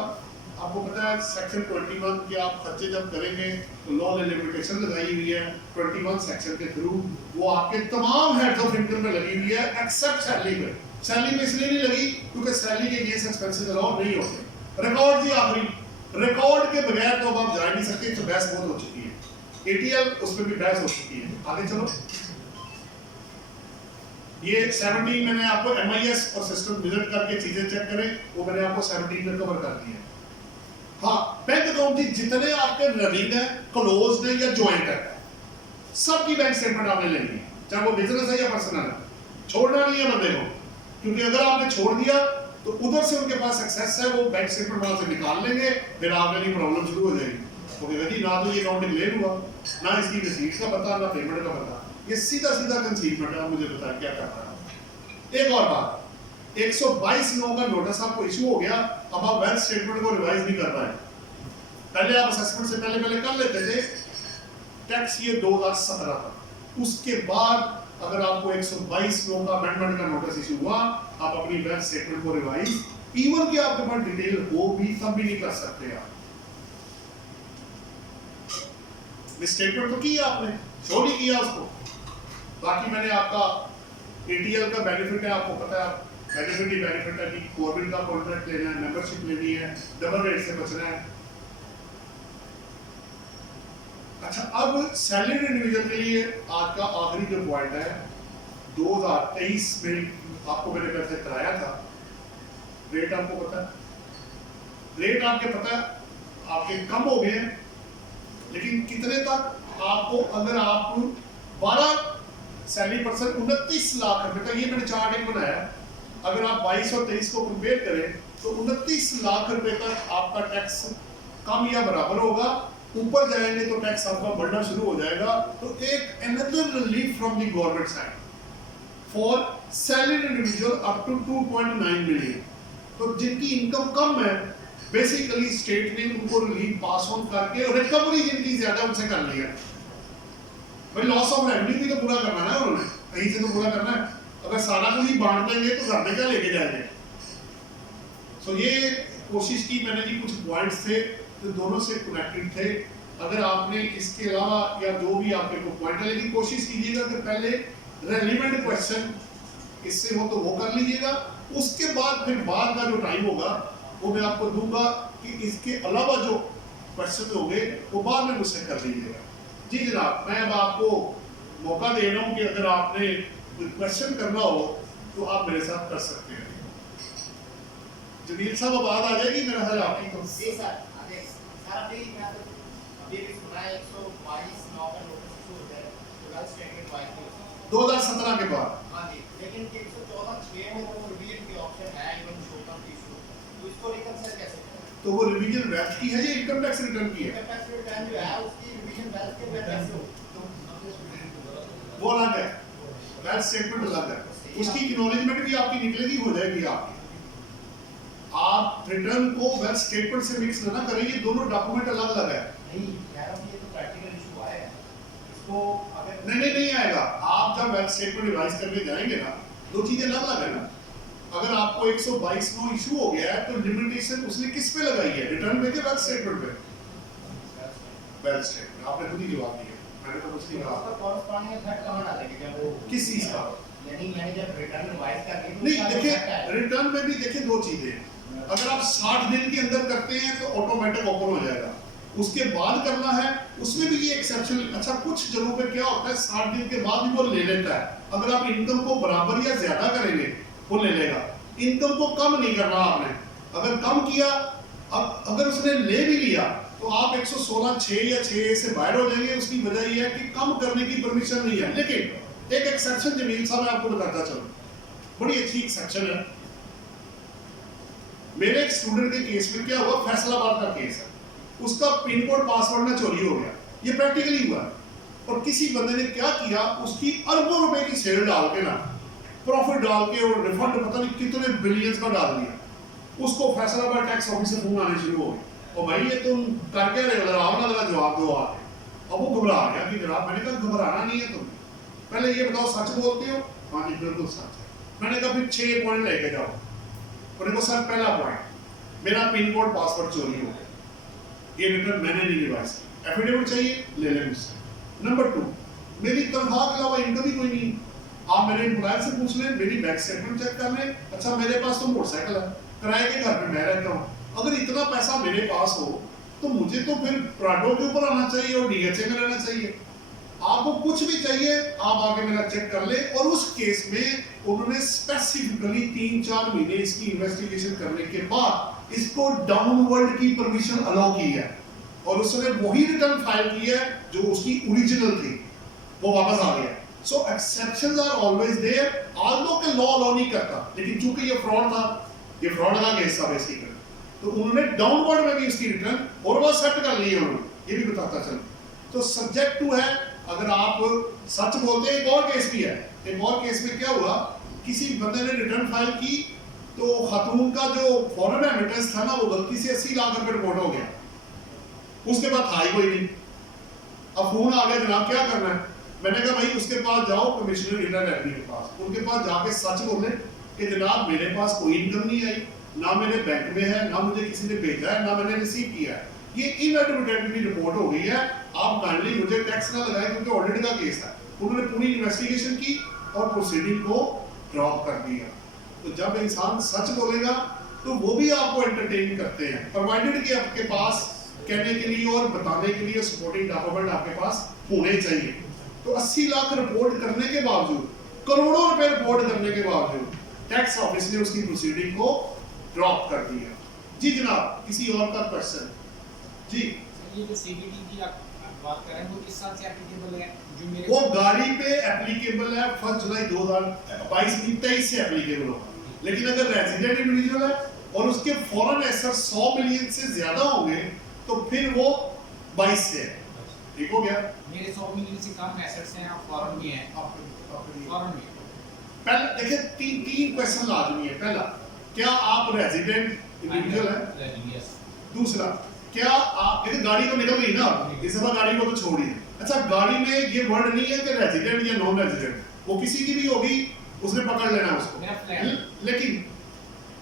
आपको पता है सेक्शन 21 के आप खर्चे जब करेंगे तो लॉ ने लिमिटेशन लगाई हुई है 21 सेक्शन के थ्रू, वो आपके तमाम हेड्स ऑफ इनकम में लगी हुई है एक्सेप्ट सैलरी में। सैलरी में इसलिए नहीं लगी क्योंकि सैलरी के अगेंस्ट एक्सपेंसेस अलाउ नहीं होते। रिकॉर्ड जी आखिरी, रिकॉर्ड के बगैर तो अब आप जा नहीं सकते, तो बहस बहुत हो चुकी है। एटीएल उसमें भी बहस हो चुकी है, आगे चलो। ये 17 मैंने आपको MIS और सिस्टम विजिट करके चीजें चेक करें, वो मैंने आपको 17 में कवर कर दिया। हाँ, बैंक अकाउंट की जितने आपके रनिंग है, क्लोज्ड है या ज्वाइंट है, सबकी बैंक स्टेटमेंट आपने लेनी है, चाहे वो बिजनेस है या पर्सनल है, छोड़ना नहीं है बंदे को, क्योंकि अगर आपने छोड़ दिया तो उधर से उनके पास एक्सेस है, वो बैंक स्टेटमेंट वहां से निकाल लेंगे, फिर आपके लिए प्रॉब्लम शुरू हो जाएगी। तो ना तो ये अकाउंट क्लियर हुआ, ना इसकी रिसीट का पता, ना पेमेंट का पता, ये सीधा सीधा कंसीलमेंट है। मुझे बताया क्या करना है। एक और बात, 122(9) का नोटिस आपको इशू हो गया, अब आप वेल्थ स्टेटमेंट को रिवाइज नहीं कर पाए। पहले आप असेसमेंट से पहले कर लेते थे, टैक्स ईयर 2017 था, उसके बाद अगर आपको 122 लो का अमेंडमेंट का नोटिस इशू हुआ, आप अपनी बैंक स्टेटमेंट को रिवाइज इवन कि आपके पास डिटेल हो भी तब भी नहीं कर सकते आप। स्टेटमेंट तो किया आपने, शो नहीं किया उसको। बाकी मैंने आपका एटीएल का बेनिफिट है, आपको पता है बेनिफिट ही बेनिफिट है कि गवर्नमेंट का कॉन्ट्रैक्ट लेना है, मेंबरशिप लेनी है, डबल रेट से बचना है। अच्छा, अब सैलरीड इंडिविजुअल के लिए आज का आखिरी जो पॉइंट है, 2023 में आपको मैंने पैसे कराया था, रेट आपको पता है, रेट आपके पता है आपके कम हो गए हैं, लेकिन कितने तक आपको, अगर आप 12 सैलरी पर्सन 29 लाख रुपए का, ये मैंने चार्ट एक बनाया, अगर आप 22 और 23 को कंपेयर करें तो 29 लाख रुपए तक आपका टैक्स कम या बराबर होगा। ऊपर जाएंगे तो टैक्स आपका बढ़ना शुरू हो जाएगा। तो एक another relief from the government side for salaried individual up to 2.9 million. तो जिनकी इनकम कम है, बेसिकली स्टेट ने उनको रिलीफ पास ऑन करके और रिकवरी जिनकी ज्यादा उनसे कर लिया। भाई लॉस ऑफ रेवेन्यू भी तो पूरा करना है उन्होंने, कहीं से तो पूरा करना है। अगर सारा कुछ ही बांट देंगे तो घर में क्या लेके जाएंगे। सो ये कोशिश की मैंने जी, कुछ पॉइंट्स थे तो दोनों से कनेक्टेड थे। अगर आपने इसके अलावा या जो भी आपके को पॉइंट है, लेकिन कोशिश कीजिएगा कि पहले रेलिवेंट क्वेश्चन इससे हो तो वो कर लीजिएगा। उसके बाद फिर बाद का जो टाइम होगा वो मैं आपको दूंगा कि इसके अलावा जो क्वेश्चन होंगे वो बाद में मुझसे कर लीजिएगा। जी जनाब, मैं अब आपको मौका दे रहा हूँ कि अगर आपने कोई क्वेश्चन करना हो तो आप मेरे साथ कर सकते हैं। जमील साहब अब बात आ जाएगी मेरा ख्याल आपकी तो। जी सर, आगे सर अभी मैं अभी भी सुना है 122 9 का नोटिस इशू हो गया है स्टेटमेंट वाइज 2017 के बाद। हां जी, लेकिन 114 6 में वो रिवीजन के ऑप्शन है इवन शो का इशू, तो इसको रिकंसिडर कैसे करें? तो वो रिवीजन वेल्थ की है या इनकम टैक्स रिटर्न की है? इनकम टैक्स रिटर्न जो है उसकी रिवीजन वेल्थ के में कैसे हो? वो अलग है, वेल्थ स्टेटमेंट अलग है, उसकी एक्नॉलेजमेंट भी आपकी निकलेगी, हो जाएगी आपकी। आप रिटर्न को वेल्थ स्टेटमेंट से मिक्स ना करें, ये दोनों डॉक्यूमेंट अलग अलग है। नहीं यार, ये तो प्रैक्टिकल इशू आया है, इसको अगर नहीं आएगा। आप जब वेल्थ स्टेटमेंट रिवाइज करने जाएंगे ना, दो चीजें अलग अलग है ना। अगर आपको 122 नो इशू हो गया है तो लिमिटेशन उसने किस पे लगाई है, रिटर्न में के वेल्थ स्टेटमेंट पे? Wealth statement. आपने खुद ही जवाब दिया, मैंने तो कुछ नहीं कहा। उसका कॉरस्पॉन्डिंग इफेक्ट कहां डालेंगे जब वो किस चीज का? यानी मैंने जब रिटर्न रिवाइज कर ली तो नहीं उसका देखिए, effect है। रिटर्न में भी देखिए दो चीजें हैं। अगर आप 60 दिन के अंदर करते हैं तो ऑटोमेटिक ओपन हो जाएगा, उसके बाद करना है उसमें भी ये एक्सेप्शन। अच्छा, कुछ जगहों पे क्या होता है 60 दिन के बाद भी वो ले लेता है। अगर आप इनकम को बराबर या ज्यादा करेंगे वो ले लेगा, इनकम को कम नहीं करना आपने। अगर कम किया, अब अगर उसने ले भी लिया तो आप 116(6) या 6 से बाहर हो जाएंगे। उसकी वजह यह है कि कम करने की परमिशन नहीं है। लेकिन एक एक्सेप्शन जमील साहब मैं आपको बताता चलूं, बड़ी अच्छी एक्सेप्शन है। मेरे एक स्टूडेंट के केस में क्या हुआ, फैसलाबाद का केस है, उसका पिन कोड पासवर्ड में चोरी हो गया, ये प्रैक्टिकली हुआ। और किसी बंदे ने क्या किया, उसकी अरबों रुपए की सेल डाल के ना, प्रॉफिट डाल के और रिफंड पता नहीं कितने बिलियंस का डाल दिया। उसको फैसलाबाद टैक्स ऑफिस से फोन आने शुरू हो गए, और भाई ये तुम कर क्या रहे हो, जरा लगा जवाब दो आके। अब वो घबरा गया कि जनाब, मैंने कहा घबराना नहीं है, तुम पहले ये बताओ सच बोलते हो? हाँ जी बिल्कुल सच है। मैंने कहा फिर 6 पॉइंट लेके जाओ। और देखो सर, पहला पॉइंट, मेरा पिन कोड पासवर्ड चोरी हो गया, ये रिटर्न मैंने नहीं रिवाइज की, एफिडेविट चाहिए ले लें मुझसे। नंबर 2, मेरी तनख्वाह के अलावा इनकम ही कोई नहीं। आप मेरे एम्प्लॉयर से पूछ लें, मेरी बैंक स्टेटमेंट चेक कर लें। अच्छा, मेरे पास तो मोटरसाइकिल है, किराए के घर पे मैं रहता हूँ। अगर इतना पैसा मेरे पास हो तो मुझे तो फिर प्राडो के ऊपर आना चाहिए और डीएचए में रहना चाहिए। आपको कुछ भी चाहिए आप आके मेरा चेक कर ले। और उस केस में उन्होंने स्पेसिफिकली 3-4 महीने इसकी इन्वेस्टिगेशन करने के बाद इसको डाउनवर्ड की परमिशन अलाउ की है, और उसने वही रिटर्न फाइल की है जो उसकी ओरिजिनल थी, वो वापस आ गया। So exceptions are always there, although के लॉ अलाउ नहीं करता, लेकिन चूंकि ये फ्रॉड था, ये फ्रॉड का केस था बेसिकली, तो उन्होंने डाउनवर्ड में भी इसकी रिटर्न और वो सेट कर ली है उन्होंने, ये भी बताता चल। तो सब्जेक्ट टू है, अगर आप सच बोलते हैं। एक और केस भी है, एक और केस में क्या हुआ, किसी बंदे ने रिटर्न फाइल की तो खातून का जो फॉरेन रेमिटेंस था ना, वो गलती से 80 लाख रुपए रिपोर्ट हो गया, उसके बाद था ही कोई नहीं। अब फोन आ गया, जनाब क्या करना है? मैंने कहा भाई उसके पास जाओ कमिश्नर इनर रेवेन्यू के पास, उनके पास जाके सच बोले कि जनाब मेरे पास कोई इनकम नहीं आई, ना मेरे बैंक में है, ना मुझे किसी ने भेजा है, ना मैंने रिसीव किया है, ये इनएडवर्टाइजमेंट रिपोर्ट हो गई है, आप काइंडली मुझे टैक्स ना लगाएं क्योंकि ऑडिट का केस है। उन्होंने पूरी इन्वेस्टिगेशन की और प्रोसीडिंग को ड्रॉप कर दिया। तो जब इंसान सच बोलेगा तो वो भी आपको एंटरटेन करते हैं, प्रोवाइडेड कि आपके पास कहने के लिए और बताने के लिए सपोर्टिंग डॉक्यूमेंट आपके पास होने चाहिए। तो 80 लाख रिपोर्ट करने के बावजूद, करोड़ों रुपए रिपोर्ट करने के बावजूद टैक्स ऑफिस ने उसकी प्रोसीडिंग को ड्रॉप कर दिया। जी जनाब, किसी और का क्वेश्चन? जी, ये जो सीबीडी की आप बात कर रहे हैं वो किस साल से एप्लीकेबल है? जो मेरे वो गाड़ी पे एप्लीकेबल है 1 जुलाई 2022 की 23 से एप्लीकेबल होगा, लेकिन अगर रेजिडेंट इंडिविजुअल है और उसके फॉरेन एसेट्स 100 मिलियन से ज्यादा होंगे तो फिर वो 22 से है। ठीक हो गया? मेरे 100 मिलियन से कम एसेट्स हैं, आप फॉरेन में हैं, फॉरेन में। पहले देखिए तीन क्वेश्चन लाजमी है। पहला, क्या आप रेजिडेंट इंडिविजुअल हैं? यस। दूसरा, क्या आप ये गाड़ी तो निकल गई ना, इस दफा गाड़ी को तो छोड़िए। अच्छा, गाड़ी में ये वर्ड नहीं है कि रेजिडेंट या नॉन रेजिडेंट, वो किसी की भी होगी, उसने पकड़ लेना उसको। लेकिन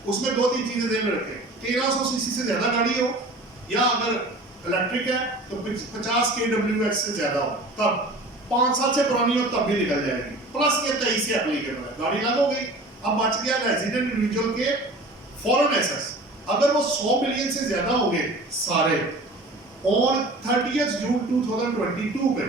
उसमें 2-3 चीजें ध्यान में रखें, 1300 सीसी से ज्यादा गाड़ी हो, या अगर इलेक्ट्रिक है तो 50 kWh से ज्यादा हो, तब 5 साल से पुरानी हो तब भी निकल जाएगी, प्लस ये 23 से एप्लीकेबल है, गाड़ी लागू हो गई। अब बच गया रेजिडेंट इंडिविजुअल के फॉरेन एसेट्स, अगर वो 100 मिलियन से ज्यादा होंगे सारे और 30 जून 2022 पे,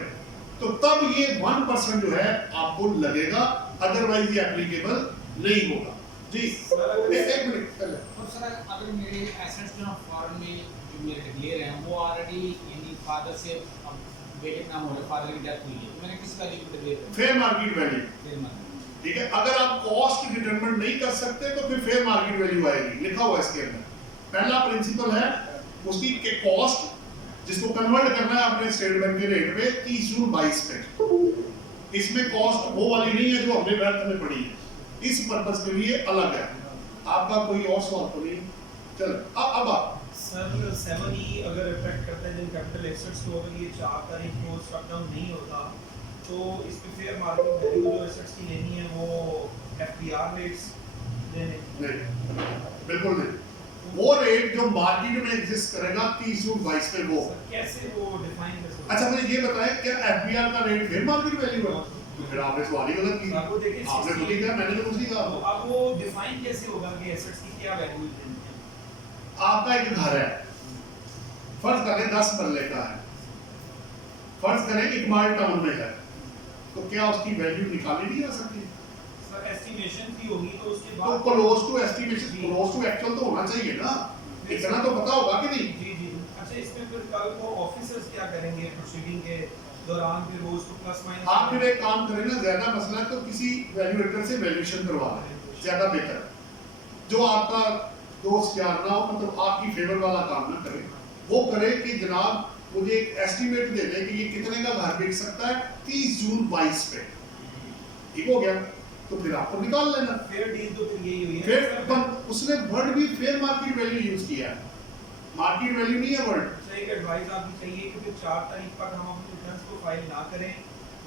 तो तब ये 1% जो है आपको लगेगा, अदरवाइज ये एप्लीकेबल नहीं होगा। जी एक मिनट पहले, और सर अगर मेरे एसेट्स जो फॉरेन में जो मेरे डिक्लेयर हैं वो ऑलरेडी यानी फादर से अब बेटे के नाम हो रहा है, फादर की डेथ हुई है, तो मैंने किस वैल्यू पे डिक्लेयर किया? Fair market value. Fair market. ठीक है, अगर आप कॉस्ट डिटरमिन नहीं कर सकते तो फिर फेयर मार्केट वैल्यू आएगी, लिखा हुआ है इसके अंदर। पहला प्रिंसिपल है उसकी के कॉस्ट जिसको कन्वर्ट करना है अपने स्टेट बैंक के रेट पे 30 जून 22 पे। इसमें कॉस्ट वो वाली नहीं है जो हमने वेल्थ में पड़ी है, इस पर्पस के लिए अलग है। आपका कोई और सवाल तो नहीं? चल अब आप सर 7E अगर इफेक्ट करता है जिन कैपिटल एसेट्स को, अगर ये 4 तारीख को स्टॉक डाउन नहीं होता तो इस पे फेयर मार्केट वैल्यू जो एसेट्स की लेनी है वो एफबीआर रेट्स लेने नहीं, बिल्कुल नहीं। वो रेट जो मार्केट में एग्जिस्ट करेगा 30 जून 22 पे वो कैसे वो डिफाइन कर सकते? अच्छा मुझे ये बताएं, क्या एफबीआर का रेट फेयर मार्केट वैल्यू है? फिर आपने सवाल ही गलत किया। आपको देखिए आपने खुद ही कहा, मैंने तो कुछ नहीं कहा। तो अब वो डिफाइन कैसे होगा कि एसेट्स की क्या वैल्यू है? आपका एक घर है, फर्ज करें 10 मरले का है, फर्ज करें इकबाल टाउन में है, तो क्या उसकी वैल्यू निकाली नहीं जा सकती? सर एस्टिमेशन की होगी तो उसके तो बाद close to estimation, close to actual तो होना चाहिए ना, इतना तो पता होगा कि नहीं? जी जी। अच्छा, इसमें फिर कल को ऑफिसर्स क्या करेंगे प्रोसीडिंग के दौरान? फिर वो उसको प्लस माइनस आप फिर एक काम करें ना, ज्यादा मसला है तो किसी वैल्यूएटर से वैल्यूएशन करवा लें, ज्यादा बेहतर है। जो आपका दोस्त यार ना हो, मतलब आपकी फेवर वाला काम ना करे, वो करे कि जनाब मुझे एक एस्टिमेट दे दे कि ये कितने का घर बिक सकता है 30 जून 22 पे। ठीक हो गया, तो फिर आपको निकाल लेना। फेयर डील तो फिर यही हुई है। फिर पर उसने वर्ड भी फेयर मार्केट वैल्यू यूज किया है, मार्केट वैल्यू नहीं है वर्ड। सही एक एडवाइस आपकी चाहिए कि फिर 4 तारीख तक हम अपने रिटर्न्स को फाइल ना करें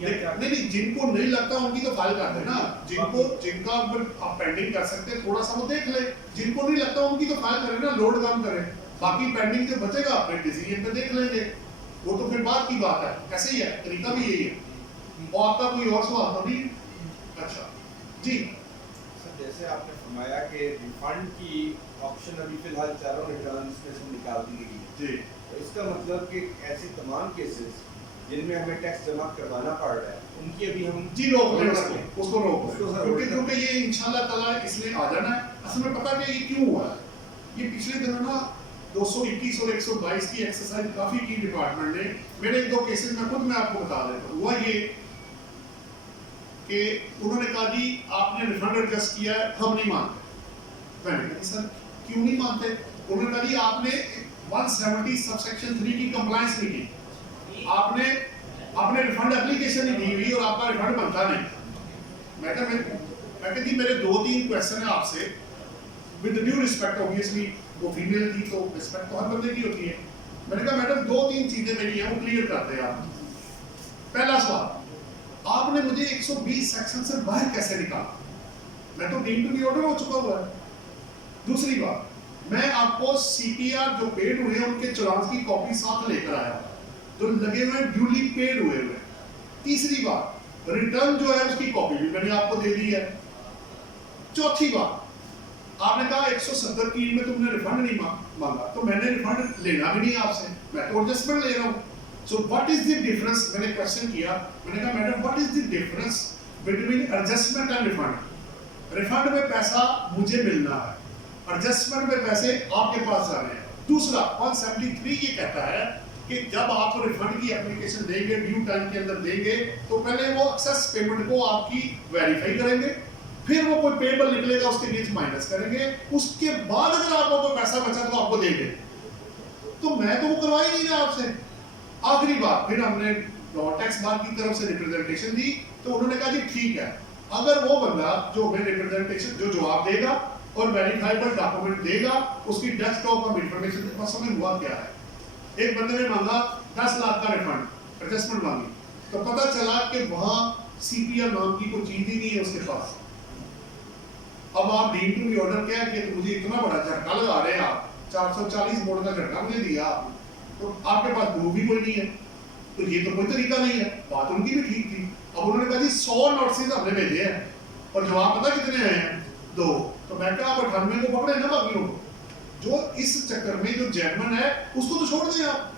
या क्या? नहीं, जिनको नहीं लगता उनकी तो फाइल कर देना, जिनका आप पेंडिंग कर सकते हैं थोड़ा सा वो देख ले, जिनको नहीं लगता उनकी तो फाइल करें ना, लोड कम करें, बाकी पेंडिंग जो बचेगा अपने डिसीजन पे देख लेंगे, वो तो फिर बात की बात है। ऐसे ही है, तरीका भी यही है। और आपका कोई और सवाल तो नहीं? अच्छा जी सर, जैसे आपने फरमाया कि रिफंड की ऑप्शन अभी फिलहाल चारों रिटर्न्स में से निकाल दी गई है, जी, तो इसका मतलब कि ऐसे तमाम केसेस जिनमें हमें टैक्स जमा करवाना पड़ रहा है उनकी अभी हम जी रोक लें उसको रोक उसको लें, सर रोक क्योंकि ये इंशाल्लाह ताला इसलिए आ जाना है। असल में पता है ये क्यों हुआ है, ये पिछले दिनों ना 221 और 122 की एक्सरसाइज काफी की डिपार्टमेंट ने। मेरे 1-2 केसेस में खुद मैं आपको बता देता हूँ। हुआ ये कि उन्होंने कहा जी आपने रिफंड एडजस्ट किया है, हम नहीं मानते। मैंने कहा सर क्यों नहीं मानते? उन्होंने कहा जी आपने 170 सबसेक्शन 3 की कंप्लायंस नहीं की, आपने रिफंड एप्लीकेशन नहीं दी हुई और आपका रिफंड बनता नहीं। मैं कहा जी मेरे 2-3 क्वेश्चन है आपसे, विद ड्यू रिस्पेक्ट, ऑब्वियसली वो फीमेल थी तो रिस्पेक्ट तो हर बंदे की होती है। मैंने कहा मैडम 2-3 चीजें मेरी हैं वो क्लियर करते हैं आप। पहला सवाल, आपने मुझे 120 सेक्शन से बाहर कैसे निकाला? मैं तो डीम्ड टू बी ऑर्डर हो चुका हुआ है। दूसरी बात, मैं आपको सीपीआर जो पेड हुए हैं उनके चालान की कॉपी साथ लेकर आया जो लगे हुए ड्यूली पेड हुए हुए। तीसरी बात, रिटर्न जो है उसकी कॉपी भी मैंने आपको दे दी है। चौथी बात, आपने कहा 170 की में तुमने रिफंड नहीं मांगा, तो मैंने रिफंड लेना भी नहीं आपसे, मैं तो एडजस्टमेंट ले रहा हूँ। So what is the difference? मैंने क्वेश्चन किया, मैंने कहा madam what is the difference between adjustment and refund? Refund में पैसा मुझे मिलना है, एडजस्टमेंट में पैसे आपके पास जा रहे हैं। दूसरा 173 ये कहता है कि जब आप रिफंड की एप्लीकेशन देंगे, ड्यू टाइम के अंदर देंगे, तो पहले वो एक्सेस पेमेंट को आपकी वेरीफाई करेंगे, फिर वो कोई पेबल निकलेगा उसके बीच माइनस करेंगे, उसके बाद अगर आपको कोई पैसा बचा तो आपको देंगे। तो मैं तो वो करवा ही नहीं रहा आपसे। आखिरी बात, फिर हमने लॉ टैक्स बार की तरफ से रिप्रेजेंटेशन दी, तो उन्होंने कहा जी ठीक है, अगर वो बंदा जो हमें रिप्रेजेंटेशन जो जवाब देगा और वेरीफाइबल डॉक्यूमेंट देगा, उसकी डेस्कटॉप का इंफॉर्मेशन असल में हुआ क्या है। एक बंदे ने मांगा 10 लाख का रिफंड, एडजस्टमेंट मांगी, तो पता चला कि वहां सीपीआर नाम की कोई चीज ही नहीं है उसके पास। अब आप डीम टू बी ऑर्डर क्या कि तो मुझे इतना बड़ा झटका लगा रहे हैं आप, 440 मोड का झटका मुझे दिया आपने, तो आपके पास प्रूफ भी कोई नहीं है, तो ये तो कोई तरीका नहीं है। बात उनकी भी ठीक थी। अब उन्होंने कहा जी 100 नोटिस हमने भेजे हैं और जवाब पता कितने आए हैं? 2। तो मैं कहा आप 98 को पकड़े ना बाकियों को। जो इस चक्कर में जो जेन्युइन है उसको तो छोड़ दें आप।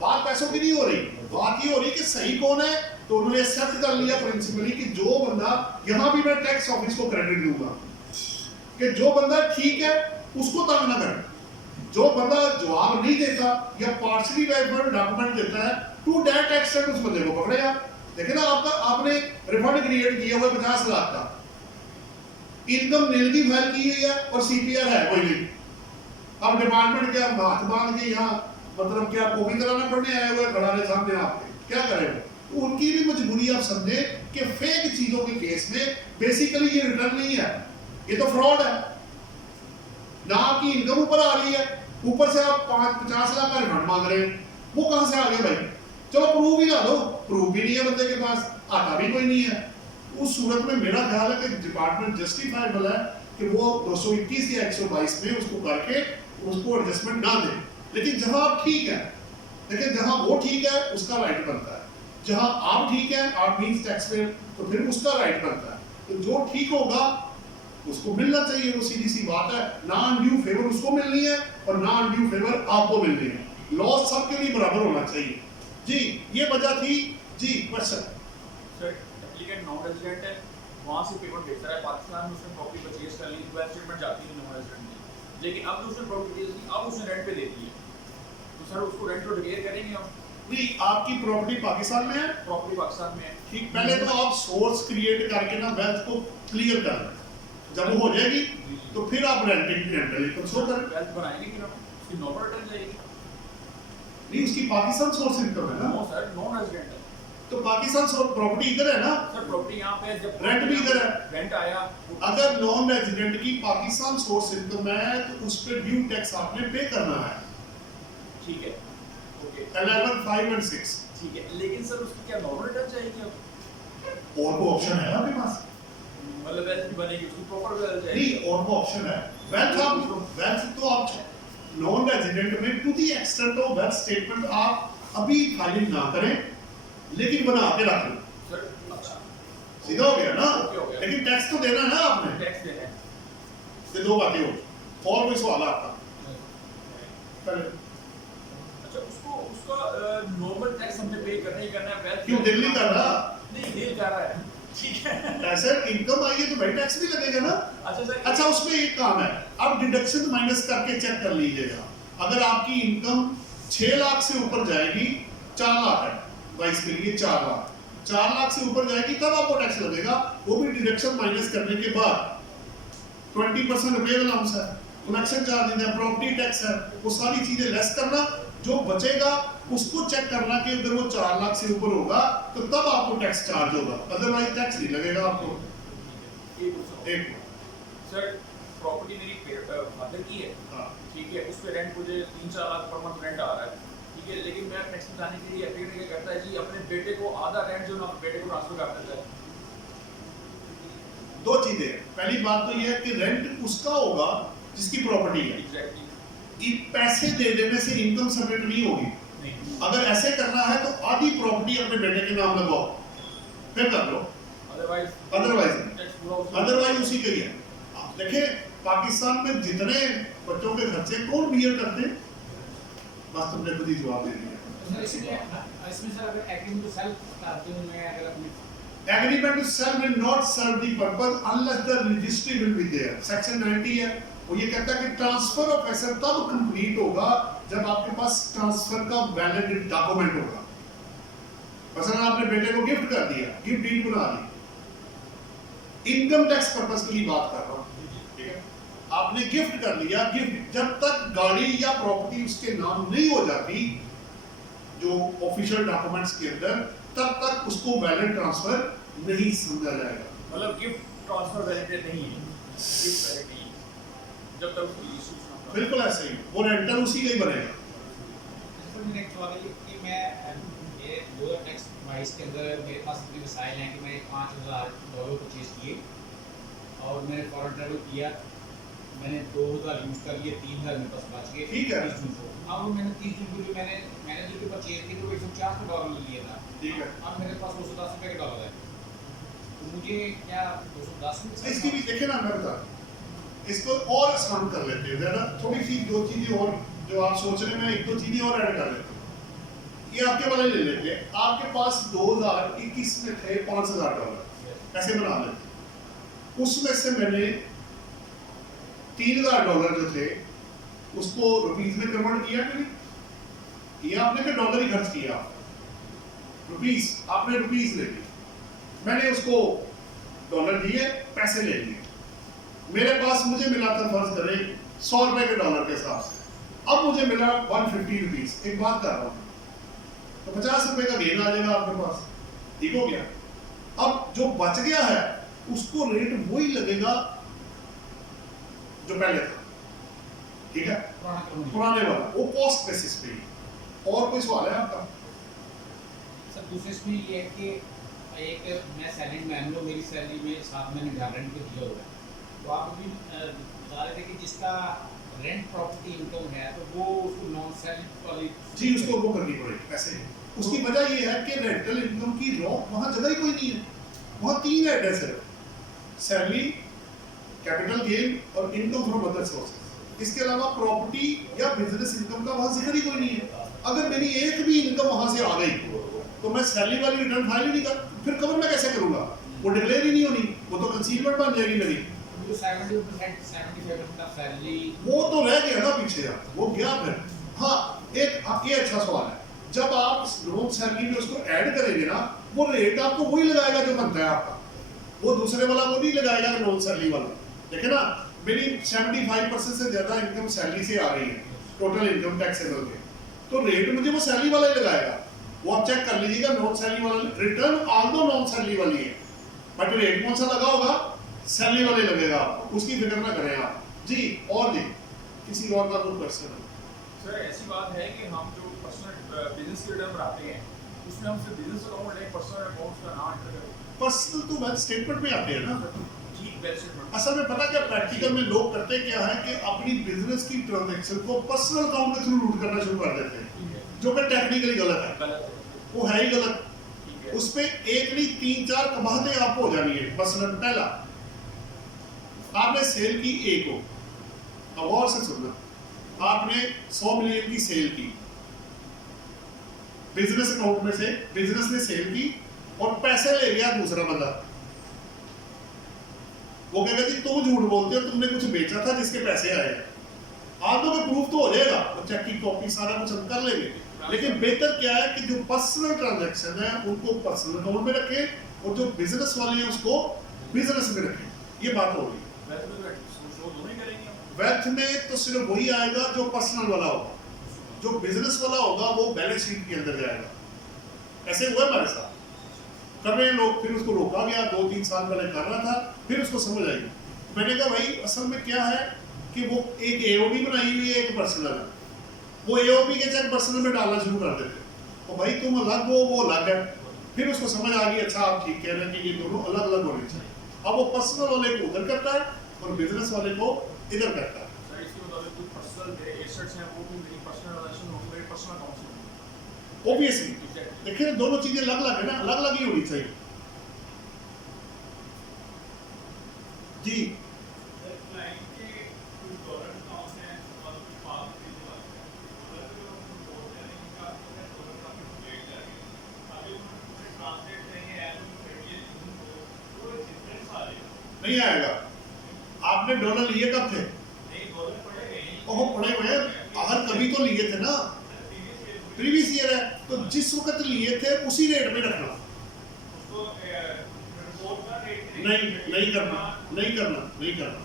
बात पैसों की नहीं हो रही, बात ये हो रही कि सही कौन है। तो उन्होंने एक्सेप्ट कर लिया प्रिंसिपली कि जो बंदा, यहां भी मैं टैक्स ऑफिस को क्रेडिट दूंगा कि जो बंदा ठीक है उसको तंग ना करें, जो बंदा जवाब नहीं देता या पार्शली वेरीफाइड डॉक्यूमेंट देता है, टू दैट एक्सटेंट उस बंदे को पकड़े आप। देखिए ना, आपने रिफंड क्रिएट किया हुआ 50 लाख का, इनकम नील की फाइल की हुई है और सीपीआर है कोई नहीं। अब डिपार्टमेंट क्या हाथ बांध के यहाँ मतलब क्या कॉपी कराना पड़ने आए हुए खड़ा रहे सामने आपके, क्या करें? तो उनकी भी मजबूरी आप समझे कि फेक चीजों के केस में बेसिकली ये रिटर्न नहीं है, ये तो फ्रॉड है। ना आपकी इनकम ऊपर आ रही है, ऊपर से आप 50 लाख का रिफंड मांग रहे हैं, वो कहां से आ गए भाई? चलो प्रूफ ही ला दो, प्रूफ भी नहीं है बंदे के पास, आता भी कोई नहीं है। उस सूरत में मेरा ख्याल है कि डिपार्टमेंट जस्टिफाइबल है कि वो 221 या 122 में उसको करके उसको एडजस्टमेंट ना दे। लेकिन जहां आप ठीक है, देखिए जहां वो ठीक है उसका राइट बनता है, जहां आप ठीक है आप मींस टैक्स पे, तो फिर उसका राइट बनता है। तो जो ठीक होगा उसको मिलना चाहिए, वो सीधी सी बात है। ना अनड्यू फेवर उसको मिलनी है और ना अनड्यू फेवर आपको मिलनी है। लॉ सबके लिए बराबर होना चाहिए। जी ये वजह थी। जी question sir, applicant non resident है, वहाँ से पेमेंट भेजता है पाकिस्तान में, उसने प्रॉपर्टी परचेज कर ली, वेल्थ स्टेटमेंट जाती है नॉन रेजिडेंट में, लेकिन अब जो उसने प्रॉपर्टी दी अब उसने रेंट पे दे दी है, तो सर उसको रेंट तो डिक्लेयर करेंगे हम? नहीं, आपकी प्रॉपर्टी पाकिस्तान में है, प्रॉपर्टी पाकिस्तान में है, ठीक, पहले तो आप सोर्स क्रिएट करके ना वेल्थ को क्लियर कर लें। जब वो हो जाएगी तो फिर आप रेंटिंग रेंटल इनकम शो करें। वेल्थ बनाएंगे कि हम उसकी नॉर्मल रिटर्न जाएगी? नहीं, उसकी पाकिस्तान सोर्स इनकम है ना, नो सर, नॉन रेजिडेंट है तो पाकिस्तान सोर्स प्रॉपर्टी इधर है ना, सर, प्रॉपर्टी यहाँ पे है, जब रेंट भी इधर है। रेंट आया अगर नॉन रेजिडेंट की पाकिस्तान सोर्स इनकम है तो उस पे ड्यू टैक्स आपने पे करना है। ठीक है, ओके 11, 5 और 6। ठीक है, लेकिन सर उसकी क्या नॉर्मल रिटर्न जाएगी अब? और को ऑप्शन है आपके पास? मतलब वेल्थ भी बनेगी, उसकी प्रॉपर वेल्थ जाएगी? नहीं, और को ऑप्शन है। वेल्थ तो आप नॉन रेजिडेंट में to the extent of wealth statement आप अभी फाइलिंग ना करें, लेकिन बना के रख लो। सर अच्छा, सीधा हो गया ना, ओके हो गया। लेकिन टैक्स तो देना है ना आपने। टैक्स देना है। ये दो बातें हो। और कोई सवाल है आपका? पहले अच्छा, उसको उसका नॉर्मल टैक्स हमने पे करना ही करना है, वेल्थ क्यों दिल नहीं कर रहा? नहीं, दिल कर रहा है, ठीक है। ऐसे इनकम आई है तो भाई टैक्स भी लगेगा ना। अच्छा सर, अच्छा, उसमें एक काम है, अब डिडक्शन माइनस करके चेक कर लीजिएगा। अगर आपकी इनकम 6 लाख से ऊपर जाएगी, 4 लाख है 22 के लिए 4 लाख, 4 लाख से ऊपर जाएगी तब आपको टैक्स लगेगा, वो भी डिडक्शन माइनस करने के बाद। 20% पे अलाउंस है, कनेक्शन चार्ज है, प्रॉपर्टी टैक्स है, वो सारी चीजें लेस करना, जो बचेगा उसको चेक करना कि अगर वो 4 लाख से ऊपर होगा तो तब आपको टैक्स चार्ज होगा, अदरवाइज टैक्स नहीं लगेगा आपको। एक सर प्रॉपर्टी मेरी फादर की है, हाँ, ठीक है, उस पे रेंट मुझे 3-4 लाख पर मंथ रेंट आ रहा है, ठीक है, लेकिन मैं टैक्स में जाने के लिए एप्लीकेट क्या करता है जी, अपने बेटे को आधा रेंट जो ना बेटे को ट्रांसफर कर देता है। दो चीजें हैं। पहली बात तो ये है कि रेंट उसका होगा जिसकी प्रॉपर्टी है। एग्जैक्टली। कि पैसे दे देने से इनकम सेपरेट नहीं होगी। नहीं, अगर ऐसे करना है तो आधी प्रॉपर्टी अपने बेटे के नाम लगाओ, फिर कर लो। अदरवाइज टैक्स पूरा अदरवाइज उसी का ही है। आप देखें पाकिस्तान में जितने बच्चों के खर्चे कौन बियर करते, बस तुमने खुद ही जवाब दे दिया। सर इसमें सर अगर एग्रीमेंट टू सेल करते हूं मैं, अगर अपने Agreement to sell will not serve the purpose unless the registry will be there. Section 90 है, वो ये कहता है कि ट्रांसफर ऑफ एसेट तब कंप्लीट होगा जब आपके पास ट्रांसफर का वैलिड डॉक्यूमेंट होगा। मसलन आपने बेटे को गिफ्ट कर दिया, गिफ्ट डीड बना दी, इनकम टैक्स पर्पस की बात कर रहा हूँ, ठीक है। आपने गिफ्ट कर लिया, गिफ्ट जब तक गाड़ी या प्रॉपर्टी उसके नाम नहीं हो जाती जो ऑफिशियल डॉक्यूमेंट्स के अंदर, तब तक उसको वैलिड ट्रांसफर नहीं समझा जाएगा। मतलब गिफ्ट ट्रांसफर वैलिड नहीं है, गिफ्ट वैलिड नहीं है जब तक उसकी इश्यूज ना हो। बिल्कुल ऐसे ही, वो रेंटल उसी का ही बनेगा। सर मेरा एक सवाल है कि मैं ये 2022 के अंदर मेरे पास इतने वसाइल हैं कि मैं $5,000 परचेज किए और मैंने फॉरेन ट्रैवल किया, मैंने 2,000 यूज़ कर लिए, 3,000 मेरे पास बच गए। ठीक है। 30 जून को, अब मैंने 30 जून को जो मैंने जो परचेज की तो $150 ले लिया था, ठीक है। अब मेरे पास $210 के डॉलर है, तो मुझे क्या 210 में इसकी भी देखे ना, मैं बता इसको और आसान कर लेते हैं जरा, थोड़ी सी दो चीजें और जो आप सोच रहे हैं, मैं एक दो चीजें और ऐड कर लेते हैं। ये आपके वाले ले लेते हैं, आपके पास 2021 में थे $5,000, ऐसे बना लेते हैं। उसमें से मैंने $3,000 जो थे उसको रुपीज में कन्वर्ट किया कि नहीं? ये आपने क्या डॉलर ही खर्च किया, रुपीज आपने रुपीज ले ली, मैंने उसको डॉलर दिए, पैसे ले लिए, मेरे पास मुझे मिला था फर्ज करें $100 के डॉलर के हिसाब से, अब मुझे मिला 150 रुपीज। एक बात कर रहा हूँ, तो $50 का गेन आ जाएगा आपके पास, ठीक हो गया। अब जो बच गया है उसको रेट वही लगेगा जो पहले था, ठीक है, पुराने वाला, वो कॉस्ट बेसिस पे ही। और कोई सवाल है आपका? सर दूसरे इसमें ये है कि एक मैं सैलरी मैन हूँ, मेरी सैलरी में 7 महीने घर रेंट पे दिया हुआ है, तो आप अभी बता रहे थे कि जिसका रेंट प्रॉपर्टी इनकम है तो वो उसको नॉन सैलरी वाली जी उसको वो करनी पड़ेगी ऐसे। उसकी वजह ये है कि रेंटल इनकम की वहाँ जगह ही कोई नहीं है, वहाँ 3 एड्रेस है, सैलरी, कैपिटल गेन और इनकम फ्रॉम अदर सोर्सेज। इसके अलावा प्रॉपर्टी या बिजनेस इनकम का वहाँ जिक्र ही कोई नहीं है। अगर मेरी एक भी इनकम वहाँ से आ गई तो मैं सैलरी वाली रिटर्न फाइल ही नहीं कर, फिर कवर मैं कैसे करूँगा? वो डिक्लेयर ही नहीं होनी, वो तो कंसीलमेंट बन जाएगी मेरी। जो 75% ऑफ सैलरी वो तो रह गया ना पीछे यार, वो गया फिर। हाँ एक ये अच्छा सवाल है, जब आप नॉन सैलरी में उसको ऐड करेंगे ना, वो रेट आपको वही लगाएगा जो बनता है आपका, वो दूसरे वाला वो नहीं लगाएगा नॉन सैलरी वाला। देखे ना, मेरी 75% से ज्यादा इनकम सैलरी से आ रही है, टोटल इनकम टैक्सेबल के, तो रेट मुझे वो सैलरी वाला ही लगाएगा। वो आप चेक कर लीजिएगा, नॉन सैलरी वाला रिटर्न ऑल्दो नॉन सैलरी वाली है, बट रेट कौन सा लगा होगा? सैलरी वाले लगेगा आपको, उसकी फिक्र ना करें आप जी। और जी किसी और का कोई क्वेश्चन है? सर ऐसी बात है कि हम जो पर्सनल बिजनेस की रिटर्न बनाते हैं उसमें हम सिर्फ बिजनेस अकाउंट एक पर्सनल अकाउंट का नाम एंटर करें। पर्सनल तो वेल्थ स्टेटमेंट में आते हैं ना। ठीक बेनिफिट असल में पता क्या प्रैक्टिकल में लोग करते क्या है कि अपनी बिजनेस की ट्रांजैक्शन को पर्सनल अकाउंट के थ्रू रूट करना शुरू कर देते हैं, जो कि टेक्निकली गलत है, गलत है, वो है ही गलत। ठीक है। उस पे एक नहीं 3-4 कमाते आपको हो जानी है। मसलन पहला आपने सेल की एक हो, अब गौर से सुनना, आपने 100 मिलियन की सेल की बिजनेस अकाउंट में से, बिजनेस ने सेल की और पैसे ले लिया दूसरा बंदा, वो कहेगा जी तुम झूठ बोलते हो, तुमने कुछ बेचा था जिसके पैसे आए। आप लोगों का प्रूफ तो हो जाएगा, वो चेक की कॉपी सारा कुछ हम कर लेंगे, लेकिन बेहतर क्या है कि जो पर्सनल ट्रांजैक्शन है उनको पर्सनल अकाउंट में रखें और जो बिजनेस वाले हैं उसको बिजनेस में रखें। ये बात हो रही है। वेल्थ में तो सिर्फ वही आएगा जो पर्सनल वाला होगा, जो बिजनेस वाला होगा वो बैलेंस शीट के अंदर जाएगा। ऐसे हुआ हमारे साथ, कर रहे हैं लोग, फिर उसको रोका गया, 2-3 साल पहले कर रहा था, फिर उसको समझ आई। मैंने कहा भाई असल में क्या है कि वो एक एओडी बनाई हुई है, एक पर्सनल है, वो एओपी के चेक पर्सनल में डालना शुरू कर देते, तो भाई तुम अलग हो वो अलग है। फिर उसको समझ आ गई अच्छा आप ठीक कह रहे हैं कि ये दोनों अलग अलग होने चाहिए। अब वो पर्सनल वाले को उधर करता है और बिजनेस वाले को इधर करता है। सर इसके मुताबिक जो पर्सनल मेरे एसेट्स हैं वो भी मेरी पर्सनल रिलेशन होगी, मेरे पर्सनल अकाउंट से होगी। ऑब्वियसली देखिए दोनों चीजें अलग अलग है ना, अलग अलग ही होनी चाहिए। जी नहीं आएगा। आपने डॉलर लिए कब थे? ओहो पड़े हुए हैं, हर कभी तो लिए थे ना, प्रीवियस ईयर है, तो जिस वक्त लिए थे उसी रेट में रखना। नहीं करना, नहीं करना, नहीं करना,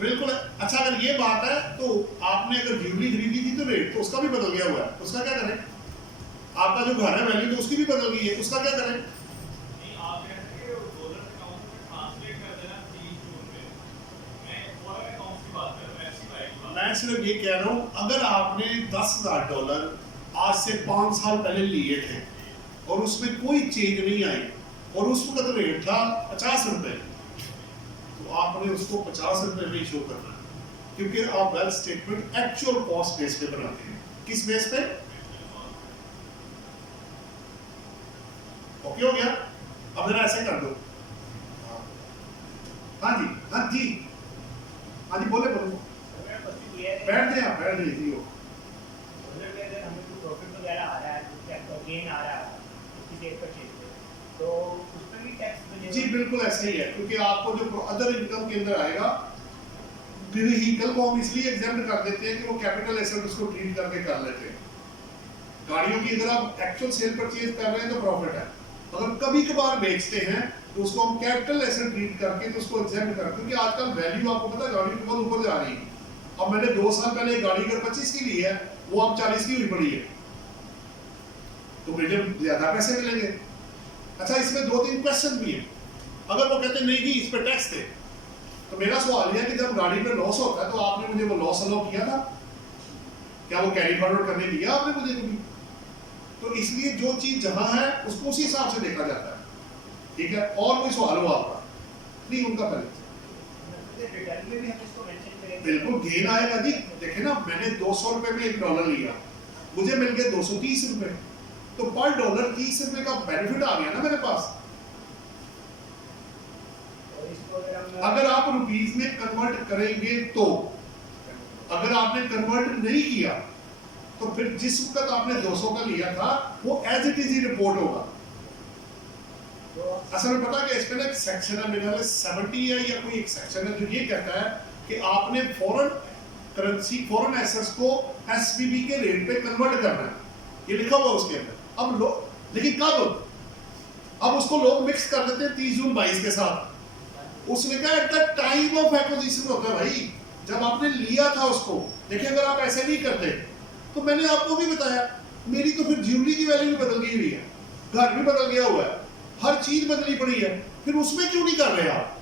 बिल्कुल। अच्छा अगर ये बात है तो आपने अगर ज्वेलरी खरीदी थी तो रेट तो उसका भी बदल गया हुआ है, उसका क्या करें? आपका जो घर है वैल्यू तो उसकी भी बदल गई है, उसका क्या करें? मैं सिर्फ ये कह रहा हूँ अगर आपने $10,000 आज से 5 साल पहले लिए थे और उसमें कोई चेंज नहीं आई और उस वक्त रेट था 50 रुपए, तो आपने उसको 50 रुपए में शो करना है, क्योंकि आप wealth statement actual cost base पे बनाते हैं। किस बेस पे? ओके हो गया? अब जरा ऐसे कर दो। हाँ जी, हाँ जी, हाँ जी, बोले बोलो, बैठ जाए आप, बैठ जाइए हो। हमें जो प्रॉफिट वगैरह आ रहा है, गेन आ रहा है उसकी डेट पर चेंज तो उसमें भी टैक्स। जी बिल्कुल ऐसे ही है, क्योंकि आपको जो अदर इनकम के अंदर आएगा, व्हीकल को हम इसलिए एग्जाम्प्ट कर देते हैं कि वो कैपिटल एसेट उसको ट्रीट करके कर लेते हैं। गाड़ियों की अगर आप एक्चुअल सेल परचेज कर रहे हैं तो प्रॉफिट है, अगर कभी कभार बेचते हैं तो उसको हम कैपिटल एसेट ट्रीट करके तो उसको एग्जाम्प्ट कर, क्योंकि आजकल वैल्यू आपको पता है गाड़ी की बहुत ऊपर जा रही है। अब मैंने 2 साल पहले एक गाड़ी अगर 25 की ली है वो अब 40 की हुई पड़ी है, तो मुझे ज्यादा पैसे मिलेंगे। अच्छा इसमें 2-3 क्वेश्चन भी है। अगर वो कहते नहीं जी इस पे टैक्स थे, तो मेरा सवाल यह है कि जब गाड़ी पे लॉस होता है तो आपने मुझे वो लॉस अलाउ किया था क्या? वो कैरी फॉरवर्ड करने दिया आपने मुझे कभी? तो इसलिए जो चीज जहां है उसको उसी हिसाब से देखा जाता है, ठीक है? और कोई सवाल हो आपका? नहीं उनका पहले बिल्कुल गेन आएगा जी। देखे ना मैंने 200 रुपए में $1 लिया, मुझे मिल गए 230 रुपए, तो पर डॉलर 30 रुपए का बेनिफिट आ गया ना मेरे पास। अगर आप रुपीस में कन्वर्ट करेंगे तो, अगर आपने कन्वर्ट नहीं किया तो फिर जिस वक्त आपने 200 का लिया था वो एज इट इज ही रिपोर्ट होगा। असल में पता है कि इसका एक सेक्शन है, मेरे ख्याल 70 है या कोई एक सेक्शन है जो ये कहता है कि आपने फॉरेन करेंसी, फॉरेन एसेट्स को एसबीबी के रेट पे कन्वर्ट करना है, ये लिखा हुआ उसके अंदर। अब लोग लेकिन कब? अब उसको लोग मिक्स कर देते हैं 30 जून 22 के साथ। उसने कहा at the time of acquisition होता है भाई, जब आपने लिया था उसको। देखिए अगर आप ऐसे नहीं करते तो मैंने आपको भी बताया मेरी तो फिर ज्वेलरी की वैल्यू भी बदल गई हुई है, घर भी बदल गया हुआ है, हर चीज बदली पड़ी है, फिर उसमें क्यों नहीं कर रहे आप?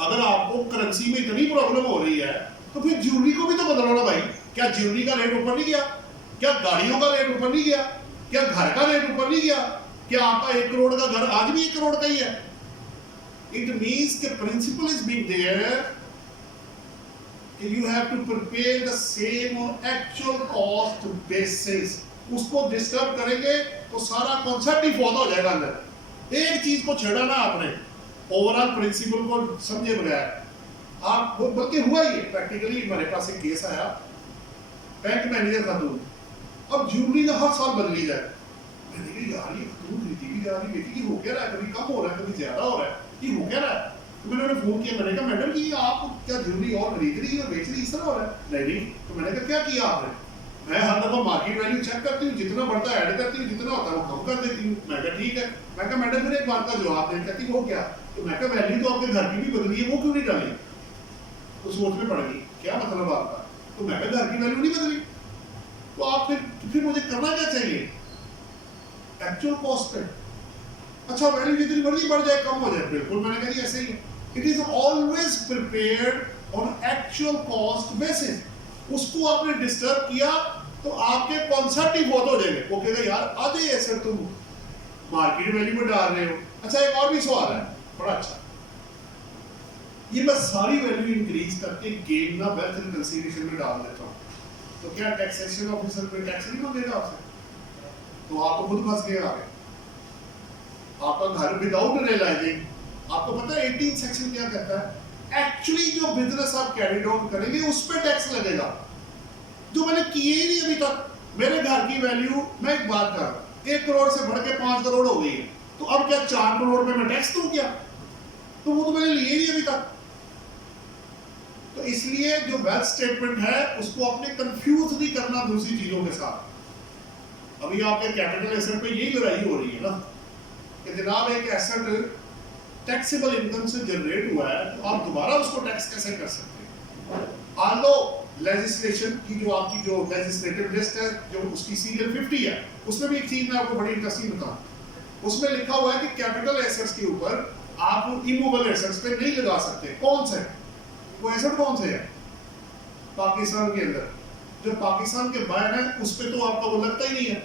अगर आपको करेंसी में इतनी प्रॉब्लम हो रही है तो फिर ज्वेलरी को भी तो बदलो ना भाई। क्या ज्वेलरी का रेट ऊपर नहीं गया? क्या गाड़ियों का रेट ऊपर नहीं गया? क्या घर का रेट ऊपर नहीं गया? क्या आपका 1 करोड़ का घर आज भी 1 करोड़ का ही है? It means the principle is being there, you have to prepare the same on actual cost basis। उसको डिस्टर्ब करेंगे तो सारा कॉन्सेप्ट ही फौत हो जाएगा अंदर। एक चीज को छेड़ा ना आपने, ओवरऑल प्रिंसिपल को समझे बगैर आप, बल्कि हुआ ही प्रैक्टिकली। हमारे पास एक केस आया, बैंक मैनेजर खातून, अब ज्वेलरी ना हर साल बदली जाए। मैंने कहा यार ये खातून खरीदी भी जा रही, देखिए हो क्या रहा है, कभी कम हो रहा है कभी ज्यादा हो रहा है, ये हो क्या रहा है? तो मैंने उन्हें फोन किया, मैंने कहा मैडम जी आप क्या ज्वेलरी और खरीद रही है और बेच रही, इस तरह हो रहा है? नहीं। तो मैंने कहा क्या किया आपने? मैं हर दफा मार्केट वैल्यू चेक करती हूँ, जितना बढ़ता है ऐड करती हूँ, जितना होता है वो कम कर देती हूँ। मैं कहा ठीक है। मैं कहा मैडम फिर एक बात का जवाब दें। कहती वो क्या? तो मैं कहा वैल्यू तो आपके घर की भी बदली है, वो क्यों नहीं डाली? तो सोच में पड़ गई क्या मतलब आपका? तो मैं कहा घर की वैल्यू नहीं बदली, तो आप फिर मुझे करना क्या चाहिए? एक्चुअल कॉस्ट पे। अच्छा वैल्यू जितनी मर्जी बढ़ जाए कम हो जाए, बिल्कुल मैंने कहा ऐसे ही। It is always prepared on actual cost basis. उसको आपने डिस्टर्ब किया तो आपके कॉन्सेप्ट ही बहुत हो जाएंगे। वो कहेगा यार आधे एसेट तुम मार्केट वैल्यू में डाल रहे हो। अच्छा, एक और भी सवाल है बड़ा अच्छा, ये मैं सारी वैल्यू इंक्रीज करके गेन ना वेल्थ रिकंसिलिएशन में डाल देता हूँ, तो क्या टैक्सेशन ऑफिसर पे टैक्स नहीं मांगेगा आपसे? तो आप तो खुद फंस गए आगे। आपका घर विदाउट रियलाइजिंग, आपको पता है 18 सेक्शन क्या कहता है? एक्चुअली जो बिजनेस आप कैरी आउट करेंगे उस पर टैक्स लगेगा, जो मैंने किए ही नहीं अभी तक। मेरे घर की वैल्यू, मैं एक बात कर रहा हूं, 1 करोड़ से बढ़ के 5 करोड़ हो गई है, तो अब क्या 4 करोड़ में मैं टैक्स दूं क्या? तो वो तो मैंने लिए ही अभी तक। तो इसलिए जो वेल्थ स्टेटमेंट है उसको आपने कंफ्यूज नहीं करना दूसरी चीजों के साथ। अभी आपके कैपिटल एसेट पे यही लड़ाई हो रही है ना कि जनाब एक एसेट टैक्सेबल इनकम से जनरेट हुआ है तो आप दोबारा उसको टैक्स कैसे कर सकते हैं? आल्दो लेजिस्लेशन की जो आपकी जो लेजिस्लेटिव लिस्ट है, जो उसकी सीरियल 50 है, उसमें भी एक चीज मैं आपको बड़ी इंटरेस्टिंग बताऊं। उसमें लिखा हुआ है कि कैपिटल एसेट्स के ऊपर आप इमूवेबल एसेट्स पे नहीं लगा सकते। कौन से वो एसेट कौन से है पाकिस्तान के अंदर? जो पाकिस्तान के बाहर है उस पे तो आपका वो लगता ही नहीं है,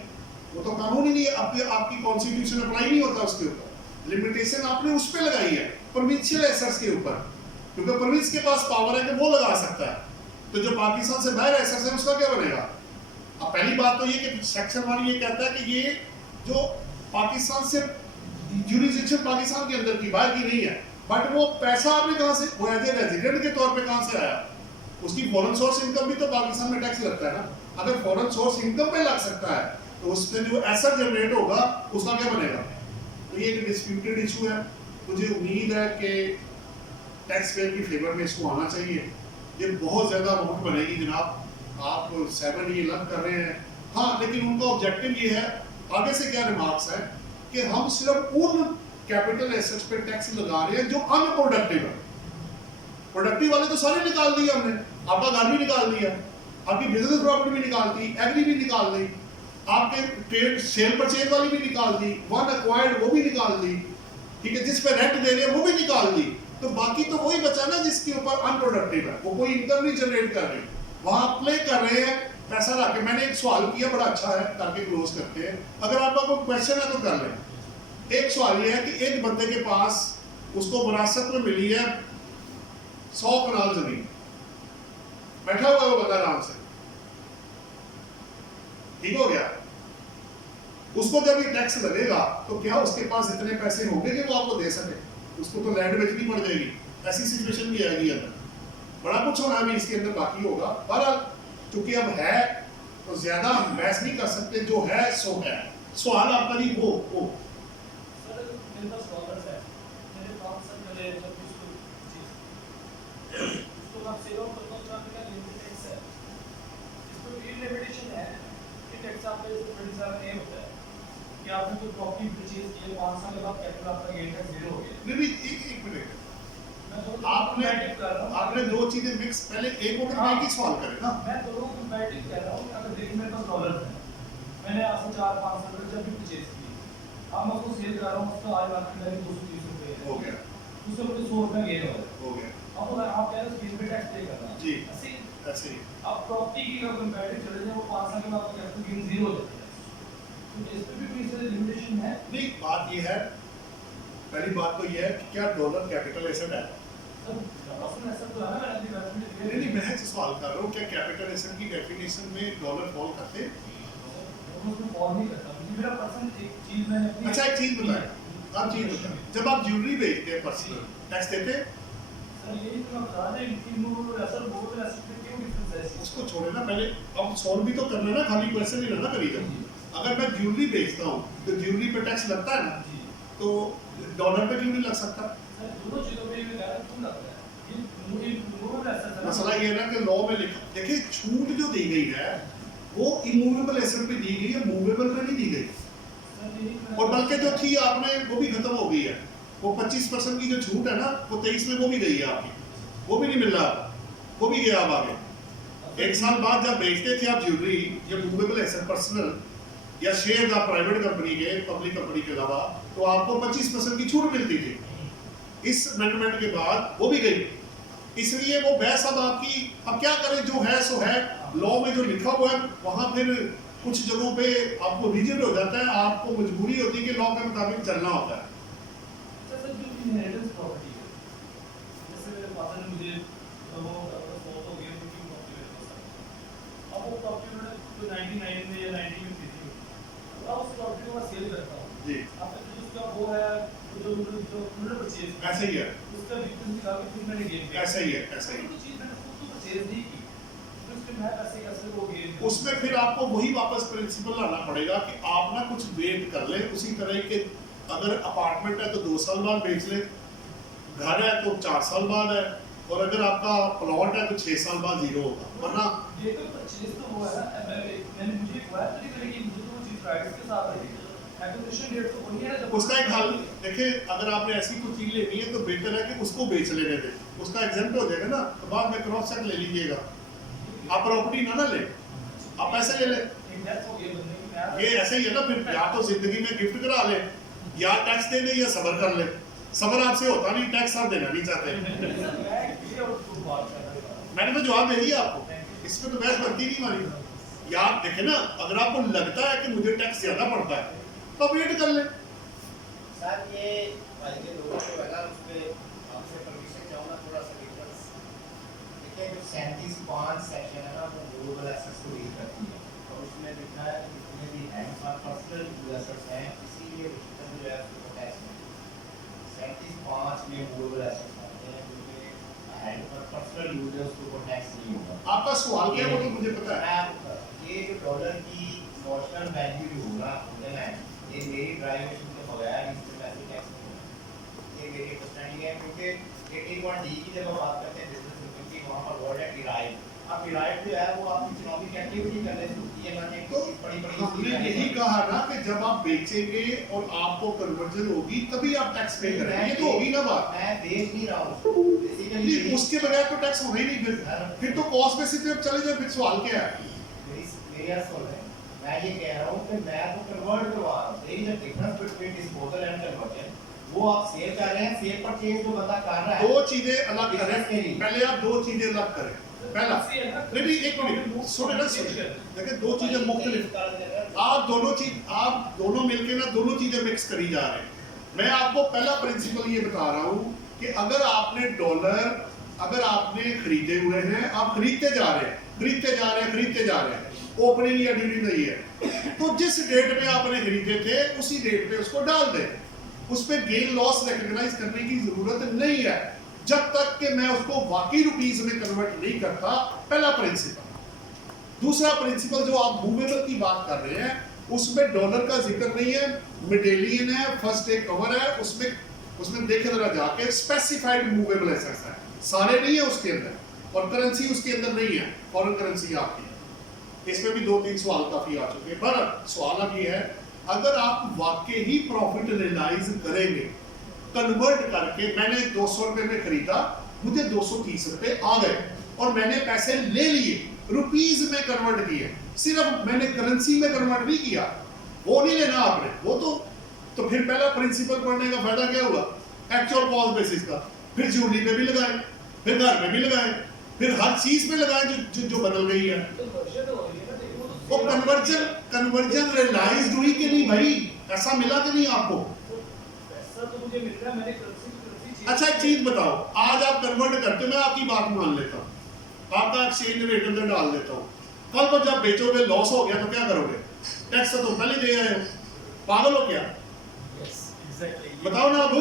वो तो कानून ही नहीं है, आपकी कॉन्स्टिट्यूशन अप्लाई नहीं होता उसके ऊपर। लिमिटेशन आपने उस पे लगाई है प्रोविंशियल एसेट्स के ऊपर, क्योंकि प्रोविंस के पास पावर है कि वो लगा सकता है। तो जो पाकिस्तान से बाहर एसेट्स है उसका क्या बनेगा? अब पहली बात तो ये कि सेक्शन 1 ये कहता है कि ये जो पाकिस्तान से ज्यूरिसडिक्शन पाकिस्तान के अंदर की बाहर की नहीं है, बट वो पैसा आपने कहां से, वो एज ए रेजिडेंट के तौर पे कहां से आया? उसकी फॉरेन सोर्स इनकम भी तो पाकिस्तान में टैक्स लगता है ना। अगर फॉरेन सोर्स इनकम पे लग सकता है तो उससे जो एसेट जनरेट होगा उसका क्या बनेगा? तो ये एक डिस्प्यूटेड इशू है। मुझे उम्मीद है कि टैक्स पेयर की फेवर में इसको आना चाहिए। ये बहुत ज़्यादा अमाउंट बनेगी जनाब, आप 7 ये लग कर रहे हैं। हाँ, लेकिन उनका ऑब्जेक्टिव ये है, आगे से क्या रिमार्क्स है कि हम सिर्फ उन कैपिटल एसेट्स पे टैक्स लगा रहे हैं जो अनप्रोडक्टिव है। प्रोडक्टिव वाले तो सारे निकाल दिए हमने, आपका घर भी निकाल दिया, आपकी बिजनेस प्रॉपर्टी भी निकाल दी, एग्री भी निकाल दी, आपके ट्रेड सेल परचेज वाली भी निकाल दी, वन एक्वायर्ड वो भी निकाल दी, ठीक है, जिस पे रेंट दे रहे हैं वो भी निकाल दी। तो बाकी तो वही बचा ना जिसके ऊपर अनप्रोडक्टिव है, वो कोई इनकम नहीं जनरेट कर रहे, वहां प्ले कर रहे हैं पैसा रख के। मैंने एक सवाल किया बड़ा अच्छा है, करके क्लोज करते हैं। अगर आपका कोई क्वेश्चन है तो कर लें। एक सवाल ये है कि एक बंदे के पास उसको विरासत में मिली है 100 कनाल जमीन, बैठा हुआ है वो बंदा आराम से, ठीक हो गया। उसको जब ये टैक्स लगेगा तो क्या उसके पास इतने पैसे होंगे कि वो आपको दे सके? उसको तो लैंड बेचनी पड़ जाएगी, ऐसी सिचुएशन भी आएगी अंदर। बड़ा कुछ होना भी इसके अंदर बाकी होगा। बहरहाल चूंकि अब है तो ज्यादा बहस नहीं कर सकते, जो है सो है। सवाल आपका नहीं वो सर मेरे पास डॉलर्स है, मेरे पास सर मेरे जब उसको आप सेव आउट करना चाहते हैं, लिमिट टैक्स है इस पर, ये लिमिटेशन है कि टैक्स आप पे 27 ए होता है कि आपने कोई प्रॉपर्टी परचेज किया 5 साल के बाद कैपिटल आपका गेन टैक्स 0 हो गया। नहीं एक मिनट, मैं दोनों आपने कंपैरेटिव कर रहा हूं, आपने दो चीजें मिक्स, पहले एक होकर मैं एक ही सवाल करें ना। मैं दोनों कंपैरेटिव कर रहा हूं। अगर देखिए मेरे पास डॉलर है, मैंने आज से 4-5 साल पहले जब भी परचेज की, अब मैं उसको सेल कर रहा हूं, उसका आज मार्केट वैल्यू 230 रुपए है, हो गया, उससे मुझे 100 रुपए गेन हो गया। हो गया, अब अगर आप कह रहे हो गेन पे टैक्स पे करना जी। ऐसे ऐसे ही आप प्रॉपर्टी की अगर कंपैरेटिव चले जाए, वो 5 साल के बाद आपका कैपिटल गेन 0 हो जाता है, तो इस पे भी कोई ऐसे लिमिटेशन है? नहीं, बात ये है, पहली बात तो ये है कि क्या डॉलर कैपिटल एसेट है? सर डॉलर ऐसा तो है ना, मैंने डिवेलपमेंट नहीं नहीं, मैं सवाल कर रहा हूँ, क्या कैपिटल एसेट की डेफिनेशन में डॉलर फॉल करते हैं? उसमें फॉल नहीं करता। मेरा पर्सन एक चीज मैंने अपनी, अच्छा एक चीज बताएं, आप चीज बताएं, जब आप ज्वेलरी बेचते हैं पर्सनल, टैक्स देते हैं? सर यही तो मैं बता रहा हूं कि वो ऐसा बहुत ऐसा क्यों डिफरेंस है? उसको छोड़े ना, पहले अब सॉल्व भी तो करना है ना, खाली क्वेश्चन ही रहना करी जाओ। अगर मैं ज्वेलरी बेचता हूँ तो ज्वेलरी पे टैक्स लगता है ना, तो डॉलर पे क्यों नहीं लग सकता? सर दोनों चीजों पे भी गारंटी क्यों लगता है? ये मूव ऐसा सर मसला ये है ना कि लॉ में लिखा, देखिए छूट जो दी गई है वो इमूवेबल एसेट पे दी गई है, मूवेबल पे नहीं दी गई। और बल्कि जो थी आपने वो भी खत्म हो गई है, वो 25% की जो छूट है ना, वो 23 में वो भी गई है आपकी, वो भी नहीं मिल रहा, वो भी गया अब आगे। 1 साल बाद जब बेचते थे आप ज्वेलरी या मूवेबल एसेट पर्सनल या शेयर आप प्राइवेट कंपनी के, पब्लिक कंपनी के अलावा, तो आपको 25% की छूट मिलती थी। इस अमेंडमेंट के बाद वो भी गई, इसलिए वो बहस अब आपकी, अब क्या करें, जो है सो है, लॉ में जो लिखा हुआ है वहां फिर कुछ जगहों पे आपको रिजिड हो जाता है, आपको मजबूरी होती है कि लॉ के मुताबिक चलना होता है। सर जो इनहेरिटेंस प्रॉपर्टी है, जैसे मेरे फादर ने मुझे वो अपना फौत हो गया उनकी प्रॉपर्टी मेरे पास है। अब वो प्रॉपर्टी उन्होंने जो 99 में या 90 में खरीदी हुई, अब उस प्रॉपर्टी को मैं सेल करता हूँ जी अब जो उसका वो है, जो उन्होंने परचेज ऐसे ही है, उसका डिफरेंस निकाल के फिर मैंने गेन किया। ऐसा ही है, ऐसा ही है। तो चीज मैंने खुद तो परचेज नहीं की, तो उसके मैं पैसे कैसे वो गेन उसमें फिर आपको वही वापस प्रिंसिपल लाना पड़ेगा कि आप ना कुछ वेट कर ले, उसी तरह के अगर अपार्टमेंट है तो 2 साल बाद बेच ले, घर है तो 4 साल बाद है, और अगर आपका प्लॉट है तो 6 साल बाद जीरो होगा, वरना ये तो परचेज तो हुआ है ना, मैंने मुझे हुआ है तो करेगी, मुझे तो वो चीज राइट्स के साथ रहेगी, एक्विजिशन डेट तो वही है ना जब उसका एक हल देखिए, अगर आपने ऐसी कोई चीज लेनी है तो बेहतर है कि उसको बेच लेने दें, उसका एग्जेम्प्ट हो जाएगा ना, तो बाद में क्रॉस चेक ले लीजिएगा, आप प्रॉपर्टी ना ले, आप पैसे ले ले। एक डेथ हो गई बंदे की, मैं ये ऐसे ही है ना, फिर या तो जिंदगी में गिफ्ट करा ले, या टैक्स दे दे, या सबर कर ले। सबर आपसे होता नहीं, टैक्स आप देना नहीं चाहते। मैं ये और तो बात कर रहा था। मैंने तो जवाब दे दिया आपको, इसमें तो बहस बनती नहीं हमारी। या देखे ना, अगर आपको लगता है कि मुझे टैक्स ज्यादा पड़ता है तो वेट कर ले। सर ये जो लोगों को है ना, उसपे आपसे परमिशन चाहूँगा थोड़ा सा डिफरेंस। देखिए जो 37(5) सेक्शन है ना, वो मूवेबल एसेट्स को डील करती है, और उसमें लिखा है कि जितने भी हैंड्स और पर्सनल एसेट्स हैं, इसीलिए रिटर्न जो है उसको टैक्स नहीं। 37(5) में मूवेबल एसेट्स आते हैं, जिनमें हैंड पर पर्सनल यूज है उसको टैक्स नहीं होगा। आपका सवाल क्या है वो तो मुझे पता है। ये जो डॉलर की नॉशनल वैल्यू जो होगा है, ये मेरी ड्राइवेशन के बगैर इसमें पैसे टैक्स नहीं होगा। ये मेरी अंडरस्टैंडिंग है, क्योंकि 81D की जब हम बात करते हैं बिजनेस इनकम की, वहाँ पर वर्ड है डिराइव। अब डिराइव जो है वो आपकी इकोनॉमिक एक्टिविटी करने से होती है, ना कि तो बड़ी हमने यही कहा ना कि जब आप बेचेंगे और आपको कन्वर्जन होगी तभी आप टैक्स पे करेंगे, ये तो होगी ना बात। मैं बेच नहीं रहा हूँ नहीं, बेसिकली। उसके बगैर तो टैक्स होगा ही नहीं, फिर तो कॉस्ट बेसिस पे अब चले जाए, फिर सवाल क्या है? मेरी बात सुन रहे हैं, मैं ये कह रहा हूँ कि मैं तो कन्वर्ट करवा रहा हूँ। There is a difference between disposal and conversion. वो आप सेल कर रहे हैं, सेल परचेज जो बंदा कर रहा है, दो चीजें अलग करें, Business के लिए। पहले आप दो चीजें अलग करें। पहला नहीं, एक मिनट सुने ना, सुने, देखिए दो चीजें मुख्तलिफ, आप दोनों मिलके ना दोनों चीजें मिक्स करी जा रहे हैं। मैं आपको पहला प्रिंसिपल ये बता रहा हूँ कि अगर आपने डॉलर अगर आपने खरीदे हुए हैं, आप खरीदते जा रहे हैं ओपनिंग या ड्यूरिंग द ईयर, तो जिस डेट पे आपने खरीदे थे उसी डेट पे उसको डाल दें, उस पे गेन लॉस रिकॉग्नाइज करने की जरूरत नहीं है जब तक कि मैं उसको वाकई रुपीस में कन्वर्ट नहीं करता। पहला प्रिंसिपल। दूसरा प्रिंसिपल, जो आप मूवेबल की बात कर रहे हैं उसमें डॉलर का जिक्र नहीं है, मेडेलियन है, फर्स्ट डे कवर है, उसमें देखे जरा जाके स्पेसिफाइड मूवेबल एसेट्स है, सारे नहीं है उसके अंदर, और करेंसी उसके अंदर नहीं है, फॉरेन करेंसी आपकी। इसमें भी 2-3 सवाल काफी आ चुके हैं, पर सवाल अब ये है, अगर आप वाकई ही प्रॉफिट रियलाइज करेंगे कन्वर्ट करके, मैंने 200 रुपए में खरीदा, मुझे 230 रुपए आ गए और मैंने पैसे ले लिए, रुपीस में कन्वर्ट किए, सिर्फ मैंने करेंसी में कन्वर्ट नहीं किया, वो नहीं लेना आपने, वो तो फिर पहला प्रिंसिपल पढ़ने का फायदा क्या हुआ? एक्चुअल कॉस्ट बेसिस का। फिर ज्वेलरी पे भी लगाए, फिर घर में भी लगाए, फिर हर चीज पे लगाए जो बदल गई है। वो कन्वर्जन रियलाइज्ड हुई कि नहीं भाई? ऐसा मिला कि नहीं आपको? पैसा तो मुझे मिल रहा है, मैंने करेंसी अच्छा एक चीज बताओ, आज आप कन्वर्ट करते हो, मैं आपकी बात मान लेता हूँ, आपका एक्सचेंज रेट अंदर डाल देता हूँ, कल को जब बेचोगे लॉस हो गया तो क्या करोगे? टैक्स तो तुम पहले दे आए हो, पागल हो क्या? बताओ ना, अब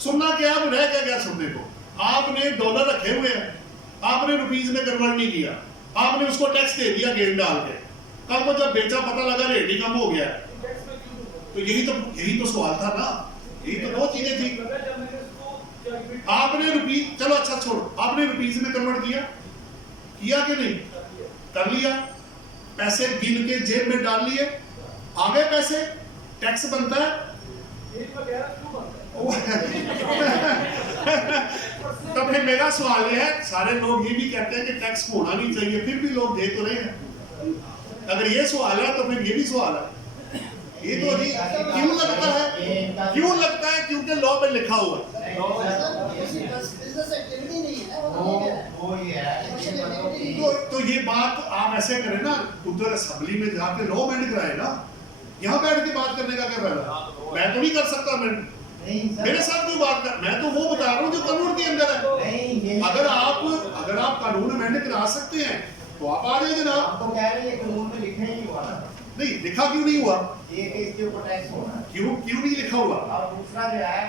सुनना क्या, अब रह क्या गया सुनने को? आपने डॉलर रखे हुए हैं, आपने रुपीस में कन्वर्ट नहीं किया, आपने उसको टैक्स दे दिया गेन डाल के, कल को जब बेचा पता लगा रेट ही कम हो गया, तो यही तो सवाल था ना, यही तो दो चीजें थी। आपने रुपीस, चलो अच्छा छोड़ो, आपने रुपीस में कन्वर्ट किया कि नहीं? कर लिया, पैसे गिन के जेब में डाल लिए, आ गए पैसे, टैक्स बनता है। तो फिर मेरा सवाल है, सारे लोग ये भी कहते हैं कि टैक्स होना नहीं चाहिए, फिर भी लोग दे तो रहे हैं। अगर ये सवाल है तो फिर ये भी सवाल है, ये तो अजीब क्यों लगता है? क्यों लगता है? क्योंकि लॉ में लिखा हुआ है। बिजनेस एक्टिविटी नहीं है, वो तो ये बात आप ऐसे करें ना, उधर असेंबली में जाके लॉ अमेंड कराए ना, यहाँ बैठ के बात करने का क्या फायदा? मैं तो नहीं कर सकता अमेंड, नहीं सर, मेरे साथ क्यों बात कर, मैं तो वो बता रहा हूँ जो कानून के अंदर है। नहीं ये अगर आप कानून अमेंड करा सकते हैं तो आप आ जाए जनाब। आप तो कह रहे हैं कानून में लिखा ही नहीं हुआ ना, नहीं लिखा क्यों नहीं हुआ? ये कि इसके ऊपर टैक्स होना है। क्यों नहीं लिखा हुआ? और दूसरा जो है